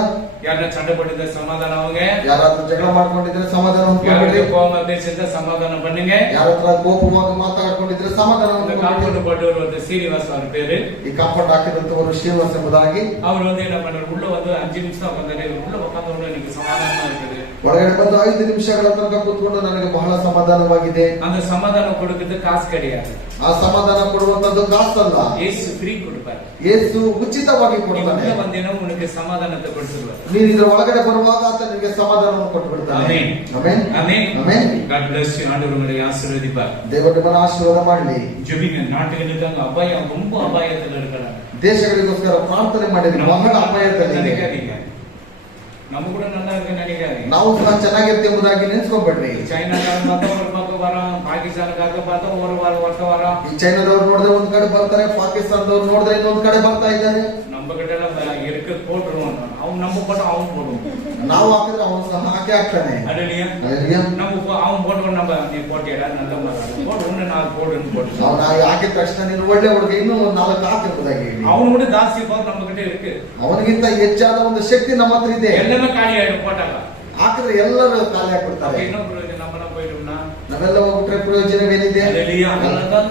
யாரನ್ನ சண்டை போடுறத சமாதானம் ஆவுங்க. ಯಾರಾದ್ರೂ ಜಗಳ ಮಾಡ್ಕೊಂಡಿದ್ರೆ ಸಮಾಧಾನ யாருக்கு கோபமா பேசிட்டா சமாதானம் பண்ணுங்க. ಯಾರ ಹತ್ರ ಕೋಪವಾಗಿ ಮಾತಾಡ್ಕೊಂಡಿದ್ರೆ ಸಮಾಧಾನ. காம்பவுண்ட் போட்டவர் வந்து சீனிவாஸ் அவர் பேரு. ಈ ಕಾಂಪೌಂಡ್ ಹಾಕಿದಂತವರು ಶ್ರೀನಿವಾಸ ಎಂಬುದಾಗಿ. அவர் வந்து என்ன பண்ணாரு, உள்ள வந்து 5 ನಿಮಿಷம் உட்கார்ந்தாரு. உள்ள உட்கார்ந்தவங்க எனக்கு சமாதானமா இருக்குது. ಒಳಗಡೆ ಬಂದು 5 ನಿಮಿಷಗಳ ತನಕ ಕೂತ್ಕೊಂಡು ನನಗೆ ಬಹಳ ಸಮಾಧಾನವಾಗಿದೆ. அந்த சமாதானம் கொடுக்கிறது காசு கிடையாது. ಆ ಸಮಾಧಾನ ಕೊಡುವಂತದ್ದು ಕಾಸಲ್ಲ. இயேசு ಫ್ರೀ கொடுப்பாரு. ಯೇಸು ಉಚಿತವಾಗಿ ಕೊಡ್ತಾನೆ. உள்ள வந்தேனா உனக்கு சமாதானத்தை கொடுத்துருவார். ನೀನು ಇದರ ಒಳಗಡೆ ಬರುವಾಗ ಆತ ನಿನಗೆ ಸಮಾಧಾನವನ್ನು ಕೊಟ್ಟು ಬಿಡ್ತಾನೆ. Amen. Amen. Amen. Amen. God bless you. ஆண்டவர் உங்களை ஆசீர்வதிப்பார். ದೇವರು ನಿಮ್ಮನ್ನು ಆಶೀರ್ವಾದ ಮಾಡಲಿ. ஜெபிங்க. நாட்டுக்கு இருக்காங்க அபாயம், ரொம்ப அபாயத்துல இருக்காங்க. ದೇಶಗಳಿಗೋಸ್ಕರ ಪ್ರಾರ್ಥನೆ ಮಾಡಿದ್ರೆ ಬಹಳ ಅಪಾಯದಲ್ಲಿ நினைக்காதீங்க. நம்ம கூட நல்லா இருக்க நினைக்காதீங்க. ನಾವು ಸಹ ಚೆನ್ನಾಗಿರ್ತೀವಿ ಎಂಬುದಾಗಿ ನೆನೆಸ್ಕೊಂಡ್ಬಿಡ್ರಿ. ಚೈನಾக்காரன் பார்த்தா ஒரு பக்கம் வரான், பாகிஸ்தானுக்காரங்க பார்த்தா ஒரு பக்கம் வரான். ಈ ಚೈನಾದವ್ರು ನೋಡಿದ್ರೆ ಒಂದ್ ಕಡೆ ಬರ್ತಾರೆ, ಪಾಕಿಸ್ತಾನದವ್ರು ನೋಡಿದ್ರೆ ಇನ್ನೊಂದ್ ಕಡೆ ಬರ್ತಾ ಇದ್ದಾರೆ. நம்ம கிட்ட எல்லாம் இருக்க போட்டுருவோம். அவன் நம்ம போட்டா அவன் போடுவோம். ನಾವು ಹಾಕಿದ್ರೆ ಅವನು ಸಹ ಹಾಕಿ ಹಾಕ್ತಾನೆ. அல்லேலூயா. ಹಲ್ಲೆಲೂಯಾ. நம்ம அவன் போட்டுவோம். நம்ம நீ போட்டியடா நல்ல மாதிரி போடு, ஒண்ணு 4 போடுன்னு போட்டு ಅವನ ಹಾಕಿದ ತಕ್ಷಣ ನೀನು ಒಳ್ಳೆ ಹುಡುಗ, ಇನ್ನೂ ಒಂದ್ 4 ಹಾಕಿರ್ಬೋದಾಗಿ ಹೇಳಿ. அவனு கூட ஜாஸ்தி பவர் நம்ம கிட்ட இருக்கு. ಅವನಿಗಿಂತ ಹೆಚ್ಚಾದ ಒಂದು ಶಕ್ತಿ ನಮ್ಮ ಹತ್ರ ಇದೆ. எல்லாமே காலி ஆயிடும் போட்டாங்க. ಹಾಕಿದ್ರೆ ಎಲ್ಲರೂ ಖಾಲಿ ಹಾಕ್ಬಿಡ್ತಾರೆ. என்ன பிரயோஜனம்? நம்மளாம் போயிட்டோம்னா ನಾವೆಲ್ಲ ಹೋಗ್ಬಿಟ್ರೆ ಪ್ರಯೋಜನವೇನಿದೆ? அல்லேலூயா. அதனாலதான்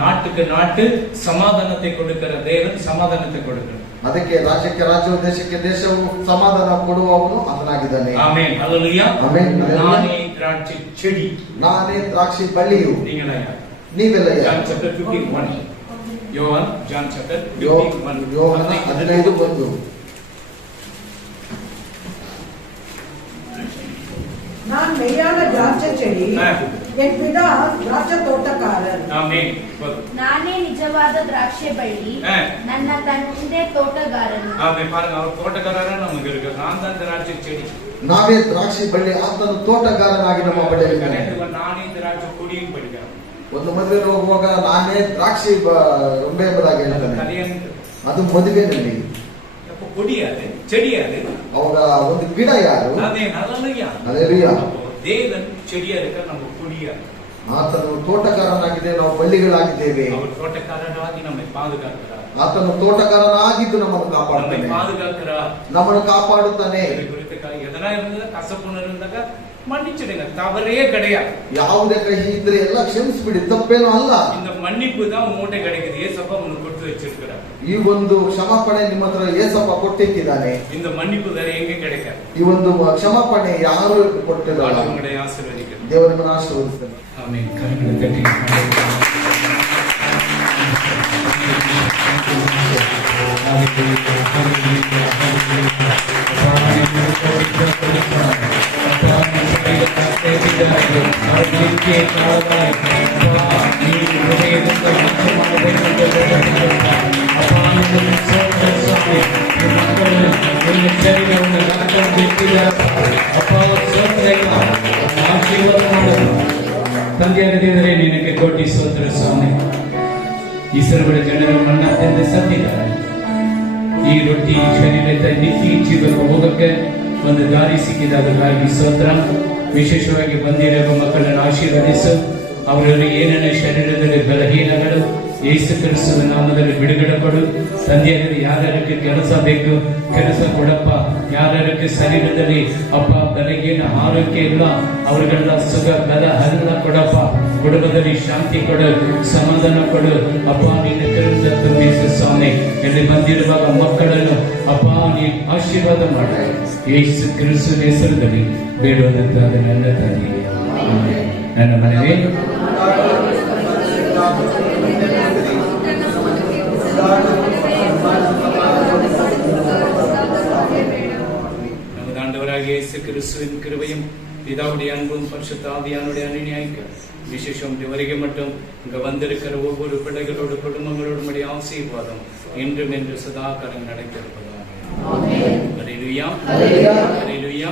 நாட்டுக்கு நாட்டு சமாதானத்தை கொடுக்கிற தேவன் சமாதானத்தை கொடுக்கிறார். ಅದಕ್ಕೆ ರಾಜ್ಯಕ್ಕೆ ರಾಜ್ಯವು, ದೇಶಕ್ಕೆ ದೇಶವು ಸಮಾಧಾನ ಕೊಡುವವನು ಆತನಾಗಿದ್ದಾನೆ. ஆமென். அல்லேலூயா. ಆಮೆನ್. நானே திராட்சை செடி, ನಾನೇ ದ್ರಾಕ್ಷಿ ಬಳ್ಳಿಯು, நீங்களா யார்? ನೀವೆಲ್ಲ John ಯಾರು? chapter 51. யோவான் John chapter ಯೋಹನ 51. 15:1. நான் மெய்யான திராட்சை செடி, என் பிதா திராட்சை தோட்டக்காரர். ஆமென். ನಾನೇ ನಿಜವಾದ ದ್ರಾಕ್ಷೆ ಬಳ್ಳಿ, ನನ್ನ ತಂದೆ ತೋಟಗಾರನು. ஆமென். பாருங்க, அவர் தோட்டக்காரரா நமக்கு இருக்கு. நான் தான் திராட்சை செடி. ನಾವೇ ದ್ರಾಕ್ಷಿ ಬಳ್ಳಿ, ಆತನು ತೋಟಗಾರನಾಗಿ ನಮ್ಮ ಬಳಿ ಇದ್ದಾನೆ. நானே திராட்சை கொடியும் படிக்கிறேன். ಒಂದು ಮದುವೆಗೆ ಹೋಗುವಾಗ ನಾನೇ ದ್ರಾಕ್ಷಿ ಗೊಂಬೆ ಎಂಬುದಾಗಿ ಹೇಳ್ತಾನೆ. கல்யாணம் ಅದು ಮದುವೆನಲ್ಲಿ. அப்ப கொடியாது, செடியாது. ಅವಾಗ ಒಂದು ಗಿಡ ಯಾರು? ஆமென். ஹல்லேலூயா. ಹಲ್ಲೆಲೂಯಾ. தேவன் செடியா இருக்க, நம்ம கொடியா. ಆತನು ತೋಟಗಾರನಾಗಿದೆ, ನಾವು ಬಳ್ಳಿಗಳಾಗಿದ್ದೇವೆ. அவர் தோட்டக்காரராகி நம்மை பாதுகாக்கிறார். ಆತನು ತೋಟಗಾರನಾಗಿದ್ದು ನಮ್ಮನ್ನು ಕಾಪಾಡುತ್ತಾನೆ, நம்மை பாதுகாக்கிறார், ನಮ್ಮನ್ನು ಕಾಪಾಡುತ್ತಾನೆ. இது குறித்து எதனா இருந்தா கசப்புணர் இருந்தாக்க மன்னிச்சிடுங்க, தவறே கிடையாது. ಯಾವುದೇ ಕಹಿ ಇದ್ರೆ ಎಲ್ಲ ಕ್ಷಮಿಸ್ಬಿಡಿ, ತಪ್ಪೇನೂ ಅಲ್ಲ. இந்த மன்னிப்பு தான் உங்ககிட்ட கிடைக்குது. ஏசப்பா உங்களுக்கு கொடுத்து வச்சிருக்கிறார். ಈ ಒಂದು ಕ್ಷಮಾಪಣೆ ನಿಮ್ಮ ಹತ್ರ ಏಸಪ್ಪ ಕೊಟ್ಟಿದ್ದಾನೆ. இந்த மன்னிப்பு வேற எங்கே கிடைக்காது. ಈ ಒಂದು ಕ್ಷಮಾಪಣೆ ಯಾರು ಕೊಟ್ಟಿರಲ್ಲ. உங்களை ஆசீர்வதிக்கிறார். ದೇವರು ನಿಮ್ಮನ್ನು ಆಶೀರ್ವದಿಸ್ತಾನೆ. ಆಮೆನ್. ಕರಗಳನ್ನು ತಟ್ಟಿ ತಂದೆಯಾದ ದೇವರೇ, ನಿನಗೆ ಕೋಟಿ ಸ್ತೋತ್ರ ಸ್ವಾಮಿ. ಈ ಸರ್ವರ ಜನರು ಮಣ್ಣಾದ್ಯಂತ ಸತ್ತಿದ್ದಾರೆ. ಈ ರೊಟ್ಟಿ ಶರೀರದ ನಿತ್ಯ ಜೀವಕ್ಕೆ ಹೋಗಕ್ಕೆ ಒಂದು ದಾರಿ ಸಿಕ್ಕಿದಾಗಿ ಸ್ತೋತ್ರ. ವಿಶೇಷವಾಗಿ ಬಂದಿರುವ ಮಕ್ಕಳನ್ನು ಆಶೀರ್ವದಿಸು. ಅವರಲ್ಲಿ ಏನೇನ ಶರೀರದಲ್ಲಿ ಬಲಹೀನಗಳು ಯೇಸು ಕ್ರಿಸ್ತನ ನಾಮದಲ್ಲಿ ಬಿಡುಗಡೆ ಕೊಡು. ತಂದೆಯಲ್ಲಿ ಯಾರ್ಯಾರಿಗೆ ಕೆಲಸ ಬೇಕು ಕೆಲಸ ಕೊಡಪ್ಪ. ಯಾರ್ಯಾರಿಗೆ ಶರೀರದಲ್ಲಿ ಅಪ್ಪ ಬಲಹೀನ ಆರೋಗ್ಯ ಇಲ್ಲ ಅವ್ರಿಗೆಲ್ಲ ಸುಖ ಬಲ ಹಲ್ಲ ಕೊಡಪ್ಪ. ಕುಟುಂಬದಲ್ಲಿ ಶಾಂತಿ ಕೊಡು, ಸಮಾಧಾನ ಕೊಡು ಅಪ್ಪ. ನಿನ್ನ ಕರುಣಿಂದ ತುಂಬಿಸು ಸ್ವಾಮಿ. ಇಲ್ಲಿ ಬಂದಿರುವಾಗ ಮಕ್ಕಳನ್ನು ಅಪ್ಪ ನೀ ಆಶೀರ್ವಾದ ಮಾಡು. ಯೇಸು ಕ್ರಿಸ್ತನ ಹೆಸರಿನಲ್ಲಿ ಬೇಡುವುದಂತಾದ ನನ್ನ ತಂದೆಯೇ, ನನ್ನ ಮನೆಯೇ நமது ஆண்டவராகிய இயேசு கிறிஸ்துவின் கிருபையும் பிதாவுடைய அன்பும் பரிசுத்த ஆவியானுடைய அநியாய்க்கும் விசேஷம் வருகை மட்டும் இங்க வந்திருக்கிற ஒவ்வொரு பிள்ளைகளோடு குடும்பங்களோடு உடைய ஆசீர்வாதம் என்றும் என்று சதாகாரம் நடைபெறுவதாக. அல்லேலூயா, அல்லேலூயா, அல்லேலூயா.